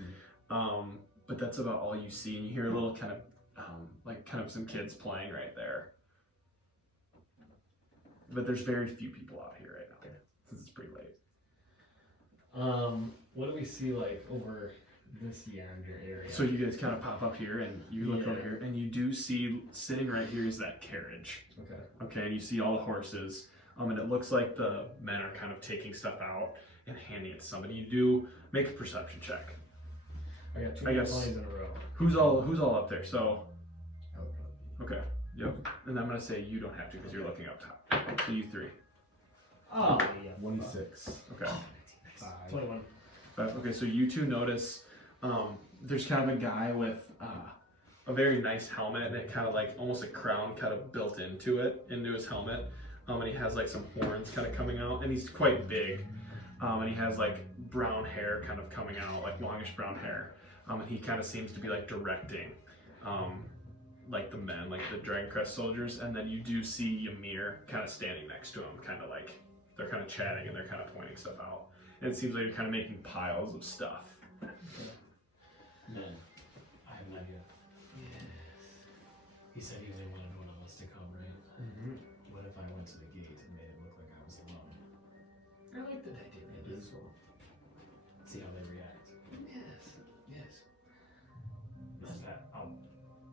But that's about all you see, and you hear a little kind of like kind of some kids playing right there. But there's very few people out here right now since it's pretty late. What do we see like over this yonder area? So you guys kind of pop up here, and you look over here, and you do see sitting right here is that carriage. Okay. Okay, and you see all the horses, and it looks like the men are kind of taking stuff out and handing it to somebody. You do make a perception check. I got two I guess- 20s in a row. Who's all up there? So I would probably okay, yep. And I'm gonna say you don't have to because you're looking up top. So you three. Oh, yeah. 26. Okay. 21. Okay, so you two notice there's kind of a guy with a very nice helmet, and it kind of like almost a crown kind of built into his helmet. And he has like some horns kind of coming out, and he's quite big. And he has like brown hair kind of coming out, like longish brown hair. And he kind of seems to be like directing like the men, like the Dragon Crest soldiers. And then you do see Yamir kind of standing next to him, kind of like they're kind of chatting and they're kind of pointing stuff out. And it seems like you're kind of making piles of stuff. Man, I have an idea. Yes. He said he only wanted one of us to come, right? Mm-hmm. What if I went to the gate and made it look like I was alone? I like that idea. Maybe as well. See how they react. Yes. Yes. Is that out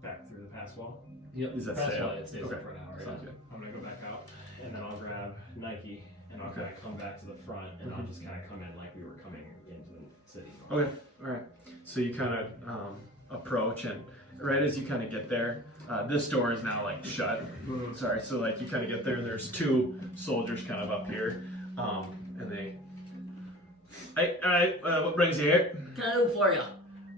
back through the pass wall? Yep. Is that Pass sail? Wall, it stays Okay. up for an hour. Sounds good. I'm gonna go back out, and then I'll grab Nike, and I'll kind of come back to the front, and I'll just kind of come in like we were coming into the city. Okay, all right. So you kind of approach, and right as you kind of get there, this door is now like shut. Sorry. So like you kind of get there, and there's two soldiers kind of up here, and they. Hey, all right. What brings you here? Can I do for you?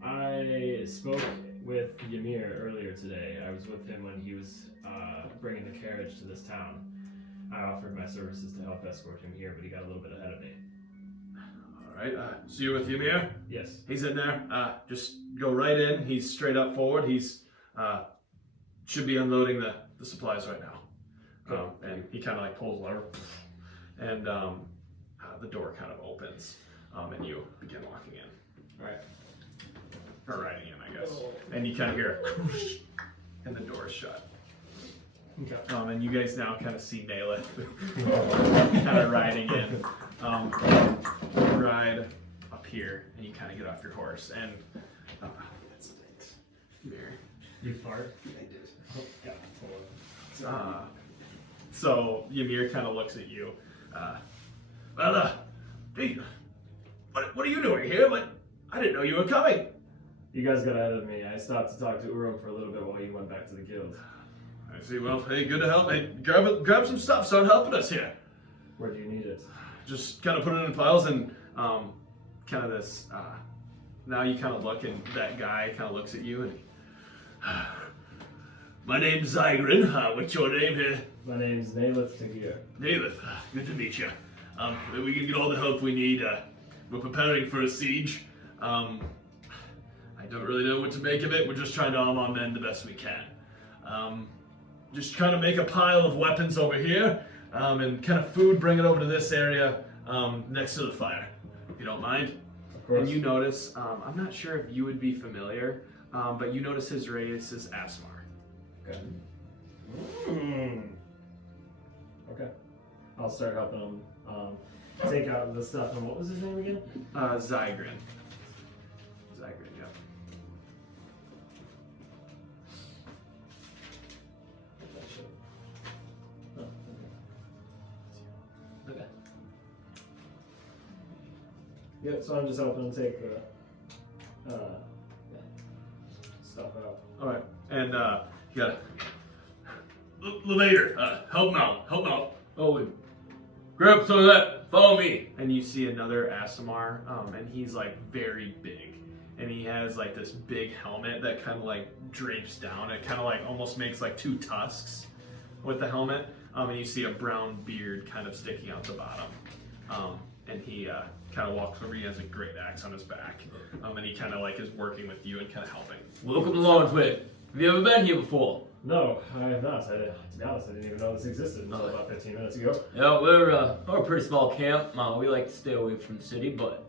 I spoke with Yamir earlier today. I was with him when he was bringing the carriage to this town. I offered my services to help escort him here, but he got a little bit ahead of me. All right. So you're with Yamir? Yes. He's in there. Just go right in. He's straight up forward. He's should be unloading the supplies right now. And he kind of like pulls a lever, and the door kind of opens, and you begin walking in. All right. or riding in, I guess. And you kind of hear and the door's shut. Okay. And you guys now kind of see Nayleth kind of riding in. You ride up here and you kind of get off your horse and that stinks. Here. You fart? I did. Oh, God. So Ymir kind of looks at you. Hey, what are you doing here? I didn't know you were coming. You guys got ahead of me. I stopped to talk to Urim for a little bit while you went back to the guild. I see. Well, hey, good to help. Hey, grab some stuff. Start helping us here. Where do you need it? Just kind of put it in piles and kind of this. Now you kind of look and that guy kind of looks at you and. My name's Zygrin. What's your name here? My name's Nayleth Tagir. Nayleth. Good to meet you. We can get all the help we need. We're preparing for a siege. I don't really know what to make of it. We're just trying to arm our men the best we can. Just kind of make a pile of weapons over here, and kind of food, bring it over to this area next to the fire, if you don't mind. Of course. And you notice, I'm not sure if you would be familiar, but you notice his race is Asmar. Okay. Okay. I'll start helping him take out the stuff. And what was his name again? Zygrin. Zygrin, yeah. Oh, okay. Yep, so I'm just helping him take the stuff out. Alright, and yeah. Levator, help him out. Help him out. Oh, grab some of that. Follow me. And you see another Asimar, and he's like very big. And he has like this big helmet that kind of like drapes down. It kind of like almost makes like two tusks with the helmet. And you see a brown beard kind of sticking out the bottom. And he kind of walks over. He has a great axe on his back. And he kind of like is working with you and kind of helping. Welcome to Larnwick. Have you ever been here before? No, I have not. To be honest, I didn't even know this existed until about 15 minutes ago. Yeah, we're a pretty small camp. We like to stay away from the city, but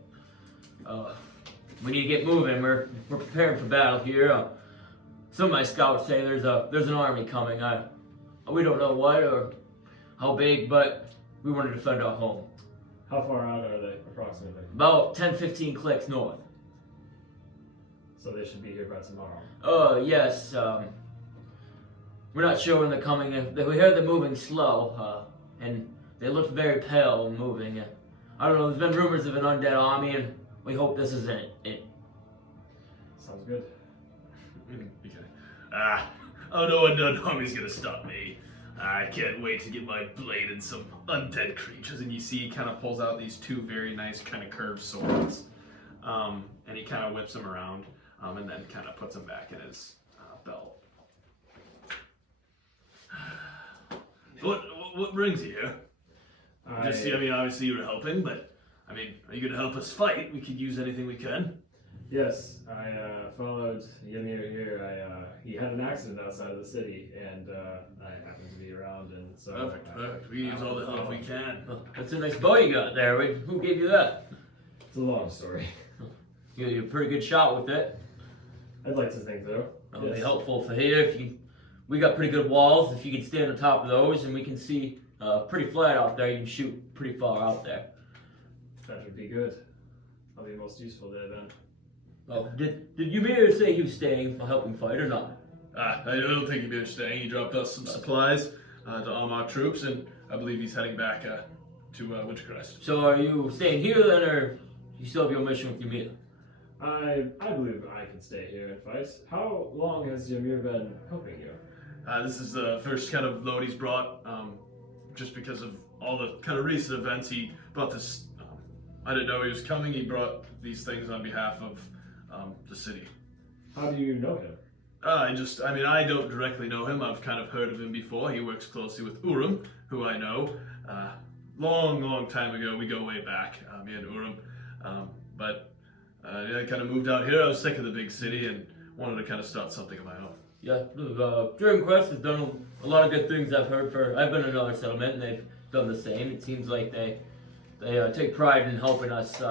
we need to get moving. We're preparing for battle here. Some of my scouts say there's an army coming. We don't know what or how big, but we want to defend our home. How far out are they, approximately? About 10-15 clicks north. So they should be here by tomorrow. Yes. We're not sure when they're coming. We heard they're moving slow, and they look very pale and moving. I don't know, there's been rumors of an undead army, and we hope this isn't it. Sounds good. Okay. Oh, no undead army's gonna stop me. I can't wait to get my blade in some undead creatures. And you see he kind of pulls out these two very nice kind of curved swords. And he kind of whips them around, and then kind of puts them back in his belt. What brings you here? I mean, obviously you were helping, but I mean, are you gonna help us fight? We could use anything we can. Yes, I followed Yamir here. He had an accident outside of the city, and I happened to be around, and so... Perfect. We use all the help we can. That's a nice bow you got there. Who gave you that? It's a long story. You're a pretty good shot with it. I'd like to think so. That'll be helpful for here. We got pretty good walls. If you can stand on top of those, and we can see pretty flat out there, you can shoot pretty far out there. That would be good. I'll be most useful there then. Oh, did Yamir say he was staying for helping fight or not? I don't think he'd be staying. He dropped us some supplies to arm our troops, and I believe he's heading back to Wintercrest. So are you staying here then, or you still have your mission with Yamir? I believe I can stay here and fight. How long has Yamir been helping you? This is the first kind of load he's brought, just because of all the kind of recent events. He brought this. I didn't know he was coming. He brought these things on behalf of the city. How do you know him? I don't directly know him. I've kind of heard of him before. He works closely with Urim, who I know. Long time ago. We go way back, me and Urim. But I kind of moved out here. I was sick of the big city and wanted to kind of start something of my own. Yeah, Dragon Quest has done a lot of good things. I've heard. I've been in another settlement, and they've done the same. It seems like they take pride in helping us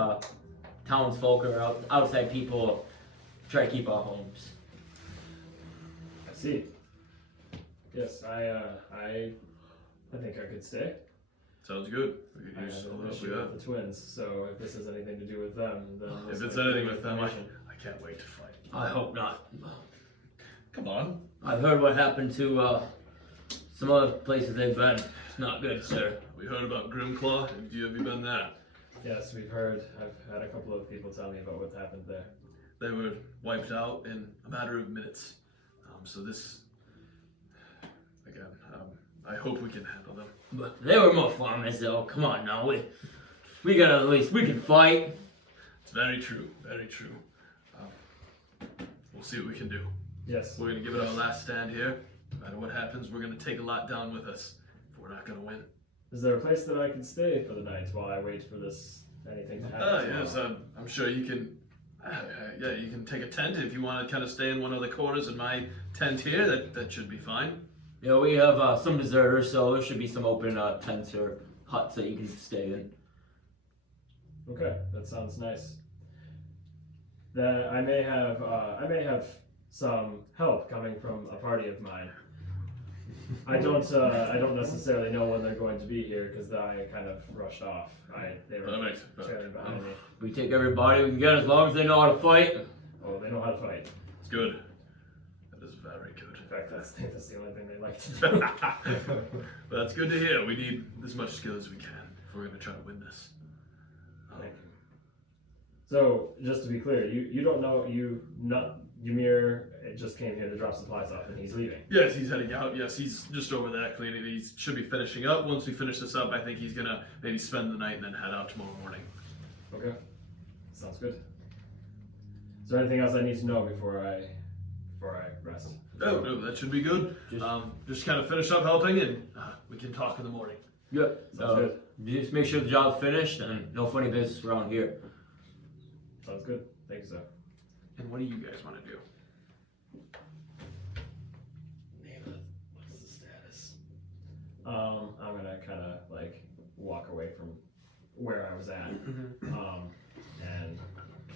townsfolk or outside people try to keep our homes. I see. Yes, I think I could stay. Sounds good. We could I use have all an that we issue have. with the twins, so if this has anything to do with them, then If this it's might be anything with them, I information. can't wait to fight. I hope not. Come on. I've heard what happened to some other places they've been. It's not good, sir. We heard about Grimclaw. Have you been there? Yes, we've heard. I've had a couple of people tell me about what happened there. They were wiped out in a matter of minutes. So this, again, I hope we can handle them. But they were more farmers, though. Come on now, we gotta at least we can fight. It's very true, very true. We'll see what we can do. Yes. We're gonna give it our last stand here. No matter what happens, we're gonna take a lot down with us. If we're not gonna win. Is there a place that I can stay for the night while I wait for this anything to happen? Yes, I'm sure you can. Yeah, you can take a tent if you want to kind of stay in one of the quarters in my tent here. That should be fine. Yeah, we have some deserters, so there should be some open tents or huts that you can stay in. Okay, that sounds nice. That I may have some help coming from a party of mine. I don't necessarily know when they're going to be here because I kind of rushed off. They were Perfect. chatting behind me. We take everybody we can get as long as they know how to fight. Oh, they know how to fight. It's good. That is very good. In fact, that's the only thing they like to do. But that's good to hear. We need as much skill as we can if we're going to try to win this. Thank you. So, just to be clear, you don't know Yamir just came here to drop supplies off and he's leaving. Yes, he's heading out. Yes, he's just over there cleaning. He should be finishing up. Once we finish this up, I think he's gonna maybe spend the night and then head out tomorrow morning. Okay. Sounds good. Is there anything else I need to know before I rest? Oh, no, that should be good. Just kind of finish up helping and we can talk in the morning. Yep. Sounds good. Just make sure the job's finished and no funny business around here. Sounds good. Thank you, sir. And what do you guys want to do? What's the status? I'm gonna kind of like walk away from where I was at, and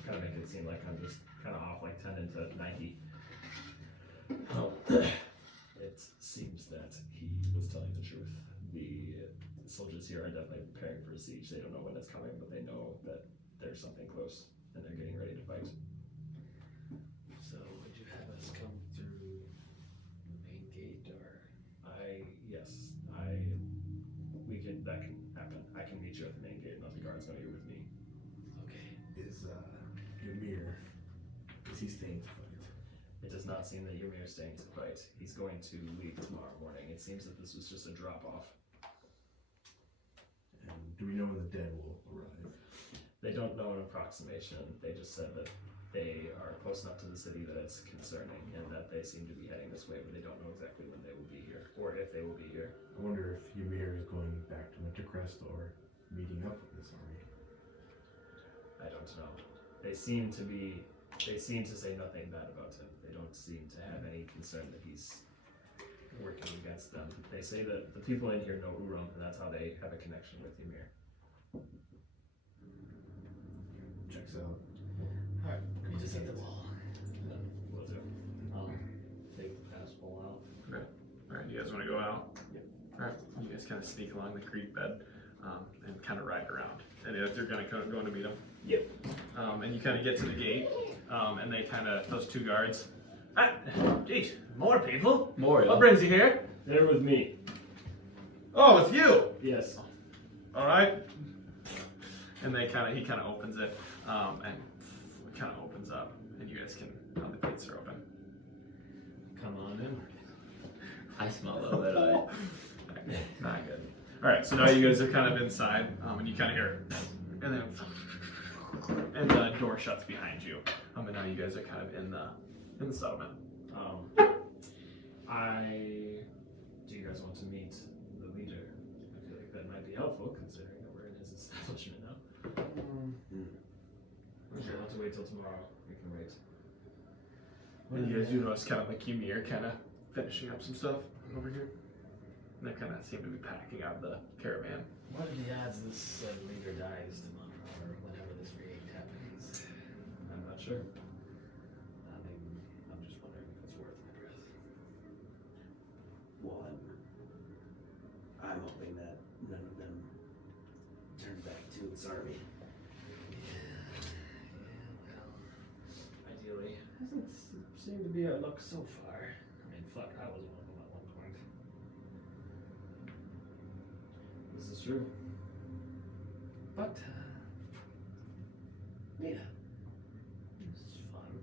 kind of make it seem like I'm just kind of off like 10 into 90. It seems that he was telling the truth. The soldiers here are definitely preparing for a siege. They don't know when it's coming, but they know that there's something close, and they're getting ready to fight. So would you have us come through the main gate, or? That can happen. I can meet you at the main gate and let the guards know you're with me. Okay. Is Yamir, is he staying to fight? It does not seem that Yamir is staying to fight. He's going to leave tomorrow morning. It seems that this was just a drop-off. And do we know when the dead will arrive? They don't know an approximation. They just said that they are close enough to the city that it's concerning and that they seem to be heading this way, but they don't know exactly when they will be here or if they will be here. I wonder if Yamir is going back to Wintercrest or meeting up with this army. I don't know. They seem to say nothing bad about him. They don't seem to have any concern that he's working against them. They say that the people in here know Urum, and that's how they have a connection with Ymir. Checks out. Alright, we just hit the wall. Will do. Take the pass pole out. Alright, you guys want to go out? Yep. Alright, you guys kind of sneak along the creek bed and kind of ride around. And you're going to meet them. Yep. And you kind of get to the gate, and they kind of, those two guards, geez, more people? More, What brings you here? They're with me. Oh, it's you! Yes. Alright. And he kind of opens it, and it kind of opens up, and you guys can, the gates are open. Come on in. I smell a little bit of it. Not good. Alright, so now you guys are kind of inside, and you kind of hear, and then, and the door shuts behind you. And now you guys are kind of in the settlement. Do you guys want to meet the leader? I feel like that might be helpful considering that we're in his establishment now. If you want to wait till tomorrow, we can wait. And you guys do notice kind of like Yamir kind of finishing up some stuff over here. And they kind of seem to be packing out the caravan. What are the odds this leader dies tomorrow or whenever this raid happens? I'm not sure. turn back to its army. Ideally. Hasn't seemed to be our luck so far. I mean, fuck, I was one of them at one point. This is true. But, Yeah. this is fun.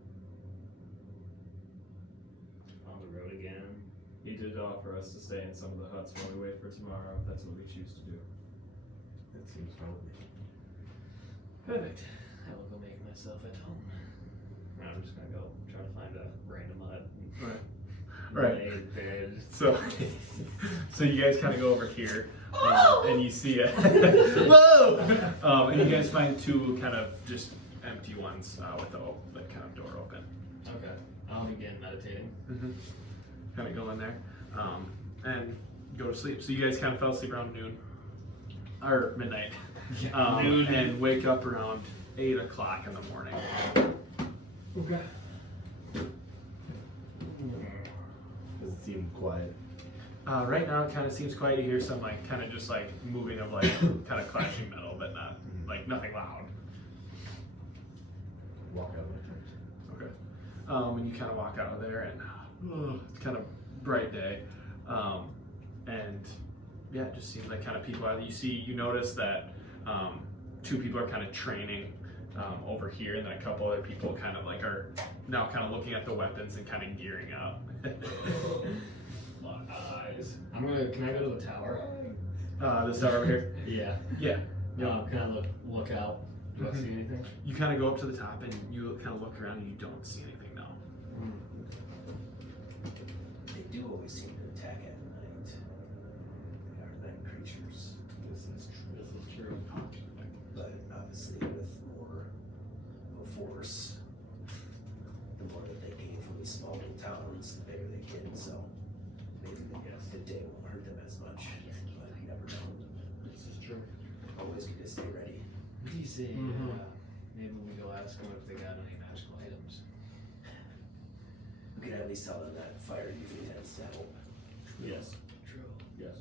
On the road again. He did offer us to stay in some of the huts while we wait for tomorrow, if that's what we choose to do. That seems fine with me. Perfect. I will go make myself at home. I'm just gonna go try to find a random hut. Right. Made bed. So, so you guys kind of go over here, and you see it. Whoa! And you guys find two kind of just empty ones with the kind of door open. Okay. I'll begin meditating. Kind of go in there, and go to sleep. So you guys kind of fell asleep around noon, or midnight, and wake up around 8 o'clock in the morning. Okay. Does it seem quiet? Right now it kind of seems quiet. You hear some kind of just moving of kind of clashing metal, but not nothing loud. Walk out of my tent. Okay. And you kind of walk out of there, and it's kind of bright day, and yeah, it just seems like kind of people out. You notice that 2 people are kind of training over here, and then a couple other people kind of are now kind of looking at the weapons and kind of gearing up. Lock eyes. Can I go to the tower? This tower over here. Yeah. Yeah. Kind of look out. Do I see anything? You kind of go up to the top and you kind of look around and you don't see anything now. They do always seem to attack at night. They are night creatures. This is true. But obviously with more of a force, the more that they gain from these small little towns, the bigger they get, so maybe the day won't hurt them as much, but you never know. This is true. Always good to stay ready. What do you say? Maybe we go ask them if they got any magical items. We could at least tell them that fire usually tends to help, Yes. True. Yes.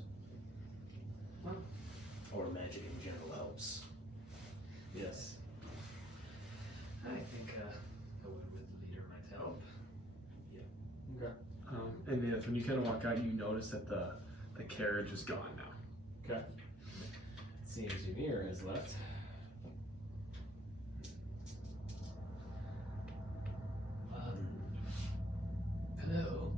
or magic in general helps. Yes. I think a wood leader might help. Okay. And then when you kind of walk out, you notice that the carriage is gone now. Okay. Seems Yamir has left. Hello.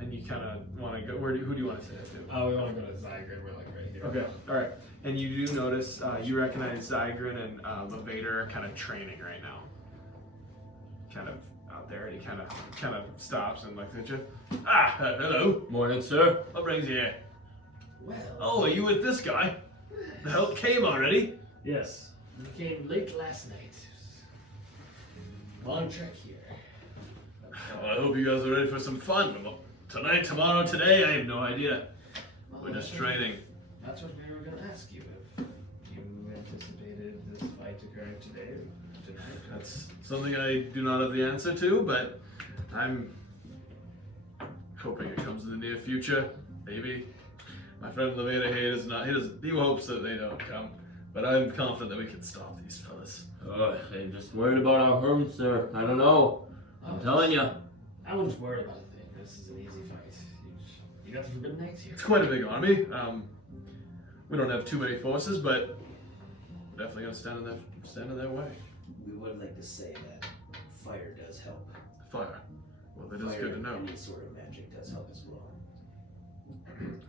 And you kind of want to go. Who do you want to say that to? Oh, we want to go to Zygrin. We're right here. Okay, all right. And you do notice, you recognize Zygrin and Levator are kind of training right now. Kind of out there, and he kind of stops and looks at you. Hello. Morning, sir. What brings you here? Well, Oh, are you with this guy? The help came already. Yes. we came late last night. Long trek here. Well, I hope you guys are ready for some fun. Tonight, tomorrow, today, I have no idea. We're just training. That's what we were going to ask you. If you anticipated this fight occurring today or tonight. That's something I do not have the answer to, but I'm hoping it comes in the near future. Maybe. My friend Levator here he hopes that they don't come, but I'm confident that we can stop these fellas. I'm just worried about our home, sir. I don't know. I'm telling you. I wouldn't worry about a thing. This is an easy fight. You got the Forbidden Knights here. It's quite a big army. We don't have too many forces, but we're definitely gonna stand in their way. We would like to say that fire does help. Fire. Well, that is Fire good to know. and any sort of magic does help as well.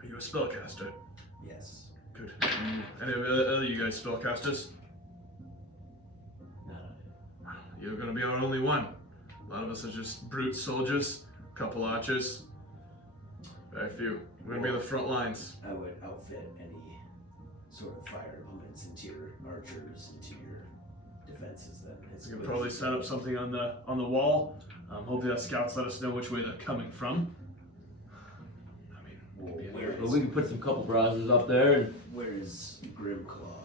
Are you a spellcaster? Yes. Good. Any other you guys spellcasters? You're gonna be our only one. A lot of us are just brute soldiers, a couple archers. Very few. We're gonna be in the front lines. I would outfit any sort of fire elements into your archers, into your defenses. Then it's We can good. probably set up something on the wall. Hopefully, the scouts let us know which way they're coming from. I mean, Well, But we can put some couple browsers up there and where is Grimclaw?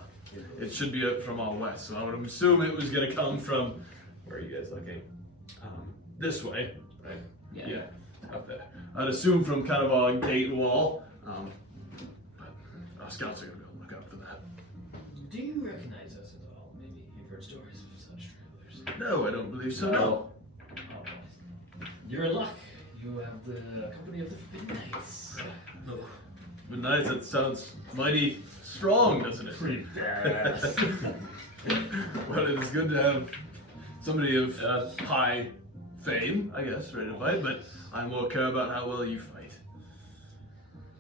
it should be up from all west, so I would assume it was gonna come from. Where are you guys looking? This way, right? Yeah, up there. I'd assume from kind of a gate wall. But our scouts are gonna be able to look out for that. Do you recognize us at all? Maybe you've heard stories of such travelers. No, I don't believe so. No. Oh, you're in luck. You have the company of the Forbidden Knights. But nice, that sounds mighty strong, doesn't it? Pretty bad. Well, it's good to have somebody of high fame, I guess, ready to fight, but I more care about how well you fight.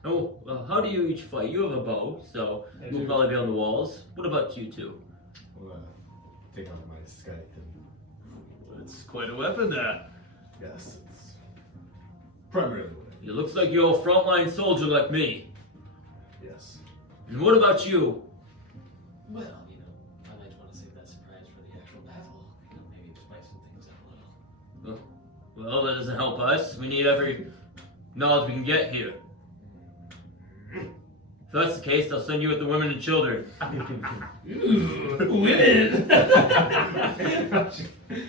Oh, well, how do you each fight? You have a bow, so I you'll do. probably be on the walls. What about you two? We'll take off my scythe and It's quite a weapon there. yes, it's primarily what It looks like you're a frontline soldier like me. yes. And what about you? Well, you know, I might want to save that surprise for the actual battle. You know, maybe spice some things up a little. Well, that doesn't help us. We need every knowledge we can get here. If that's the case, I'll send you with the women and children. Women!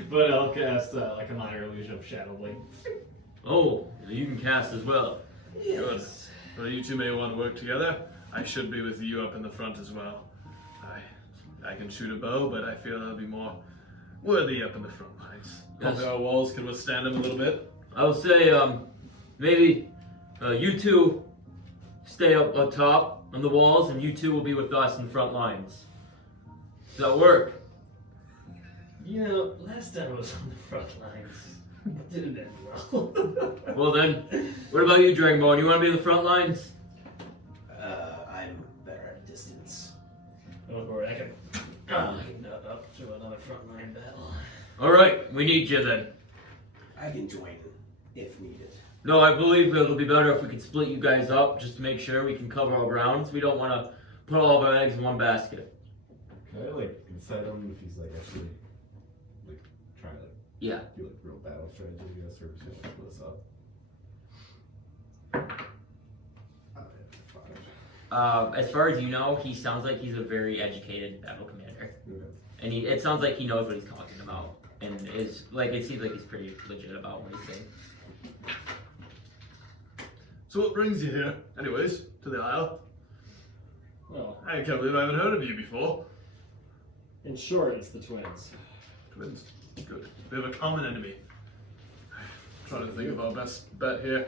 But I'll cast like a minor illusion of Shadow Blade. Oh, you can cast as well. Good. Well, you two may want to work together. I should be with you up in the front as well. I can shoot a bow, but I feel I'll be more worthy up in the front lines. Hopefully our walls can withstand them a little bit. I would say, maybe you two stay up top on the walls, and you two will be with us in the front lines. Does that work? You know, last time I was on the front lines, it didn't end well. Well then, what about you, Dragonborn? You want to be in the front lines? I'm better at distance. Don't worry, I can nut up to another frontline battle. All right, we need you then. I can join if needed. No, I believe it'll be better if we can split you guys up just to make sure we can cover our grounds. We don't want to put all of our eggs in one basket. Can I like incite him if he's like actually like trying to Yeah. do like real battle strategy, I guess, or just like split us up? Five. As far as you know, he sounds like he's a very educated battle commander, Okay. and it sounds like he knows what he's talking about, and is like it seems like he's pretty legit about what he's saying. So what brings you here, anyways, to the Isle? Well, I can't believe I haven't heard of you before. in short, it's the twins. Twins. Good. We have a common enemy. Trying to think of our best bet here.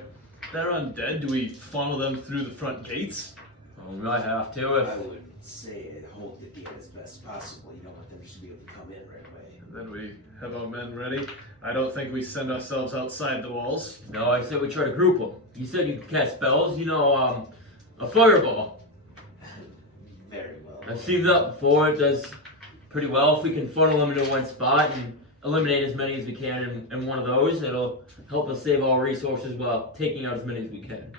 They're undead. Do we funnel them through the front gates? Well, we might have to I if. would say hold the gate as best possible. You don't want them just to be able to come in right away. Then we have our men ready. I don't think we send ourselves outside the walls. No, I said we try to group them. You said you could cast spells. You know, a fireball. Very well. I've seen that before. It does pretty well. If we can funnel them into one spot and eliminate as many as we can in one of those, it'll help us save our resources while taking out as many as we can.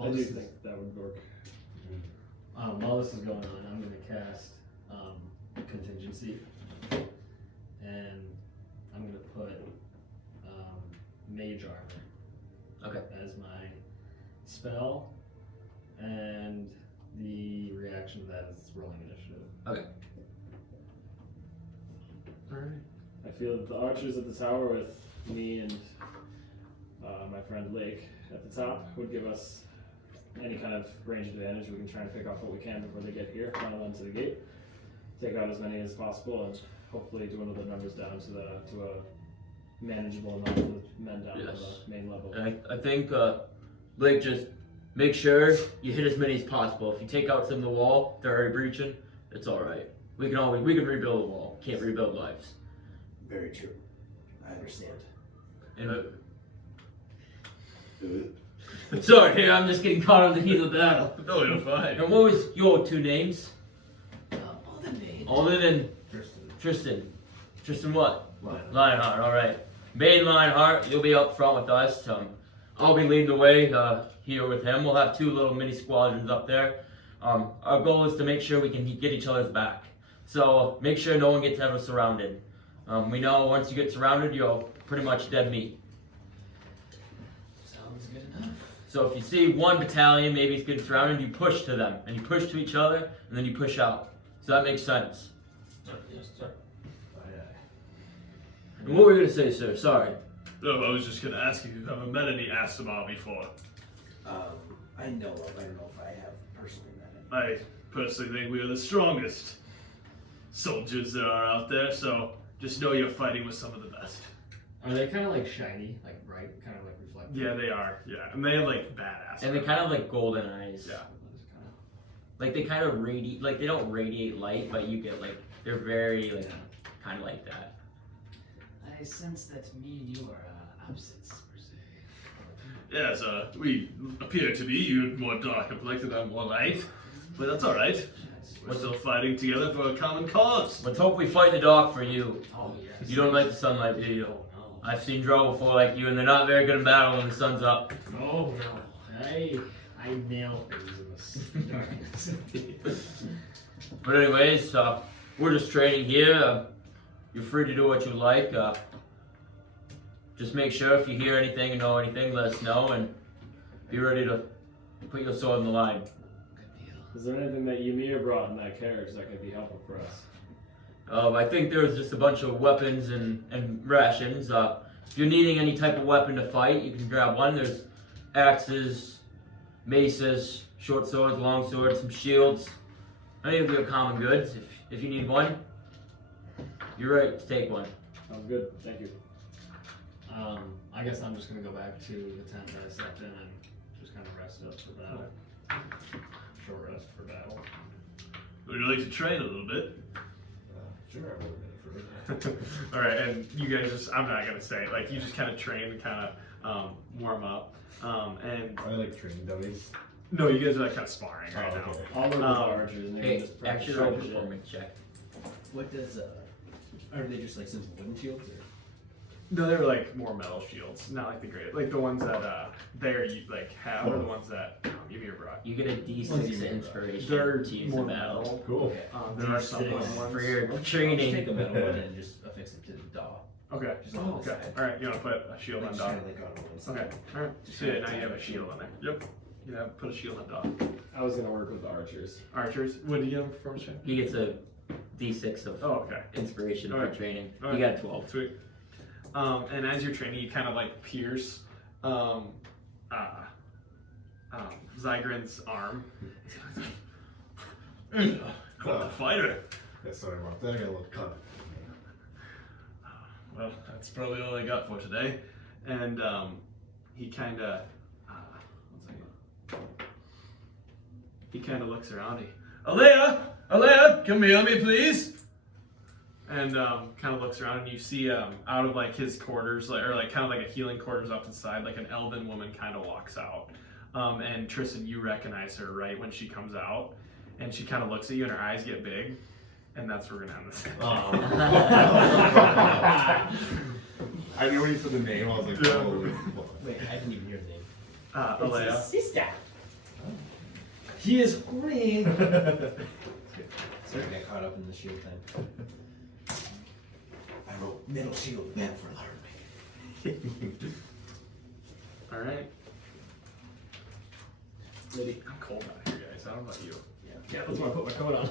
I do think that would work. While this is going on, I'm going to cast contingency, and I'm going to put mage armor Okay. as my spell, and the reaction to that is rolling initiative. Okay. Alright. I feel that the archers at the tower with me and my friend Lake at the top would give us any kind of range advantage. We can try and pick off what we can before they get here, funnel them to the gate, take out as many as possible, and hopefully dwindle the numbers down to a manageable amount of the men down Yes. to the main level. And I think, Blake, just make sure you hit as many as possible. If you take out some of the wall, they're already breaching, it's alright. We can rebuild the wall. Can't rebuild lives. Very true. I understand. And sorry, I'm just getting caught in the heat of the battle. No, you're fine. And what was your two names? Alden made. Alden and Tristan. Tristan what? Lionheart, alright. Bane Lionheart, you'll be up front with us. I'll be leading the way here with him. We'll have two little mini squadrons up there. Our goal is to make sure we can get each other's back. So make sure no one gets ever surrounded. We know once you get surrounded, you're pretty much dead meat. Sounds good enough. So if you see one battalion, maybe it's getting surrounded, you push to them. And you push to each other, and then you push out. So that makes sense. Yes, sir. And what were you going to say, sir? Sorry. No, I was just going to ask you if you've ever met any Asimov before. I know of. I don't know if I have personally met him. I personally think we are the strongest soldiers there are out there, so just know you're fighting with some of the best. Are they kind of like shiny, like bright, kind of like reflective? Yeah, they are. Yeah, and they have like badass. And they kind of like golden eyes. Yeah. Like they kind of radiate, like they don't radiate light, but you get like, they're very like, kind of like that. I sense that me and you are opposites, per se. Yes, we appear to be. You're more dark complected, I'm more light. But that's alright. We're still fighting together for a common cause. Let's hope we fight in the dark for you. Oh, yes. You don't like the sunlight, do you? Oh, no. I've seen drow before like you, and they're not very good in battle when the sun's up. Oh, no. I nail things in this darkness. But anyways, we're just training here. You're free to do what you like. Just make sure if you hear anything and know anything, let us know, and be ready to put your sword in the line. Is there anything that Ymir brought in that carriage that could be helpful for us? I think there's just a bunch of weapons and rations. If you're needing any type of weapon to fight, you can grab one. There's axes, maces, short swords, long swords, some shields. Any of your common goods. If you need one, you're right to take one. Sounds good. Thank you. I guess I'm just gonna go back to the tent that I slept in and just kind of rest up for battle. Short rest for battle. Would you like to train a little bit? Sure, I wasn't ready for it. All right, and you guys just, I'm not going to say, like, you just kind of train and kind of warm up. And I like training dummies. no, you guys are like kind of sparring right now. Okay. I'll work with archers and they Hey, can just practice actually roll a shooting. performance check. What does are they just like simple wooden shields or? No, they're like more metal shields, not like the great, like the ones that you like have, or the ones that Ymir brought. You get a D6 inspiration They're to use more the battle. metal. Cool. There are some D6 ones. for your Let's training. take a metal one and just affix it to the dog. Okay. Just on the Okay. side. All right. You want to put a shield Like, on just dog? kinda like on one side. Okay. All right. So yeah, now you have a shield on there. Yep. You have put a shield on dog. I was gonna work with archers. Archers. What do you have for check? He gets a D6 of Oh, okay. inspiration for Alright. training. Alright. You got 12. Sweet. And as you're training, you kind of like pierce Zygrin's arm. Quite the fighter. Yeah, sorry about that. I got a little cut. Well, that's probably all I got for today. And he kind of, he kind of looks around. Alea, come here, me please. And kind of looks around, and you see out of like his quarters, like, or like kind of like a healing quarters up inside, like an elven woman kind of walks out. And Tristan, you recognize her right when she comes out, and she kind of looks at you, and her eyes get big, and that's where we're gonna end this. I knew when you said the name, I was like, Yeah. holy fuck. Wait, I didn't even hear the name. Alea. Sister. He is green. Sorry, I got caught up in the shield thing. I wrote metal shield meant for Larnwick. All right. Lady, I'm cold out here, guys. I don't know about you. Yeah, that's why I put my coat on.